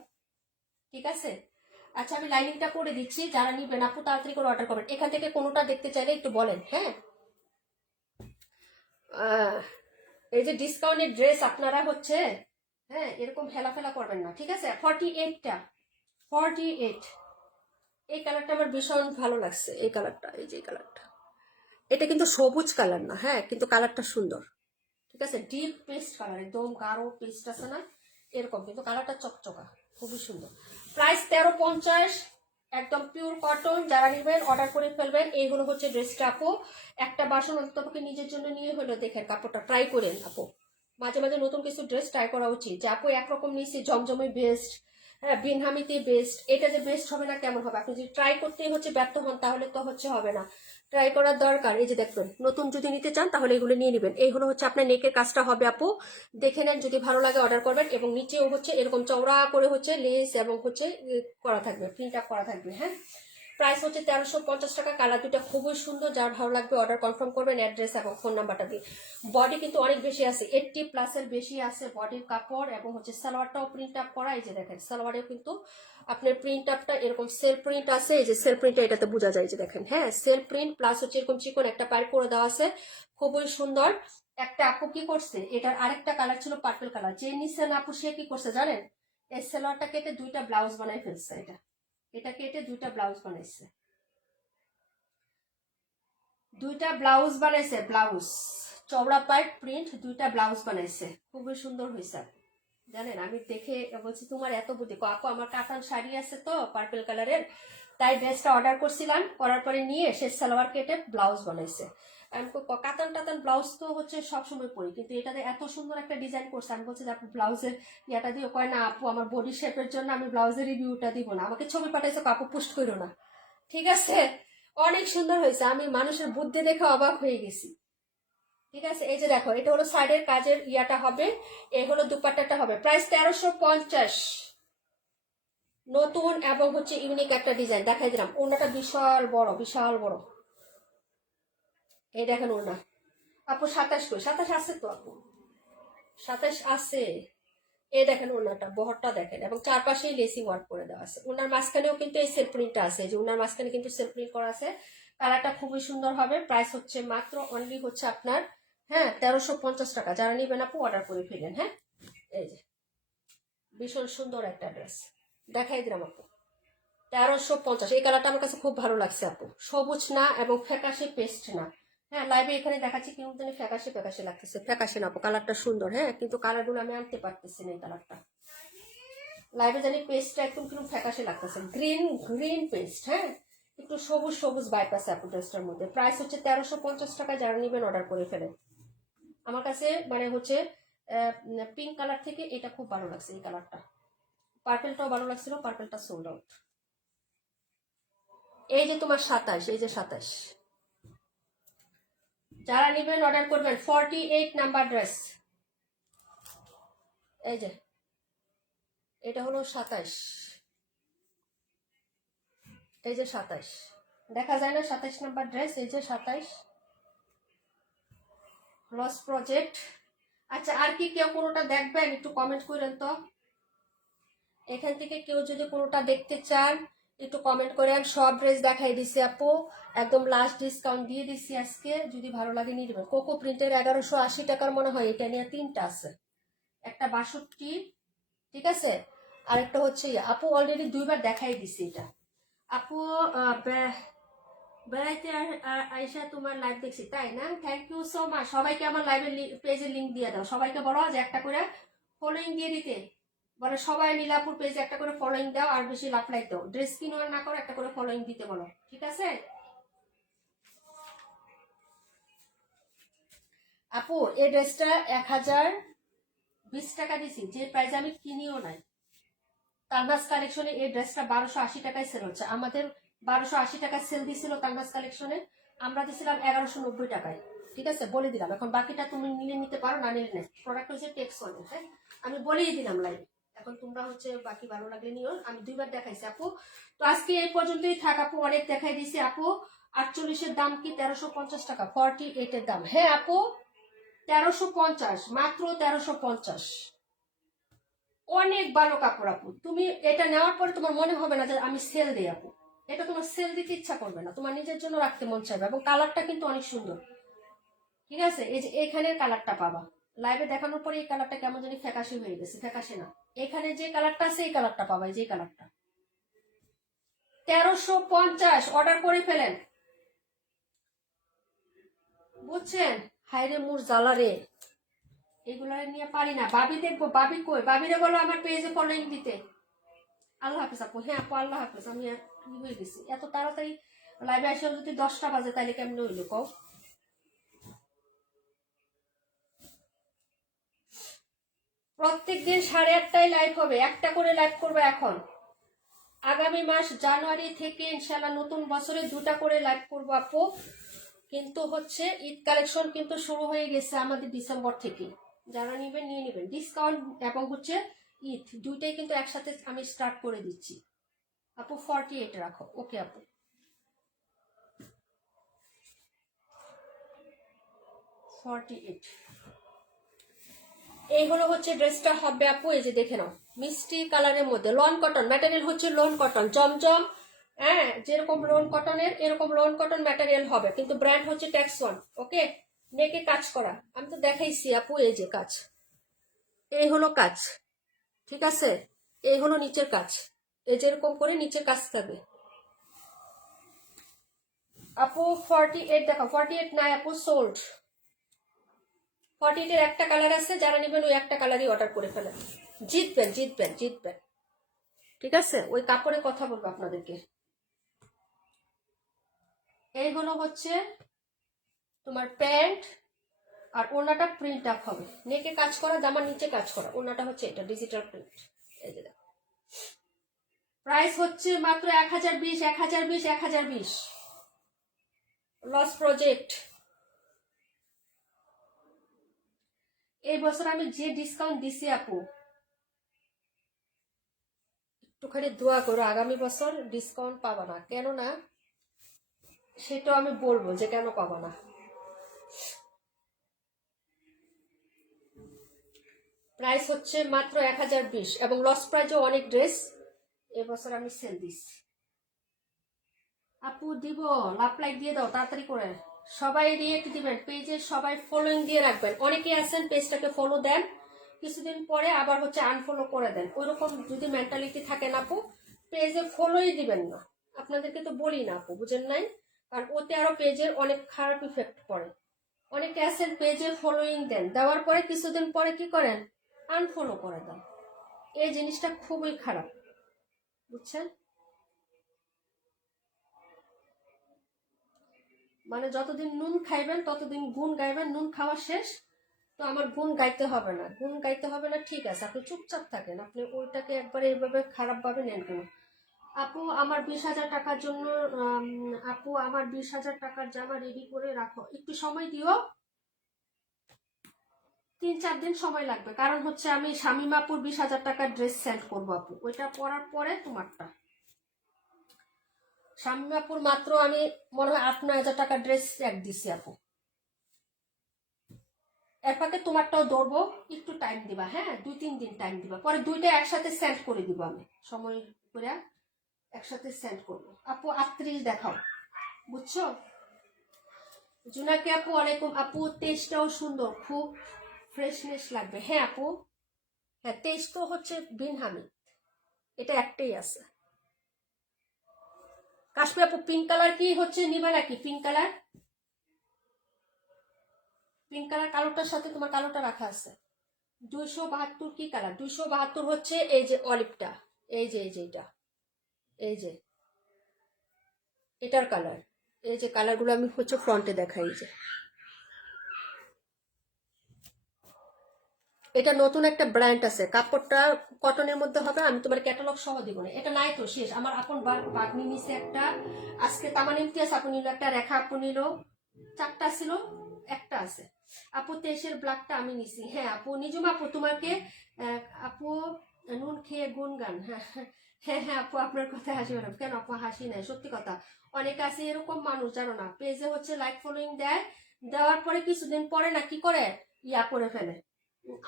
ঠিক আছে, আচ্ছা আমি লাইনিংটা করে দিচ্ছি, যারা নিবেন আপু তাড়াতাড়ি করে অর্ডার করবেন। এখান থেকে কোনোটা দেখতে চাইলে একটু বলেন। হ্যাঁ, এই যে ডিসকাউন্টের ড্রেস আপনারা হচ্ছে, হ্যাঁ এরকম হেলাফেলা করবেন না, ঠিক আছে? 48টা, 48। এই কালারটা আমার ভীষণ ভালো লাগছে, এই কালারটা, এই যে কালারটা। এটা কিন্তু সবুজ কালার না, হ্যাঁ কিন্তু কালারটা সুন্দর, ঠিক আছে? ডিপ পেস্ট কালার, একদম গাঢ় পেস্ট আছে না এরকম, কিন্তু কালারটা চকচকা, খুবই সুন্দর। প্রাইস 1350, একদম পিওর কটন। যারা নেবেন অর্ডার করে ফেলবেন। এইগুলো হচ্ছে ড্রেসটা আপু। একটা বাসন অন্ততপক্ষে নিজের জন্য নিয়ে হলো দেখেন, কাপড়টা ট্রাই করেন আপু। মাঝে মাঝে নতুন কিছু ড্রেস ট্রাই করা উচিত। যে আপু একরকম নিয়েছি জমজমে বেস্ট, হ্যাঁ বিনহামিতে বেস্ট, এটা যে বেস্ট হবে না কেমন হবে? আপনি যদি ট্রাই করতেই হচ্ছে ব্যর্থ হন তাহলে তো হচ্ছে হবে না, ট্রাই করার দরকার। এই যে দেখবেন, নতুন যদি নিতে চান তাহলে এগুলো নিয়ে নেবেন। এই হলো হচ্ছে আপনার নেকের কাজটা হবে আপু, দেখে নেন, যদি ভালো লাগে অর্ডার করবেন। এবং নিচেও হচ্ছে এরকম চওড়া করে হচ্ছে লেস এবং হচ্ছে করা থাকবে, প্রিন্ট আপ করা থাকবে। হ্যাঁ, প্রাইস হচ্ছে 1350 টাকা। কালার দুটো খুবই সুন্দর, যার ভালো লাগবে অর্ডার কনফার্ম করবেন অ্যাড্রেস এবং ফোন নাম্বারটা দিয়ে। বডি কিন্তু অনেক বেশি আছে, 80+-এর বেশি আছে বডির কাপড়। এবং হচ্ছে সালোয়ারটাও প্রিন্ট আপ করা, এই যে দেখেন সালোয়ারেও কিন্তু আপনার প্রিন্ট আপটা এরকম সেলফ প্রিন্ট আছে। এই যে সেলফ প্রিন্টটা এটাতে বোঝা যায়, যে দেখেন, হ্যাঁ সেলফ প্রিন্ট প্লাস হচ্ছে এরকম চিকন একটা পাইপ করে দেওয়া আছে, খুবই সুন্দর। একটা আপু কি করছে, এটার আরেকটা কালার ছিল পার্পল কালার, যে নিছেন আপু সে কি করছে জানেন, এই সালোয়ারটা কেটে দুইটা ব্লাউজ বানাই ফেলছে। এটা কেটে দুইটা ব্লাউজ বানাইছে, দুইটা ব্লাউজ বানাইছে, ব্লাউজ চওড়া পাইপ প্রিন্ট দুইটা ব্লাউজ বানাইছে, খুবই সুন্দর হয়েছে। জানেন আমি দেখে বলছি তোমার এত বুদ্ধি, আপু আমার কাতান শাড়ি আছে তো পার্পল কালারের, তাই ড্রেসটা অর্ডার করছিলাম, করার পরে নিয়ে সে সালোয়ার কেটে ব্লাউজ বানাইছে। আমি কাতান টাতান ব্লাউজ তো হচ্ছে সবসময় পরি, কিন্তু এটাতে এত সুন্দর একটা ডিজাইন করছে। আমি বলছি যে আপু ব্লাউজের ইয়াটা দিয়ে, কয় না আপু আমার বডি শেপের জন্য আমি ব্লাউজের রিভিউটা দিব না, আমাকে ছবি পাঠাইছে, আপু পোস্ট করো না, ঠিক আছে। অনেক সুন্দর হয়েছে, আমি মানুষের বুদ্ধি দেখে অবাক হয়ে গেছি। ঠিক আছে, এই যে দেখো, এটা হলো সাইডের কাজের ইয়াটা হবে, এই হলো দুপাট্টাটা হবে। প্রাইস 1350, নতুন এবং হচ্ছে ইউনিক একটা ডিজাইন দেখাই দিলাম। ওড়নাটা বিশাল বড়, বিশাল বড়, এই দেখেন ওড়না। আপু 27 কই, 27 আছে তো আপু, 27 আছে। এই দেখেন ওড়নাটা বহরটা দেখেন, এবং চারপাশেই লেসিং ওয়ার্ক করে দেওয়া আছে। ওনার মাঝখানেও কিন্তু এই সেলফ প্রিন্টটা আছে, যে ওনার মাঝখানে কিন্তু সেলফ প্রিন্ট করা আছে। কালারটা খুবই সুন্দর হবে। প্রাইস হচ্ছে মাত্র অনলি হচ্ছে আপনার, হ্যাঁ 1350 টাকা। যারা নিবেন আপু অর্ডার করে ফেলেন। হ্যাঁ, এই যে ভীষণ সুন্দর একটা ড্রেস দেখাই দিলাম আপু, 1350। এই কালারটা আমার কাছে খুব ভালো লাগছে আপু, সবুজ না এবং ফ্যাকাশে পেস্ট না। হ্যাঁ লাইভে এখানে দেখাচ্ছি কিন্তু জানি ফ্যাকাশে ফ্যাকাশে লাগতেছে, ফ্যাকাশে না আপু, কালারটা সুন্দর। হ্যাঁ, কিন্তু কালারগুলো আমি আনতে পারতেছি না, এই কালারটা লাইভে জানি পেস্টটা একদম কিরকম ফ্যাকাশে লাগতেছে, গ্রিন গ্রিন পেস্ট। হ্যাঁ, একটু সবুজ সবুজ বাইপ আছে আপু ড্রেসটার মধ্যে। প্রাইস হচ্ছে 1350 টাকা। যারা নিবেন অর্ডার করে ফেলেন। আমার কাছে মানে হচ্ছে পিঙ্ক কালার থেকে এটা খুব ভালো লাগছে, এই কালারটা। পার্পেলটাও ভালো লাগছিল, পার্পেলটা সোল্ড আউট। এই যে তোমার 27, এই যে 27, যারা নেবেন অর্ডার করবেন। 48 নাম্বার ড্রেস, এই যে এটা হলো 27, এই যে 27, দেখা যায় না 27 নাম্বার ড্রেস, এই যে 27 লস প্রজেক্ট। আচ্ছা, আর কি কেউ কোনোটা দেখবেন একটু কমেন্ট করেন তো, এখান থেকে কেউ যদি কোনোটা দেখতে চান একটু কমেন্ট করেন। সব ড্রেস দেখাই দিছি আপু, একদম লাস্ট ডিসকাউন্ট দিয়ে দিছি আজকে, যদি ভালো লাগে নিয়ে নেবেন। কোকো প্রিন্টের 1180 টাকার মনে হয়, এটা নিয়ে তিনটা আছে, একটা 62, ঠিক আছে, আরেকটা হচ্ছে আপু অলরেডি দুইবার দেখাই দিছি এটা। আপু বেড়াইতে আইসা তোমার লাইভ দেখছি, তাই না? Thank you so much. সবাইকে আমার লাইভের পেজের লিঙ্ক দিয়ে দাও, সবাইকে বলো যে একটা করে ফলোইং দিয়ে দিতে, বলে সবাই নীলাপুর পেজে একটা করে ফলোইং দাও, আর বেশি লাভ লাইক দাও, ড্রেস কিনো আর না করো একটা করে ফলোইং দিতে বলো, ঠিক আছে আপু। এই ড্রেসটা 1020 টাকা দিছি, যে প্রাইসে আমি কিনিও নাই। তালবাস কালেকশনে এই ড্রেসটা 1280 টাকায় সেল হচ্ছে, আমাদের 1280 টাকায় সেল দিছিল তালবাস কালেকশনে, আমরা দিছিলাম 1190 টাকায়। ঠিক আছে, বলে দিলাম, এখন বাকিটা তুমি নিলে নিতে পারো, না নিলে নেই, প্রোডাক্ট হচ্ছে টেক্স ওয়ান। হ্যাঁ, আমি বলেই দিলাম লাইভ, এখন তোমরা হচ্ছে বাকি ভালো লাগলে নিও। আমি দুইবার দেখাইছি আপু, তো আজকে এই পর্যন্তই থাক আপু, অনেক দেখাই দিছি আপু। 48-এর দাম কি 1350 টাকা, 48-এর দাম, হ্যাঁ আপু 1350, মাত্র 1350। অনেক ভালো কাপড় আপু, তুমি এটা নেওয়ার পরে তোমার মনে হবে না যে আমি সেল দিই আপু, এটা তোমার সেল দিতে ইচ্ছা করবে না, তোমার নিজের জন্য রাখতে মন চাইবে। এবং কালারটা কিন্তু অনেক সুন্দর, ঠিক আছে। এই যে এখানের কালারটা পাবা, লাইভে দেখানোর পরে এই কালারটা কেমন জানি ফ্যাকাশে হয়ে গেছে, ফ্যাকাশে না, এখানে যে কালারটা আছে এই কালারটা পাবা, এই যে কালারটা। 1350, অর্ডার করে ফেলেন, বুঝছেন। হাইরে মোর জ্বালা রে, এগুলো নিয়ে পারি না। বাবি দেখবো, বাবি কই, বাবিরে বলো আমার পেজে ফলোইং দিতে। আল্লাহ হাফিজ আপু, হ্যাঁ আপু আল্লাহ হাফিজ। আমি কি হয়ে গেছি এত তাড়াতাড়ি লাইভে আসে, যদি 10টা বাজে তাহলে কেমন হইলো কও। প্রত্যেকদিন 8:30টায় লাইভ হবে, একটা করে লাইভ করবো এখন। আগামী মাস জানুয়ারি থেকে ইনশাল্লাহ নতুন বছরে 2টা করে লাইভ করবো আপু। কিন্তু হচ্ছে ঈদ কালেকশন কিন্তু শুরু হয়ে গেছে আমাদের ডিসেম্বর থেকে, যারা নিবেন নিয়ে নেবেন। ডিসকাউন্ট এবং হচ্ছে ঈদ দুইটাই কিন্তু একসাথে আমি স্টার্ট করে দিচ্ছি আপু। 48 রাখো, ওকে আপু। 48 এই হলো হচ্ছে ড্রেসটা হবে আপু। এই যে দেখে নাও, মিষ্টি কালারের মধ্যে লন কটন ম্যাটেরিয়াল, হচ্ছে লন কটন জমজম। হ্যাঁ, যেরকম লন কটনের এরকম লন কটন ম্যাটেরিয়াল হবে, কিন্তু ব্র্যান্ড হচ্ছে ট্যাক্স ওয়ান। ওকে, নেকে কাজ করা, আমি তো দেখাইছি আপু। এই যে কাজ, এই হলো কাজ, ঠিক আছে। এই হলো নিচের কাজ, এই যেরকম করে নিচের কাজ থাকবে আপু। 48 দেখো, 48 নাই আপু, সোল্ড। 48 এর একটা কালার আছে, যারা নেবেন ওই একটা কালারই অর্ডার করে ফেলেন। জিতবেন জিতবেন জিতবেন, ঠিক আছে। ওই কাপড়ে কথা বলবো আপনাদেরকে। এই হলো হচ্ছে তোমার প্যান্ট, আর ওনাটা প্রিন্ট আপ হবে, নেকে কাজ করা, জামার নিচে কাজ করা। ওনাটা হচ্ছে এটা ডিজিটাল প্রিন্ট। এই যে দেখো, প্রাইস হচ্ছে মাত্র 1020, 1020, 1020। Loss project. এই বছর আমি যে ডিসকাউন্ট দিছি আপু, একটুখানি দোয়া করো, আগামী বছর ডিসকাউন্ট পাবা না। কেন না সেটাও আমি বলবো যে কেন পাবা না। প্রাইস হচ্ছে মাত্র 1020, এবং লস প্রাইজও অনেক ড্রেস এবছর আমি সেল দিচ্ছি আপু। দিব লাভ লাইক দিয়ে দাও তাড়াতাড়ি করে, সবাই রিয়েক্ট দিবেন, পেজে সবাই ফলোইং দিয়ে রাখবেন। অনেকে আছেন পেজটাকে ফলো দেন, কিছুদিন পরে আবার হচ্ছে আনফলো করে দেন। ওইরকম যদি মেন্টালিটি থাকে না আপু, পেজে ফলোই দিবেন না। আপনাদেরকে তো বলি না আপু, বুঝেন নাই? কারণ ওতে আরো পেজের অনেক খারাপ ইফেক্ট পড়ে। অনেকে আছেন পেজে ফলোইং দেন, দেওয়ার পরে কিছুদিন পরে কি করেন, আনফলো করে দেন। এই জিনিসটা খুবই খারাপ, বুঝছেন? মানে যতদিন নুন খাইবেন ততদিন গুণ গাইবেন, নুন খাওয়া শেষ তো আমার গুণ গাইতে হবে না, গুণ গাইতে হবে না, ঠিক আছে। আপনি চুপচাপ থাকেন, আপনি ওইটাকে একবারে এইভাবে খারাপভাবে নেন কেন? আপু আমার 20,000 টাকার জন্য, আপু আমার 20,000 টাকার জামা রেডি করে রাখো, একটু সময় দিও। 3-4 দিন সময় লাগবে, কারণ হচ্ছে আমি শামিমাপুর 20,000 টাকার ড্রেস সেন্ড করবো আপু, ওইটা পরার পরে তোমারটা। শামিমাপুর মাত্র আমি মনে হয় 8-9 হাজার টাকার ড্রেস এক দিছি আপু। এর ফাঁকে তোমারটাও ধরবো, একটু টাইম দিবা, হ্যাঁ 2-3 দিন টাইম দিবা, পরে দুইটা একসাথে সেন্ড করে দিব আমি, সময় করে একসাথে সেন্ড করবো আপু। 38 দেখাও, বুঝছো? জুনাকি আপু ওয়ালাইকুম আপু, 23টাও সুন্দর, খুব ফ্রেশনেস লাগবে। হ্যাঁ আপু, হ্যাঁ 23 তো হচ্ছে বিন হামিদ, এটা একটাই আছে। কাশ্মীর আপু পিঙ্ক কালার কি হচ্ছে নিবা নাকি? পিঙ্ক কালার, পিঙ্ক কালার কালোটার সাথে তোমার কালোটা রাখা আছে। 272 কি কালার? 272 হচ্ছে এই যে অলিভটা, এই যে এটা, এই যে এটার কালার। এই যে কালারগুলো আমি হচ্ছে ফ্রন্টে দেখাই, যে এটা নতুন একটা ব্র্যান্ড আছে, কাপড়টা কটনের মধ্যে হবে। আমি তোমার ক্যাটালগ সহ দিব না, এটা নাই তো শেষ। আমার আপন বাগনি নিছে একটা, আজকে তামান ইমতিয়াজ আপু নিল একটা, রেখা আপু নিল, 4টা ছিল, একটা আছে আপু। 23-এর ব্ল্যাকটা আমি নিছি। হ্যাঁ আপু, নিজুম আপু তোমাকে আপু নুন খেয়ে গুনগান। হ্যাঁ হ্যাঁ হ্যাঁ আপু, আপনার কথা হাসি ম্যাডাম। কেন আপু হাসি নাই, সত্যি কথা। অনেকে আছে এরকম মানুষ, জানো না, পেজে হচ্ছে লাইক ফলোইং দেয়, দেওয়ার পরে কিছুদিন পরে না কি করে, ইয়া করে ফেলে,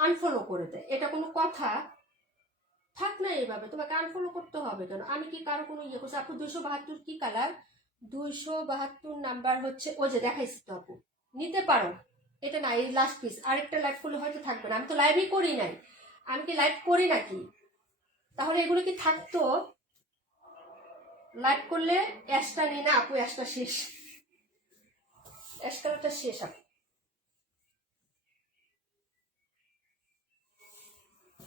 আনফলো করে দেয়। এটা কোনো কথা? থাক না এইভাবে, তোমাকে আনফলো করতে হবে কেন? আমি কি কারো কোনো ইয়ে করছি আপু? 272 কি কালার? 272 নাম্বার হচ্ছে ওই যে দেখাইছি তো আপু, নিতে পারো। এটা না, এই লাস্ট পিস। আরেকটা লাইভ করলে হয়তো থাকবে না, আমি তো লাইভই করি নাই। আমি কি লাইভ করি নাকি? তাহলে এগুলো কি থাকতো? লাইভ করলে অ্যাশটা নেই না আপু, অ্যাশটা শেষ, অ্যাশ কালারটা শেষ আপু।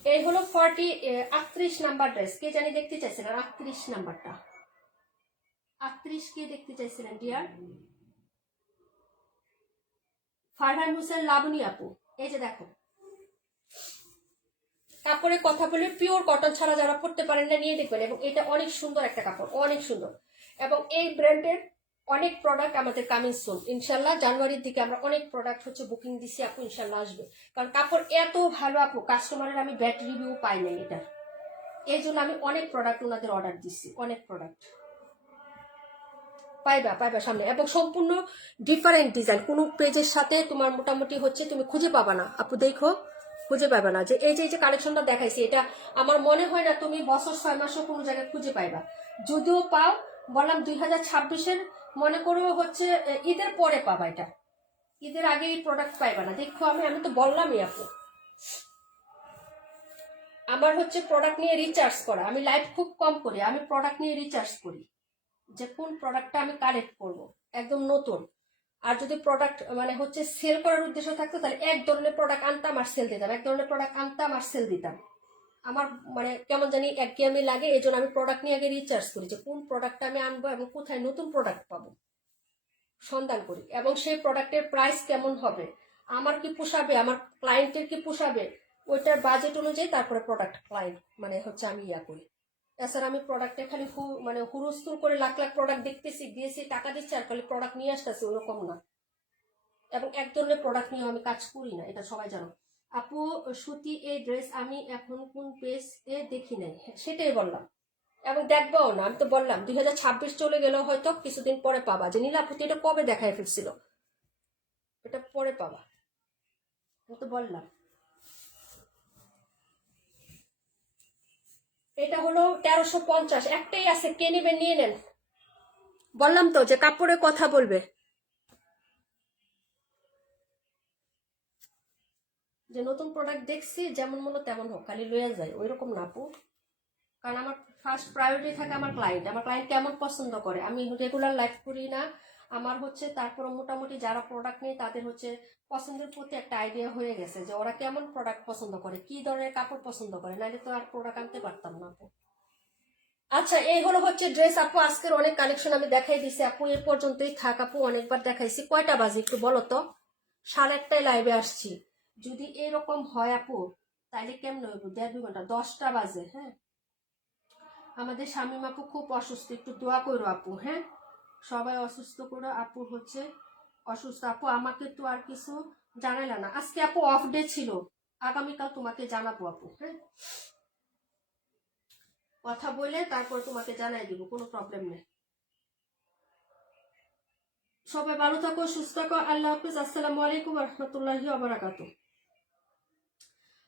এই হলো 38 নাম্বার ড্রেস। কে জানি দেখতে চাইছিলেন 38 নাম্বারটা? 38 কে দেখতে চাইছিলেন ডিয়ার? ফারহান হোসেন লাবণী আপু, এই যে দেখো, কাপড়ের কথা বলে পিওর কটন ছাড়া যারা পরতে পারেন না নিয়ে দেখবেন, এবং এটা অনেক সুন্দর একটা কাপড়, অনেক সুন্দর। এবং এই ব্র্যান্ডের অনেক প্রোডাক্ট আমাদের কামিং সুন, ইনশাল্লাহ জানুয়ারির দিকে আমরা অনেক প্রোডাক্ট হচ্ছে বুকিং দিছি আপু, ইনশাল্লাহ আসবে। কারণ কাপড় এত ভালো আপু, কাস্টমারের আমি ব্যাড রিভিউ পাই নাই এটা, এই জন্য আমি অনেক প্রোডাক্ট ওনাদের অর্ডার দিচ্ছি, অনেক প্রোডাক্ট পাইবা সামনে, এবং সম্পূর্ণ ডিফারেন্ট ডিজাইন। কোনো পেজের সাথে তোমার মোটামুটি হচ্ছে তুমি খুঁজে পাবা না আপু, দেখো খুঁজে পাবে না যে এই যে কালেকশনটা দেখাইছি, এটা আমার মনে হয় না তুমি বছর 6 মাসও কোনো জায়গায় খুঁজে পাইবা। যদিও পাও, বললাম 2026-এর মনে করো হচ্ছে ঈদের পরে পাবা, এটা ঈদের আগে এই প্রোডাক্ট পাইবা না। দেখো আমি তো বললামই আপু, আমার হচ্ছে প্রোডাক্ট নিয়ে রিচার্জ করা, আমি লাইভ খুব কম করি, আমি প্রোডাক্ট নিয়ে রিচার্জ করি যে কোন প্রোডাক্টটা আমি কালেক্ট করব একদম নতুন। আর যদি প্রোডাক্ট মানে হচ্ছে সেল করার উদ্দেশ্য থাকতো তাহলে এক ধরনের প্রোডাক্ট আনতাম আর সেল দিতাম, এক ধরনের প্রোডাক্ট আনতাম আর সেল দিতাম। আমার মানে কেমন জানি একঘেয়েমি লাগে, এই জন্য আমি প্রোডাক্ট নিয়ে আগে রিচার্জ করি যে কোন প্রোডাক্টটা আমি আনবো এবং কোথায় নতুন প্রোডাক্ট পাবো সন্ধান করি, এবং সেই প্রোডাক্টের প্রাইস কেমন হবে, আমার কি পোষাবে, আমার ক্লায়েন্টের কি পোষাবে, ওইটার বাজেট অনুযায়ী তারপরে প্রোডাক্ট ক্লায়েন্ট মানে হচ্ছে আমি করি। এছাড়া আমি প্রোডাক্টে খালি মানে হুরুস্তুল করে লাখ লাখ প্রোডাক্ট দেখতেছি, দিয়েছি, টাকা দিচ্ছি আর খালি প্রোডাক্ট নিয়ে আসতেছি, ওরকম না। এবং এক ধরনের প্রোডাক্ট নিয়ে আমি কাজ করি না, এটা সবাই জানো। আপু সুতি এই ড্রেস আমি এখন কোন পেজ এ দেখি নাই, সেটাই বললাম, এবং দেখবোও না। আমি তো বললাম 2026 চলে গেল, হয়তো কিছুদিন পরে পাবা যে নীলা আপু এটা কবে দেখায় ফেলছিল, এটা পরে পাবা, আমি তো বললাম। এটা হলো 1350, একটাই আছে, কে নেবেন নিয়ে নেন। বললাম তো যে কাপড়ের কথা বলবে, যে নতুন প্রোডাক্ট দেখছি যেমন মনে তেমন হোক, খালি লইয়া যায় ওইরকম না আপু। কারণ আমার ফার্স্ট প্রায়োরিটি থাকে আমার ক্লায়েন্ট, আমার ক্লায়েন্ট কেমন পছন্দ করে। আমি রেগুলার লাইভ করি না, আমার হচ্ছে তারপর মোটামুটি যারা প্রোডাক্ট নেই তাদের হচ্ছে পছন্দের প্রতি একটা আইডিয়া হয়ে গেছে যে ওরা কেমন প্রোডাক্ট পছন্দ করে, কি ধরনের কাপড় পছন্দ করে, নাহলে তো আর প্রোডাক্ট আনতে পারতাম না আপু। আচ্ছা এই হলো হচ্ছে ড্রেস আপু, আজকের অনেক কালেকশন আমি দেখাই দিছি আপু, এ পর্যন্তই থাক আপু, অনেকবার দেখাইছি। কয়টা বাজে একটু বলো তো, 1:30টায় লাইভে আসছি, যদি এরকম হয় আপু তাইলে কেমন হইব, 1.5-2 ঘন্টা, 10টা বাজে। হ্যাঁ আমাদের শামীম আপু খুব অসুস্থ, একটু দোয়া করো আপু। হ্যাঁ সবাই অসুস্থ করো, আপু হচ্ছে অসুস্থ। আপু আমাকে তো আর কিছু জানাইলা না, আজকে আপু অফ ডে ছিল, আগামীকাল তোমাকে জানাবো আপু। হ্যাঁ কথা বলে তারপর তোমাকে জানাই দিব, কোনো প্রবলেম নেই। সবাই ভালো থাকো, সুস্থ থাকো, আল্লাহ হাফিজ, আসসালামু আলাইকুম রহমতুল্লাহি ওয়া বারাকাতুহু।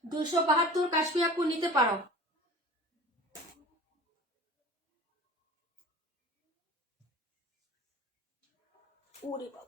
272 কাশ্মীর আপু নিতে পারো। ওরে বাবা।